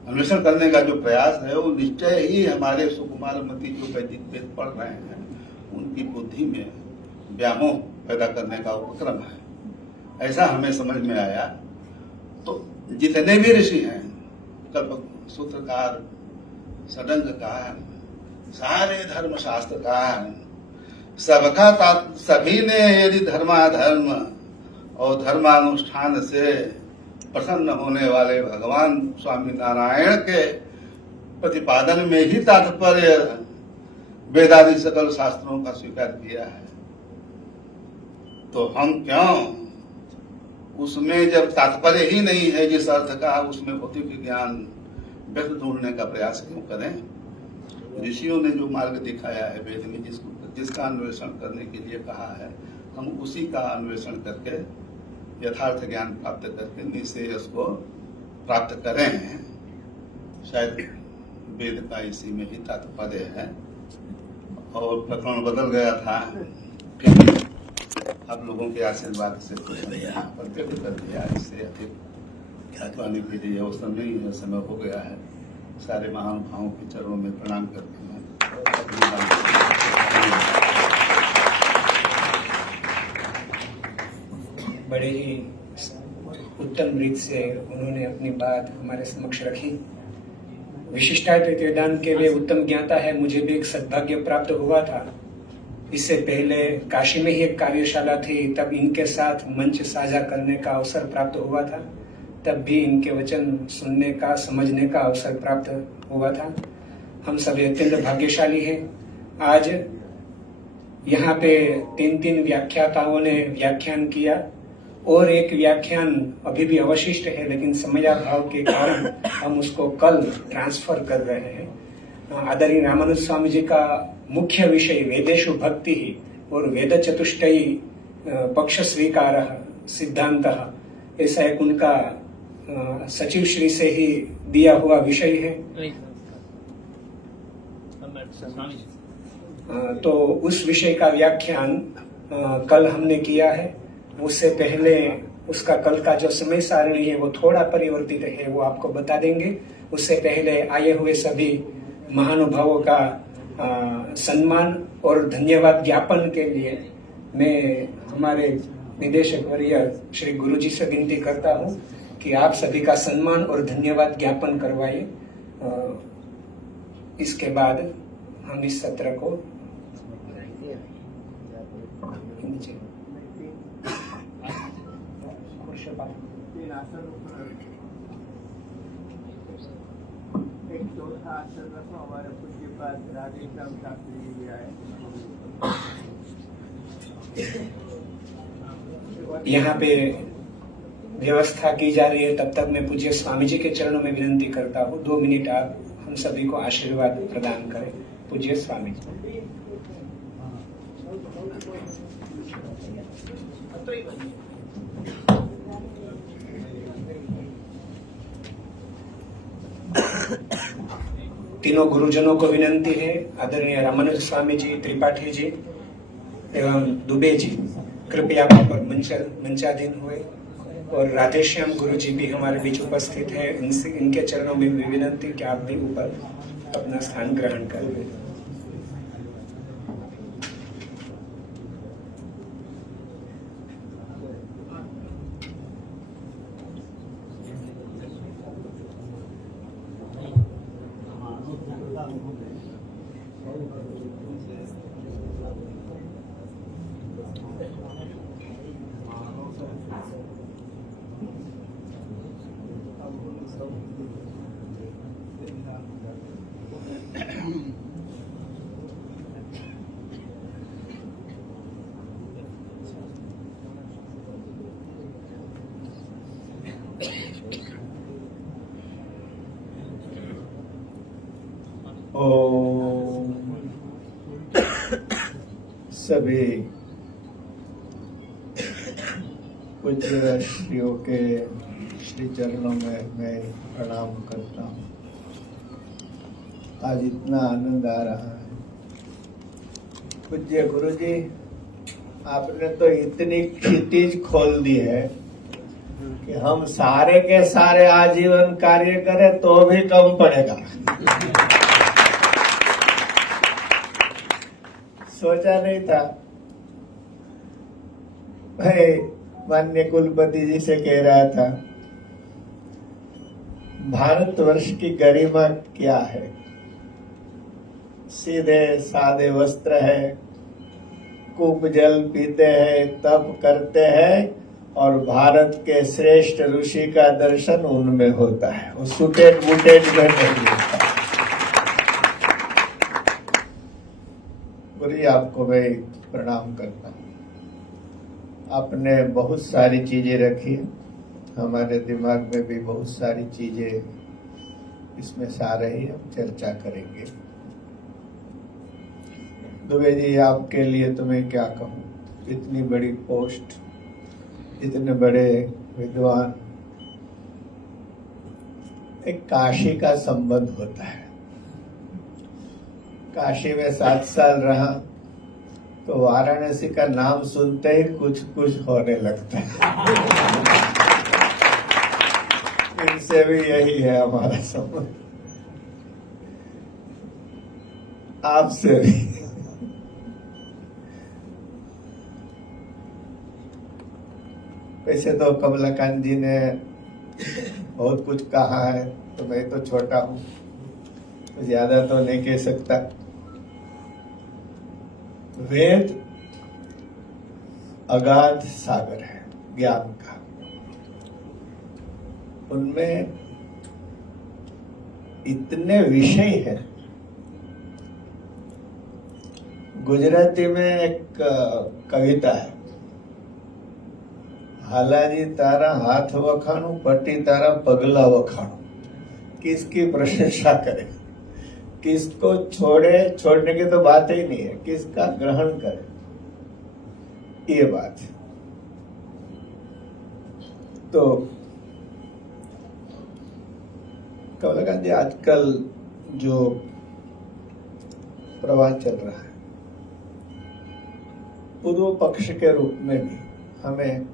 अन्वेषण करने का जो प्रयास है, वो निश्चय ही हमारे सुकुमार मती जो वैदिक वेद पढ़ रहे हैं उनकी बुद्धि में व्यामोह पैदा करने का उपक्रम है, ऐसा हमें समझ में आया। तो जितने भी ऋषि हैं, कल्प सूत्रकार, षडंगकार, सारे धर्म शास्त्रकार, सभी ने यदि धर्माधर्म और धर्मानुष्ठान से प्रसन्न होने वाले भगवान स्वामी नारायण के प्रतिपादन में ही तात्पर्य वेदादि सकल शास्त्रों का स्वीकार किया है, तो हम क्यों उसमें जब तात्पर्य ही नहीं है जिस अर्थ का, उसमें भौतिक ज्ञान व्यक्त ढूंढने का प्रयास क्यों करें। ऋषियों ने जो मार्ग दिखाया है वेद में, जिसका अन्वेषण करने के लिए कहा है, हम उसी का अन्वेषण करके यथार्थ ज्ञान प्राप्त करके निश्रेयस को प्राप्त करें। शायद वेद का इसी में ही तात्पर्य है। और प्रकरण बदल गया था, आप लोगों के आशीर्वाद से कुछ यहाँ पर व्यक्त कर दिया। इससे अधिक पाने के लिए अवसर नहीं है, समय हो गया है। सारे महानुभावों के चरणों में प्रणाम करते हैं। बड़े ही उत्तम रीत से उन्होंने अपनी बात हमारे समक्ष रखी। विशिष्टाद्वैत वेदांत के वे उत्तम ज्ञाता है। मुझे भी एक सद्भाग्य प्राप्त हुआ था। इससे पहले काशी में ही एक कार्यशाला थी, तब इनके साथ मंच साझा करने का अवसर प्राप्त हुआ था। तब भी इनके वचन सुनने का, समझने का अवसर प्राप्त हुआ था। हम सभी अत्यंत भाग्यशाली हैं। आज यहाँ पे 3 व्याख्याताओं ने व्याख्यान किया और एक व्याख्यान अभी भी अवशिष्ट है, लेकिन समयाभाव के कारण हम उसको कल ट्रांसफर कर रहे हैं। आदरणीय रामानुज स्वामी जी का मुख्य विषय वेदेषु भक्ति ही और वेद चतुष्टयी पक्ष स्वीकार सिद्धांत, ऐसा एक उनका सचिव श्री से ही दिया हुआ विषय है। तो उस विषय का व्याख्यान कल हमने किया है। उससे पहले उसका कल का जो समय सारणी है वो थोड़ा परिवर्तित है, वो आपको बता देंगे। उससे पहले आए हुए सभी महानुभावों का सम्मान और धन्यवाद ज्ञापन के लिए मैं हमारे निदेशक वर्य श्री गुरुजी से विनती करता हूँ कि आप सभी का सम्मान और धन्यवाद ज्ञापन करवाइए। इसके बाद हम इस सत्र को एक चौथा आसन रखो, हमारे पूज्य पास राधेश्याम शास्त्री जी आए। यहाँ पे व्यवस्था की जा रही है, तब तक मैं पूज्य स्वामी जी के चरणों में विनती करता हूँ 2 मिनट आप हम सभी को आशीर्वाद प्रदान करें। पूज्य स्वामी जी। तीनों गुरुजनों को विनंती है, आदरणीय रामानुज स्वामी जी, त्रिपाठी जी एवं दुबे जी कृपया वहां पर मंचाधीन हुए, और राधेश्याम गुरु जी भी हमारे बीच उपस्थित है। इनके चरणों में भी विनंती कि आप भी ऊपर अपना स्थान ग्रहण करें। ओम। सभी पूज्य श्रीयों के श्री चरणों में मैं प्रणाम करता हूँ। आज इतना आनंद आ रहा है। पूज्य गुरु जी, आपने तो इतनी क्षितिज खोल दी है कि हम सारे के सारे आजीवन कार्य करें तो भी कम पड़ेगा। सोचा नहीं था। मैं माननीय कुलपति जी से कह रहा था, भारतवर्ष की गरिमा क्या है? सीधे सादे वस्त्र है, कूप जल पीते हैं, तप करते हैं, और भारत के श्रेष्ठ ऋषि का दर्शन उनमें होता है। वो सुटेड बुटेड में नहीं होता। गुरु जी आपको मैं प्रणाम करता हूँ। आपने बहुत सारी चीजें रखी है, हमारे दिमाग में भी बहुत सारी चीजें इसमें से आ रही है, हम चर्चा करेंगे। दुबे जी आपके लिए तो मैं क्या कहूँ, इतनी बड़ी पोस्ट, इतने बड़े विद्वान, एक काशी का संबंध होता है। काशी में 7 साल रहा तो वाराणसी का नाम सुनते ही कुछ कुछ होने लगता है। इनसे भी यही है हमारा संबंध, आपसे भी। वैसे तो कमलाकांत जी ने बहुत कुछ कहा है, तो मैं तो छोटा हूं, तो ज्यादा तो नहीं कह सकता। वेद अगाध सागर है ज्ञान का, उनमें इतने विषय हैं। गुजराती में एक कविता है, हालाजी तारा हाथ वखाणु, पट्टी तारा पगला वखाणु। किसकी प्रशंसा करे, किसको छोड़े, छोड़ने की तो बात ही नहीं है, किसका ग्रहण करे, ये बात है। तो कमलाकांत जी, आजकल जो प्रवाह चल रहा है, पूर्व पक्ष के रूप में भी हमें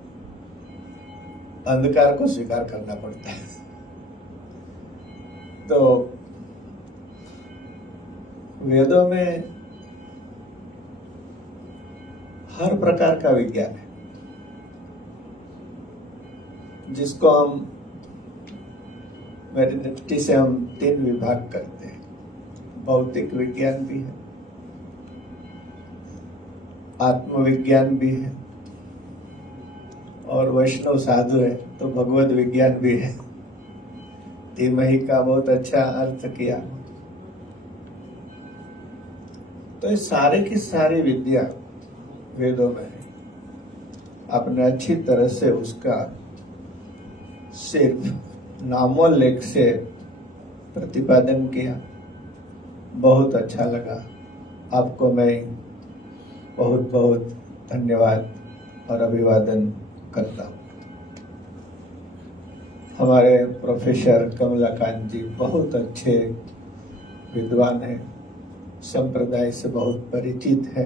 अंधकार को स्वीकार करना पड़ता है। तो वेदों में हर प्रकार का विज्ञान है, जिसको हम मेरी दृष्टि से हम 3 विभाग करते हैं। भौतिक विज्ञान भी है, आत्मविज्ञान भी है, और वैष्णव साधु है तो भगवत विज्ञान भी है। तिमही का बहुत अच्छा अर्थ किया। तो ये सारे की सारी विद्या वेदों में है। आपने अच्छी तरह से उसका सिर्फ नामोल्लेख से प्रतिपादन किया, बहुत अच्छा लगा। आपको मैं बहुत बहुत धन्यवाद और अभिवादन करता हूँ। हमारे प्रोफेसर कमलाकांत जी बहुत अच्छे विद्वान हैं, संप्रदाय से बहुत परिचित है।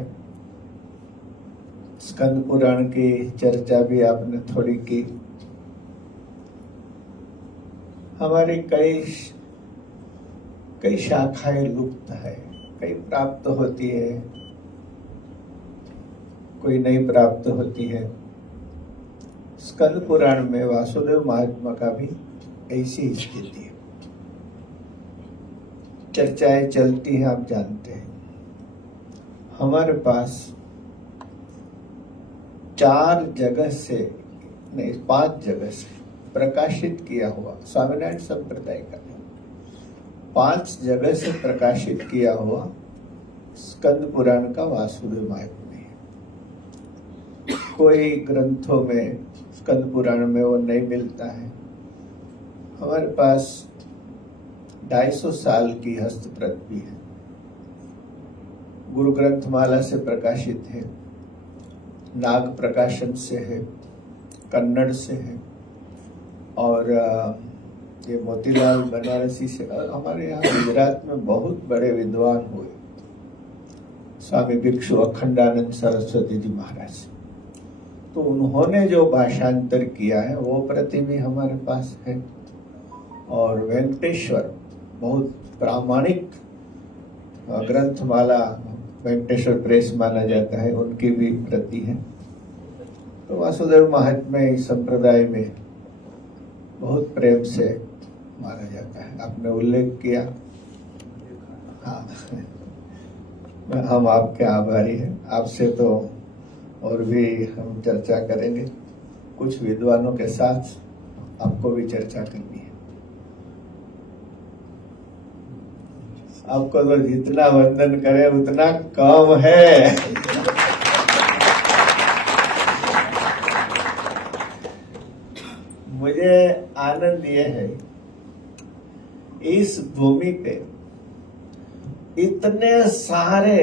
स्कंद पुराण की चर्चा भी आपने थोड़ी की। हमारी कई शाखाएं लुप्त है, कई प्राप्त होती है, कोई नहीं प्राप्त होती है। स्कंद पुराण में वासुदेव महात्मा का भी ऐसी स्थिति है। चर्चाएं चलती हैं, आप जानते हैं। हमारे पास 4 जगह से नहीं 5 जगह से प्रकाशित किया हुआ, स्वामीनारायण संप्रदाय का 5 जगह से प्रकाशित किया हुआ स्कंद पुराण का वासुदेव महात्म्य है। कोई ग्रंथों में स्कंद पुराण में वो नहीं मिलता है। हमारे पास 250 साल की हस्तप्रत भी है, गुरु ग्रंथमाला से प्रकाशित है, नाग प्रकाशन से है, कन्नड़ से है, और ये मोतीलाल बनारसी से। और हमारे यहाँ गुजरात में बहुत बड़े विद्वान हुए, स्वामी भिक्षु अखंडानंद सरस्वती जी महाराज, तो उन्होंने जो भाषांतर किया है वो प्रति भी हमारे पास है। और वेंकटेश्वर बहुत प्रामाणिक ग्रंथमाला वेंकटेश्वर प्रेस माना जाता है, उनकी भी प्रति है। तो वासुदेव महात्म्य इस संप्रदाय में बहुत प्रेम से माना जाता है। आपने उल्लेख किया, हाँ, हम आपके आभारी हैं। आपसे तो और भी हम चर्चा करेंगे, कुछ विद्वानों के साथ आपको भी चर्चा करनी है। आपको तो जितना वंदन करे उतना कम है। मुझे आनंद यह है इस भूमि पे इतने सारे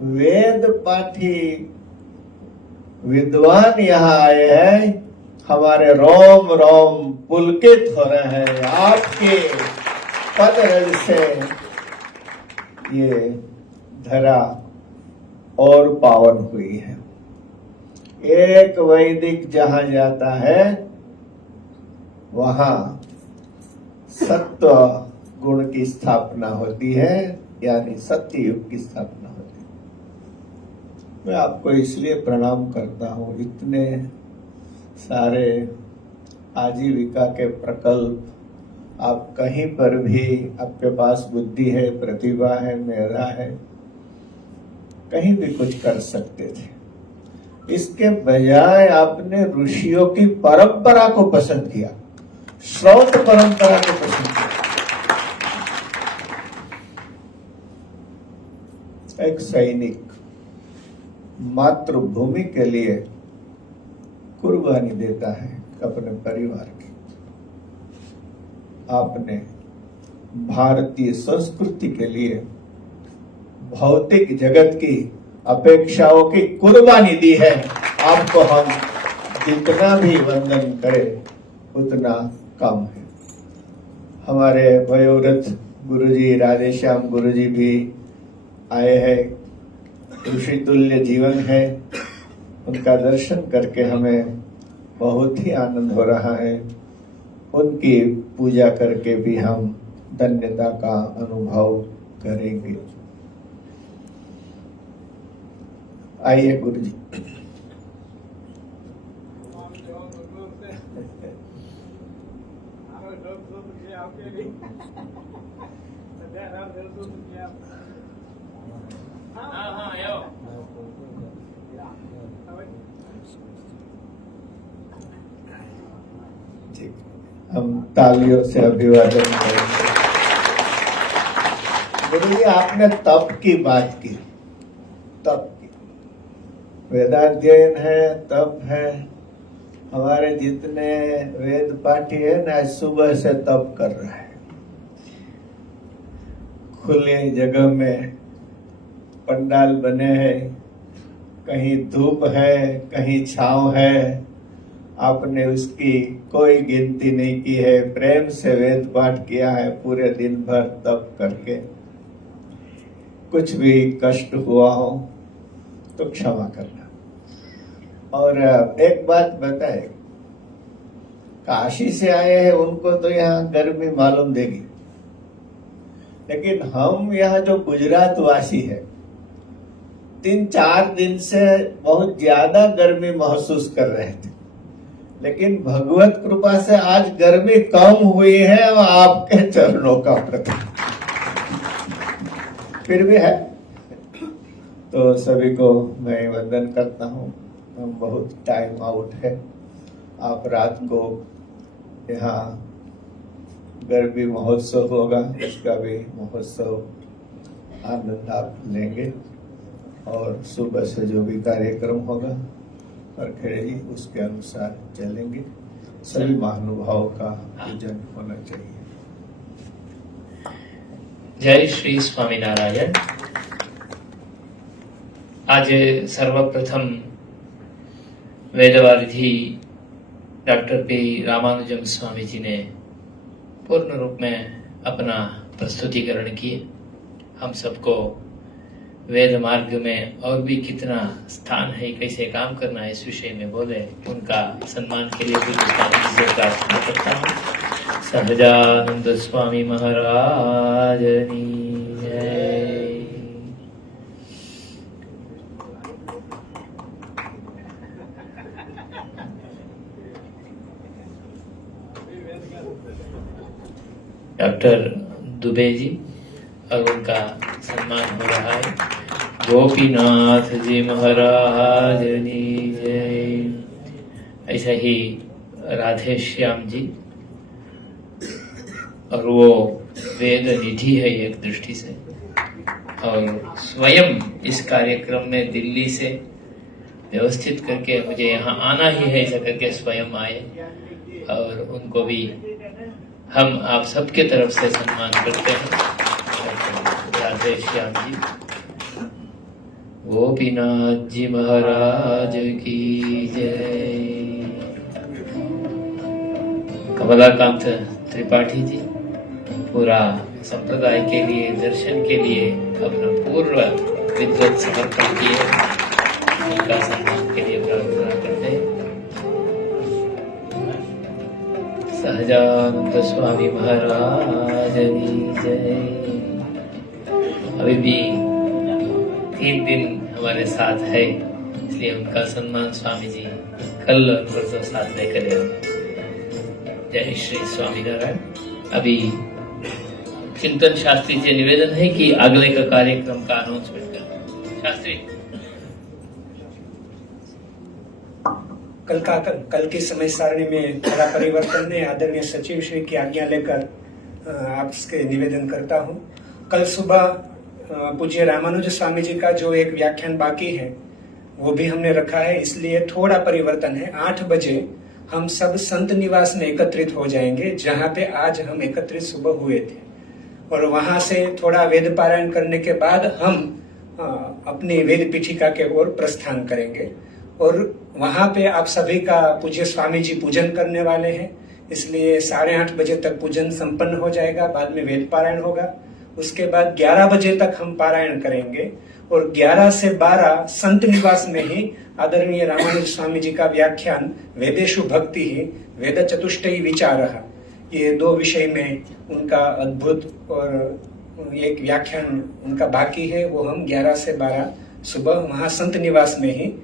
वेद पाठी विद्वान यहाँ आए हैं, हमारे रोम रोम पुलकित हो रहे हैं। आपके पद रज से ये धरा और पावन हुई है। एक वैदिक जहां जाता है वहां सत्व गुण की स्थापना होती है, यानी सत्य युग की स्थापना होती है। मैं आपको इसलिए प्रणाम करता हूं, इतने सारे आजीविका के प्रकल्प आप कहीं पर भी, आपके पास बुद्धि है, प्रतिभा है, मेधा है, कहीं भी कुछ कर सकते थे। इसके बजाय आपने ऋषियों की परंपरा को पसंद किया, श्रौत परंपरा को पसंद किया। एक सैनिक मातृभूमि के लिए कुर्बानी देता है अपने परिवार की। आपने भारतीय संस्कृति के लिए भौतिक जगत की अपेक्षाओं की कुर्बानी दी है। आपको हम जितना भी वंदन करें उतना कम है। हमारे वयोवृद्ध गुरुजी राधेश्याम गुरुजी भी आए हैं, ऋषि तुल्य जीवन है। उनका दर्शन करके हमें बहुत ही आनंद हो रहा है। उनकी पूजा करके भी हम धन्यता का अनुभव करेंगे। आइए गुरु जी। हम तालियों से अभिवादन करेंगे। गुरु जी, आपने तप की बात की, तप की, वेदाध्ययन है, तप है। हमारे जितने वेद पाठी है ना, सुबह से तप कर रहे हैं। खुली जगह में पंडाल बने हैं, कहीं धूप है, कहीं छांव है। आपने उसकी कोई गिनती नहीं की है, प्रेम से वेद पाठ किया है पूरे दिन भर तप करके। कुछ भी कष्ट हुआ हो तो क्षमा करना। और एक बात बताए, काशी से आए हैं उनको तो यहाँ गर्मी मालूम देगी, लेकिन हम यहाँ जो गुजरात वासी है 3-4 दिन से बहुत ज्यादा गर्मी महसूस कर रहे थे, लेकिन भगवत कृपा से आज गर्मी कम हुई है और आपके चरणों का प्रताप फिर भी है। तो सभी को मैं वंदन करता हूँ। हम बहुत टाइम आउट है, आप रात को यहाँ गर्मी महोत्सव होगा, इसका भी महोत्सव आनंद आप लेंगे। और सुबह से जो भी कार्यक्रम होगा खड़े जी उसके अनुसार चलेंगे। सभी महानुभावों का पूजन होना चाहिए। जय श्री स्वामीनारायण। आज सर्वप्रथम वेदवारिधि डॉक्टर पी रामानुजम स्वामी जी ने पूर्ण रूप में अपना प्रस्तुतिकरण किए। हम सबको वेद मार्ग में और भी कितना स्थान है, कैसे काम करना है, इस विषय में बोले। उनका सम्मान के लिए भी प्रार्थना करता हूँ। सहजानंद स्वामी महाराज की जय। डॉक्टर दुबे जी और उनका सम्मान हो रहा है। गोपीनाथ जी महाराज की जय। ऐसा ही राधे श्याम जी और वो वेद निधि है एक दृष्टि से, और स्वयं इस कार्यक्रम में दिल्ली से व्यवस्थित करके मुझे यहाँ आना ही है ऐसा करके स्वयं आए, और उनको भी हम आप सबके तरफ से सम्मान करते हैं। राधे श्याम जी, गोपीनाथ जी महाराज की जय। कमलाकांत त्रिपाठी जी पूरा संप्रदाय के लिए, दर्शन के लिए अपना पूर्व विद्वत समर्पण किए, उनका सम्मान के लिए प्रार्थना करते हैं। सहजानंद स्वामी महाराज की जय। अभी भी 3 दिन हमारे साथ है, इसलिए उनका सम्मान स्वामी जी कल और परसों साथ में करेंगे। जय श्री स्वामीनारायण। अभी चिंतन शास्त्री से निवेदन है कि अगले का कार्यक्रम का अनाउंसमेंट करें। शास्त्री, कल की समय सारणी में थोड़ा परिवर्तन है। आदरणीय सचिव श्री की आज्ञा लेकर आपसे निवेदन करता हूँ। कल सुबह पूज्य रामानुज स्वामी जी का जो एक व्याख्यान बाकी है वो भी हमने रखा है, इसलिए थोड़ा परिवर्तन है। 8 बजे हम सब संत निवास में एकत्रित हो जाएंगे, जहाँ पे आज हम एकत्रित सुबह हुए थे, और वहां से थोड़ा वेद पारायण करने के बाद हम अपनी वेद पीठिका के ओर प्रस्थान करेंगे, और वहां पे आप सभी का पूज्य स्वामी जी पूजन करने वाले हैं, इसलिए 8:30 बजे तक पूजन संपन्न हो जाएगा। बाद में वेद पारायण होगा, उसके बाद 11 बजे तक हम पारायण करेंगे, और 11 से 12 संत निवास में ही आदरणीय रामानुज स्वामी जी का व्याख्यान वेदेषु भक्ति ही वेद चतुष्टयी विचारः, ये 2 विषय में उनका अद्भुत और एक व्याख्यान उनका बाकी है, वो हम 11 से 12 सुबह वहां संत निवास में ही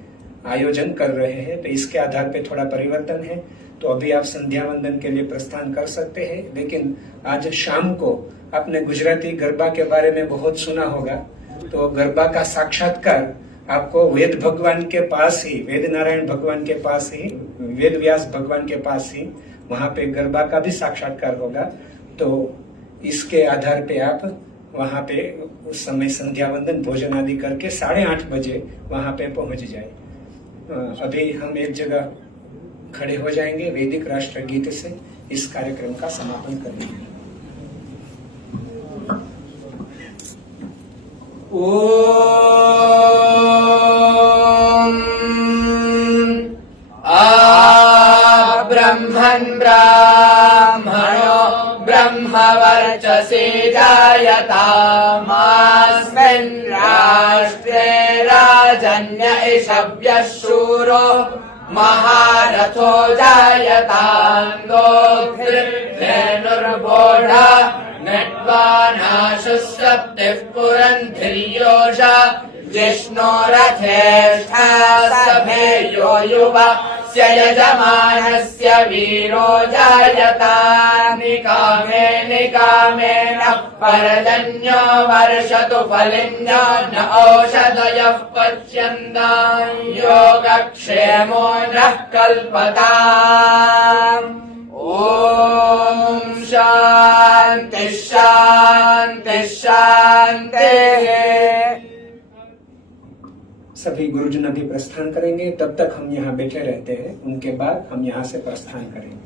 आयोजन कर रहे हैं। तो इसके आधार पे थोड़ा परिवर्तन है, तो अभी आप संध्या वंदन के लिए प्रस्थान कर सकते हैं। लेकिन आज शाम को आपने गुजराती गरबा के बारे में बहुत सुना होगा, तो गरबा का साक्षात्कार आपको वेद भगवान के पास ही, वेद नारायण भगवान के पास ही, वेद व्यास भगवान के पास ही वहां पे गरबा का भी साक्षात्कार होगा। तो इसके आधार पे आप वहां पे उस समय संध्या वंदन भोजन आदि करके 8:30 बजे वहां पे पहुंच जाए। अभी हम एक जगह खड़े हो जाएंगे, वैदिक राष्ट्र गीत से इस कार्यक्रम का समापन करेंगे। ब्रह्मन् ब्राह्मणो ब्रह्मवर्चसे जायतामास्मिन् राष्ट्रे राजन्य इषव्यः शूरो महारथो जायताम् दोग्धिर्धेनुर्बोढा नट्वानाशुसप्तिः पुरन्धिर्योषा जिष्णोरथेष्ठा सभेयो युवा स्य यजमानस्य वीरो जायताम् निकामेन परजन्यो वर्षतु फलिन्यो न औषधयः पच्यन्ताम् योगक्षेमो नः कल्पताम्। ॐ शान्ति शान्ति शान्तिः। सभी गुरुजन अभी प्रस्थान करेंगे, तब तक हम यहाँ बैठे रहते हैं, उनके बाद हम यहाँ से प्रस्थान करेंगे।